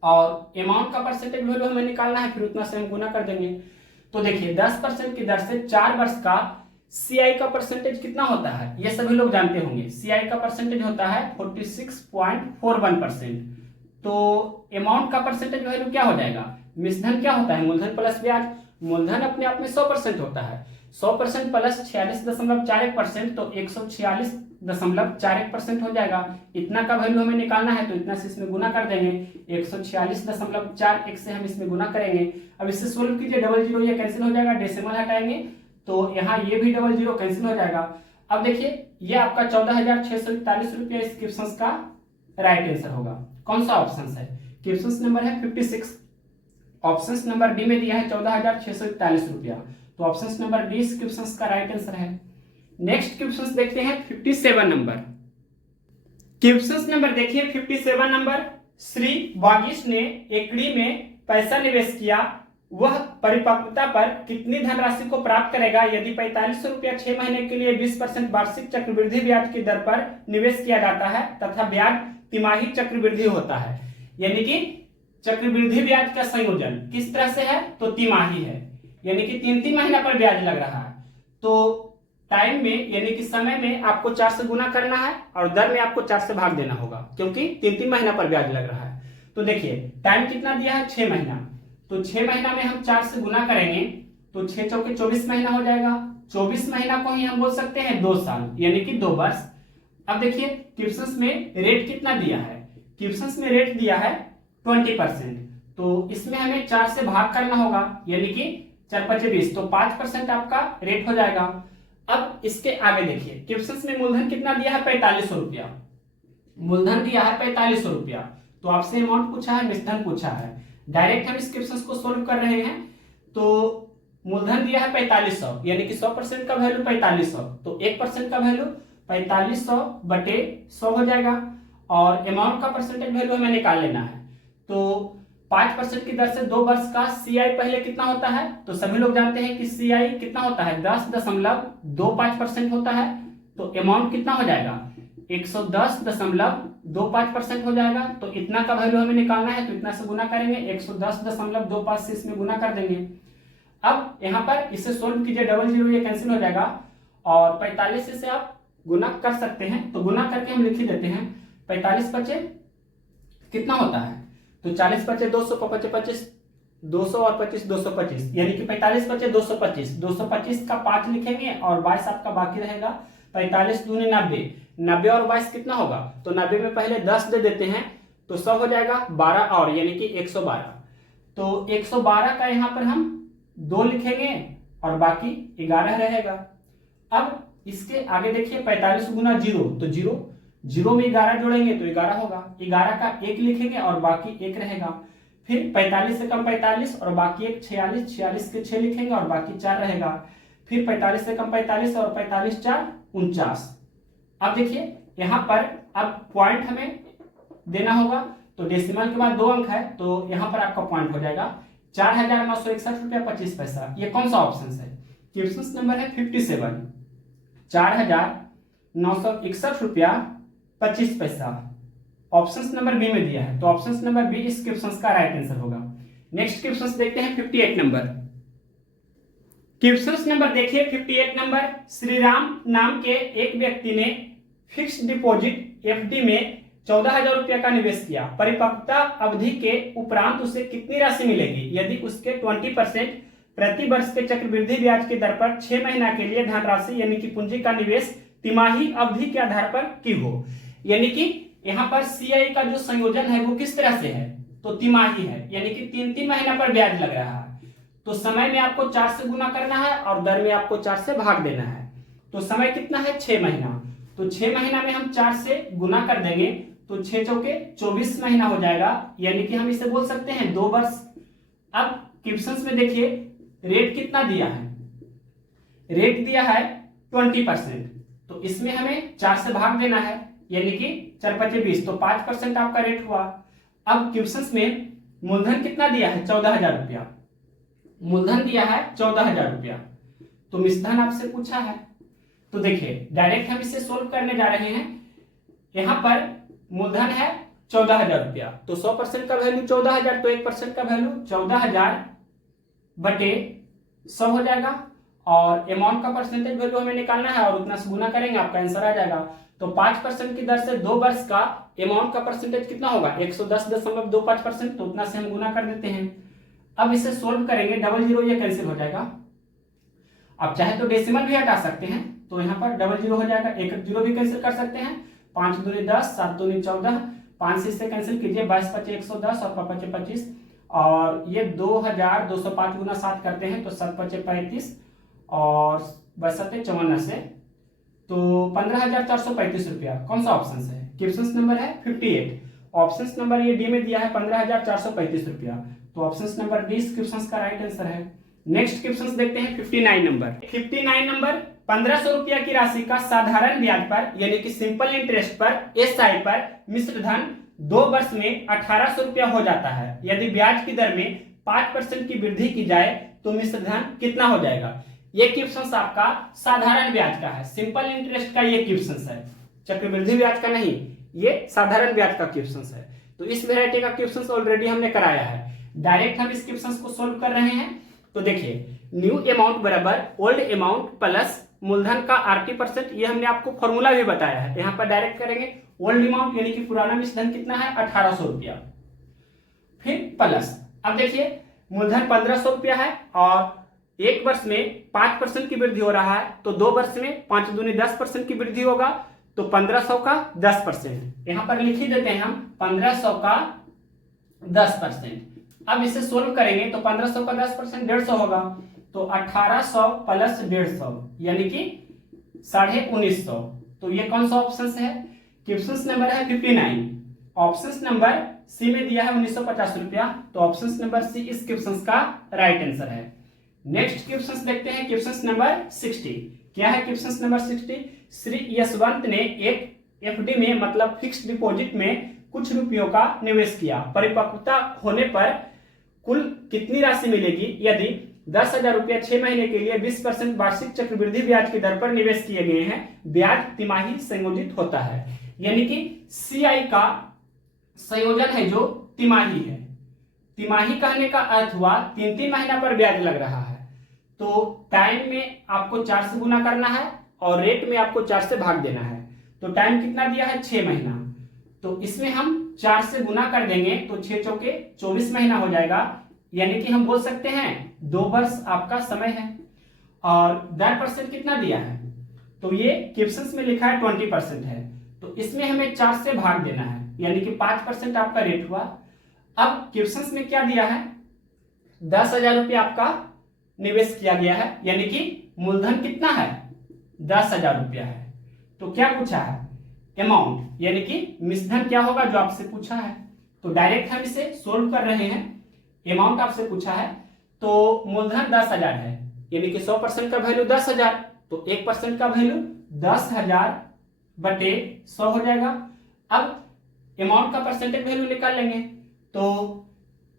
और अमाउंट का परसेंटेज वैल्यू हमें निकालना है, फिर उतना से हम गुना कर देंगे। तो देखिए 10% की दर से 4 वर्ष का सीआई का परसेंटेज कितना होता है, ये सभी लोग जानते होंगे। सीआई का परसेंटेज होता है 46.41%। तो अमाउंट का परसेंटेज वैल्यू क्या हो जाएगा, मिश्रधन क्या होता है, मूलधन प्लस ब्याज। मूलधन अपने आप में 100% होता है, 100% प्लस 46.41%, तो 146.41% हो जाएगा। इतना का वैल्यू हमें निकालना है, तो इतना से इसमें गुना कर देंगे। 146.41 से हम इसमें गुना करेंगे। अब इससे सोल्व कीजिए, डबल जीरो ये कैंसिल हो जाएगा, डेसिमल हटाएंगे तो यहाँ ये भी डबल जीरो कैंसिल हो जाएगा। अब देखिए ये आपका 14,641 रुपया इस क्वेश्चन का राइट आंसर होगा। कौन सा ऑप्शन है, क्वेश्चन नंबर है 56, ऑप्शन नंबर डी में दिया है 14,641 रुपया, तो ऑप्शन नंबर डी इस क्वेश्चन का राइट आंसर है। नेक्स्ट क्वेश्चन देखते हैं 57 नंबर। क्वेश्चन नंबर देखिए 57 नंबर। श्री वागीश ने एकड़ी में पैसा निवेश किया, वह परिपक्वता पर कितनी धनराशि को प्राप्त करेगा यदि 4500 रुपया 6 महीने के लिए 20% वार्षिक चक्रवृद्धि ब्याज की दर पर निवेश किया जाता है तथा ब्याज तिमाही चक्रवृद्धि होता है। यानी कि चक्रवृद्धि ब्याज का संयोजन किस तरह से है, तो तिमाही है, यानी कि 3-3 महीना पर ब्याज लग रहा है। तो टाइम में यानी कि समय में आपको 4 से गुना करना है और दर में आपको 4 से भाग देना होगा, क्योंकि 3-3 महीना पर ब्याज लग रहा है। तो देखिए टाइम कितना दिया है, 6 महीना, तो 6 महीना में हम 4 से गुना करेंगे तो 6 चौके 24 महीना हो जाएगा। 24 महीना को ही हम बोल सकते हैं 2 साल, यानी कि 2 वर्ष। अब देखिए क्वेश्चन में रेट कितना दिया है, क्वेश्चन में रेट दिया है 20%, तो इसमें हमें 4 से भाग करना होगा, यानी कि 4×5 = 20, तो 5% आपका रेट हो जाएगा। अब इसके आगे देखिए क्वेश्चन में मूलधन कितना दिया है, 4500 रुपया, मूलधन दिया है 4500 रुपया, तो आपसे अमाउंट पूछा है, मिश्रधन पूछा है। डायरेक्ट हम इस क्वेश्चन को सोल्व कर रहे हैं। तो मूलधन दिया है 4500, यानी कि 100% का वैल्यू 4500, तो 1% का वैल्यू 4500 बटे 100 हो जाएगा। और अमाउंट का परसेंटेज वैल्यू हमें निकाल लेना है। तो 5% की दर से 2 वर्ष का सीआई पहले कितना होता है, तो सभी लोग जानते हैं कि सीआई कितना होता है, 10.25% होता है। तो अमाउंट कितना हो जाएगा, 110.25% हो जाएगा। तो इतना का वैल्यू हमें निकालना है, तो इतना से गुना करेंगे, 110.25 से इसमें गुना कर देंगे। अब यहाँ पर इसे सोल्व कीजिए, डबल जीरो ये कैंसिल हो जाएगा और 45 से आप गुना कर सकते हैं, तो गुना करके हम लिख ही देते हैं। 45 बचे कितना होता है, तो 40 बचे 200, 25 200 और 25 225, यानी कि 45 बचे 225, 225 का 5 लिखेंगे और 22 आपका बाकी रहेगा। 45 दूनी 90, 90 और 22 कितना होगा, तो 90 में पहले 10 दे देते हैं तो 100 हो जाएगा, 12 और यानी कि 112। तो 112 का यहाँ पर हम 2 लिखेंगे और बाकी 11 रहेगा। अब इसके आगे देखिए 45 गुना 0, तो 0 में 11 जोड़ेंगे तो 11 होगा, 11 का 1 लिखेंगे और बाकी 1 रहेगा। फिर 45 से कम 45 और बाकी 1 46, 46 के 6 लिखेंगे और बाकी 4 रहेगा। फिर 45 से कम 45 और 45 4 49। अब देखिए यहाँ पर अब पॉइंट हमें देना होगा, तो डेसिमल के बाद 2 अंक है, तो यहाँ पर आपका पॉइंट हो जाएगा 4,961 रुपया 25 पैसा। ये कौन सा ऑप्शन है, क्वेश्चन नंबर है 57, 4,961 रुपया 25 पैसा। ऑप्शन नंबर बी में दिया है, तो ऑप्शन नंबर बी इस क्वेश्चन का राइट आंसर होगा। नेक्स्ट क्वेश्चन देखते हैं 58 नंबर। क्वेश्चन नंबर देखिए 58 नंबर। श्रीराम नाम के एक व्यक्ति ने फिक्स्ड डिपॉजिट एफडी में 14,000 रुपया का निवेश किया। परिपक्वता अवधि के उपरांत उसे कितनी राशि मिलेगी यदि उसके 20% प्रति वर्ष के चक्रवृद्धि ब्याज की दर पर 6 महीना के लिए धनराशि यानी कि पूंजी का निवेश तिमाही अवधि के आधार पर की हो। यानी कि यहाँ पर सीआई का जो संयोजन है वो किस तरह से है, तो तिमाही है, यानी कि 3-3 महीना पर ब्याज लग रहा है। तो समय में आपको 4 से गुना करना है और दर में आपको 4 से भाग देना है। तो समय कितना है, 6 महीना, तो 6 महीना में हम 4 से गुना कर देंगे तो 6 चौके 24 महीना हो जाएगा, यानी कि हम इसे बोल सकते हैं 2 वर्ष। अब क्वेश्चन में देखिए रेट कितना दिया है, रेट दिया है 20%, तो इसमें हमें 4 से भाग देना है, यानी कि 4×5 = 20, तो 5% आपका रेट हुआ। अब क्वेश्चन में मूलधन कितना दिया है, 14,000 रुपया, मूलधन दिया है 14,000 रुपया। तो मिश्रधन आपसे पूछा है। तो देखिए डायरेक्ट हम इसे सोल्व करने जा रहे हैं। यहाँ पर मूलधन है 14,000 रुपया, तो 100% का वैल्यू 14,000, तो 1% का वैल्यू 14,000 बटे 100 हो जाएगा। और अमाउंट का परसेंटेज वैल्यू हमें निकालना है और उतना से गुना करेंगे, आपका आंसर आ जाएगा। तो 5% की दर से 2 वर्ष का अमाउंट का परसेंटेज कितना होगा, 110.25%, तो उतना से हम गुना कर देते हैं। अब इसे सोल्व करेंगे, डबल जीरो ये कैंसिल हो जाएगा। आप चाहे तो डेसिमल भी हटा सकते हैं, तो यहाँ पर डबल जीरो हो जाएगा, एक जीरो भी कैंसिल कर सकते हैं। 5 दूनी 10, 7 दूनी 14, 5 से इससे कैंसिल कीजिए, 22 पचे 110 और 5 पचे 25, और ये 2205 गुना 7 करते हैं तो 7 पचे 35 और 62 54 से, तो 15,435 रुपया। कौन सा ऑप्शन है, क्वेश्चन नंबर है 58। ऑप्शन नंबर ये डी में दिया है 15,435 रुपया, तो ऑप्शन नंबर डी इस क्वेश्चन का राइट आंसर है। नेक्स्ट क्वेश्चन देखते हैं 59 नंबर। 59 नंबर, 1500 रुपया की राशि का साधारण ब्याज पर यानी कि सिंपल इंटरेस्ट पर एसआई पर मिश्रधन 2 वर्ष में 1800 रुपया हो जाता है। यदि ब्याज की दर में 5% की वृद्धि की जाए तो मिश्रधन कितना हो जाएगा। ये क्वेश्चन आपका साधारण ब्याज का है, सिंपल इंटरेस्ट का ये क्वेश्चन है, चक्रवृद्धि ब्याज का नहीं, ये साधारण ब्याज का क्वेश्चन है। तो इस वेराइटी का क्वेश्चन ऑलरेडी हमने कराया है। डायरेक्ट हम इस क्वेश्चन को सोल्व कर रहे हैं। तो देखिए न्यू अमाउंट बराबर ओल्ड अमाउंट प्लस मूलधन का 80%, ये हमने आपको फॉर्मूला भी बताया है। यहाँ पर डायरेक्ट करेंगे, ओल्ड अमाउंट यानी कि पुराना मिश्रधन कितना है 1800 रुपया, फिर प्लस, अब देखिए मूलधन 1500 रुपया है और 1 वर्ष में 5% की वृद्धि हो रहा है, तो 2 वर्ष में 5 दूनी 10% की वृद्धि होगा, तो 1500 का 10%। यहाँ पर लिख ही देते हैं हम 1500 का 10%। अब इसे सोल्व करेंगे तो 1500 का 10% 150 होगा, तो 1800 प्लस 150 यानी कि 1950। तो ये कौन सा ऑप्शन है, क्वेश्चन नंबर है 59। ऑप्शन नंबर सी में दिया है 1950 रुपया, तो ऑप्शन नंबर सी इस क्वेश्चन का राइट आंसर है। नेक्स्ट क्वेश्चन देखते हैं, क्वेश्चन नंबर 60। क्या है क्वेश्चन नंबर 60। श्री यशवंत ने एक एफडी में मतलब फिक्स्ड डिपॉजिट में कुछ रुपयों का निवेश किया, परिपक्वता होने पर कुल कितनी राशि मिलेगी यदि 10,000 रुपया 6 महीने के लिए 20% वार्षिक चक्रवृद्धि ब्याज की दर पर निवेश किए गए हैं। ब्याज तिमाही संयोजित होता है, यानी कि सीआई का संयोजन है जो तिमाही है। तिमाही कहने का अर्थ हुआ 3-3 महीना पर ब्याज लग रहा है, तो टाइम में आपको 4 से गुना करना है और रेट में आपको 4 से भाग देना है। तो टाइम कितना दिया है 6 महीना, तो इसमें हम 4 से गुना कर देंगे तो 6 चौके 24 महीना हो जाएगा, यानी कि हम बोल सकते हैं 2 वर्ष आपका समय है। और दर परसेंट कितना दिया है, तो ये क्वेश्चन में लिखा है 20% है, तो इसमें हमें 4 से भाग देना है, यानी कि 5% आपका रेट हुआ। अब क्वेश्चन में क्या दिया है, 10,000 रुपया आपका निवेश किया गया है, यानी कि मूलधन कितना है 10,000 रुपया है। तो क्या पूछा है, अमाउंट यानी कि मिश्रधन क्या होगा जो आपसे पूछा है। तो डायरेक्ट हम इसे सोल्व कर रहे हैं। अमाउंट आपसे पूछा है, तो मूलधन 10,000 है, यानी कि 100% का वैल्यू 10,000, तो 1% का वैल्यू 10,000 बटे 100 हो जाएगा। अब अमाउंट का परसेंटेज वैल्यू निकाल लेंगे, तो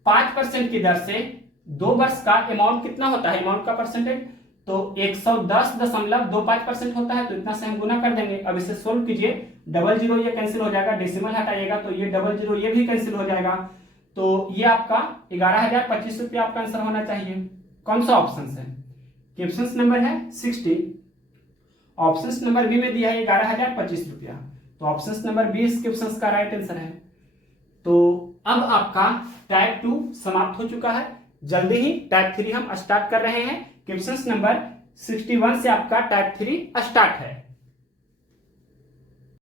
5% की दर से 2 वर्ष का अमाउंट कितना होता है, अमाउंट का परसेंटेज तो 110.25% होता है, तो इतना से हम गुना कर देंगे। अब इसे सोल्व कीजिए, डबल जीरो ये कैंसिल हो जाएगा, डेसिमल हटाइएगा तो ये डबल जीरो ये भी कैंसिल हो जाएगा, तो ये आपका 11,025 रुपया आपका आंसर होना चाहिए। कौन सा ऑप्शन है, क्वेश्चन नंबर है 60। ऑप्शन नंबर बी में दिया है 11,025 रुपया, तो ऑप्शन नंबर बी इस क्वेश्चन का राइट आंसर है। तो अब आपका टाइप 2 समाप्त हो चुका है। जल्दी ही टाइप 3 हम स्टार्ट कर रहे हैं। क्वेश्चन नंबर 61 से आपका टाइप 3 स्टार्ट है।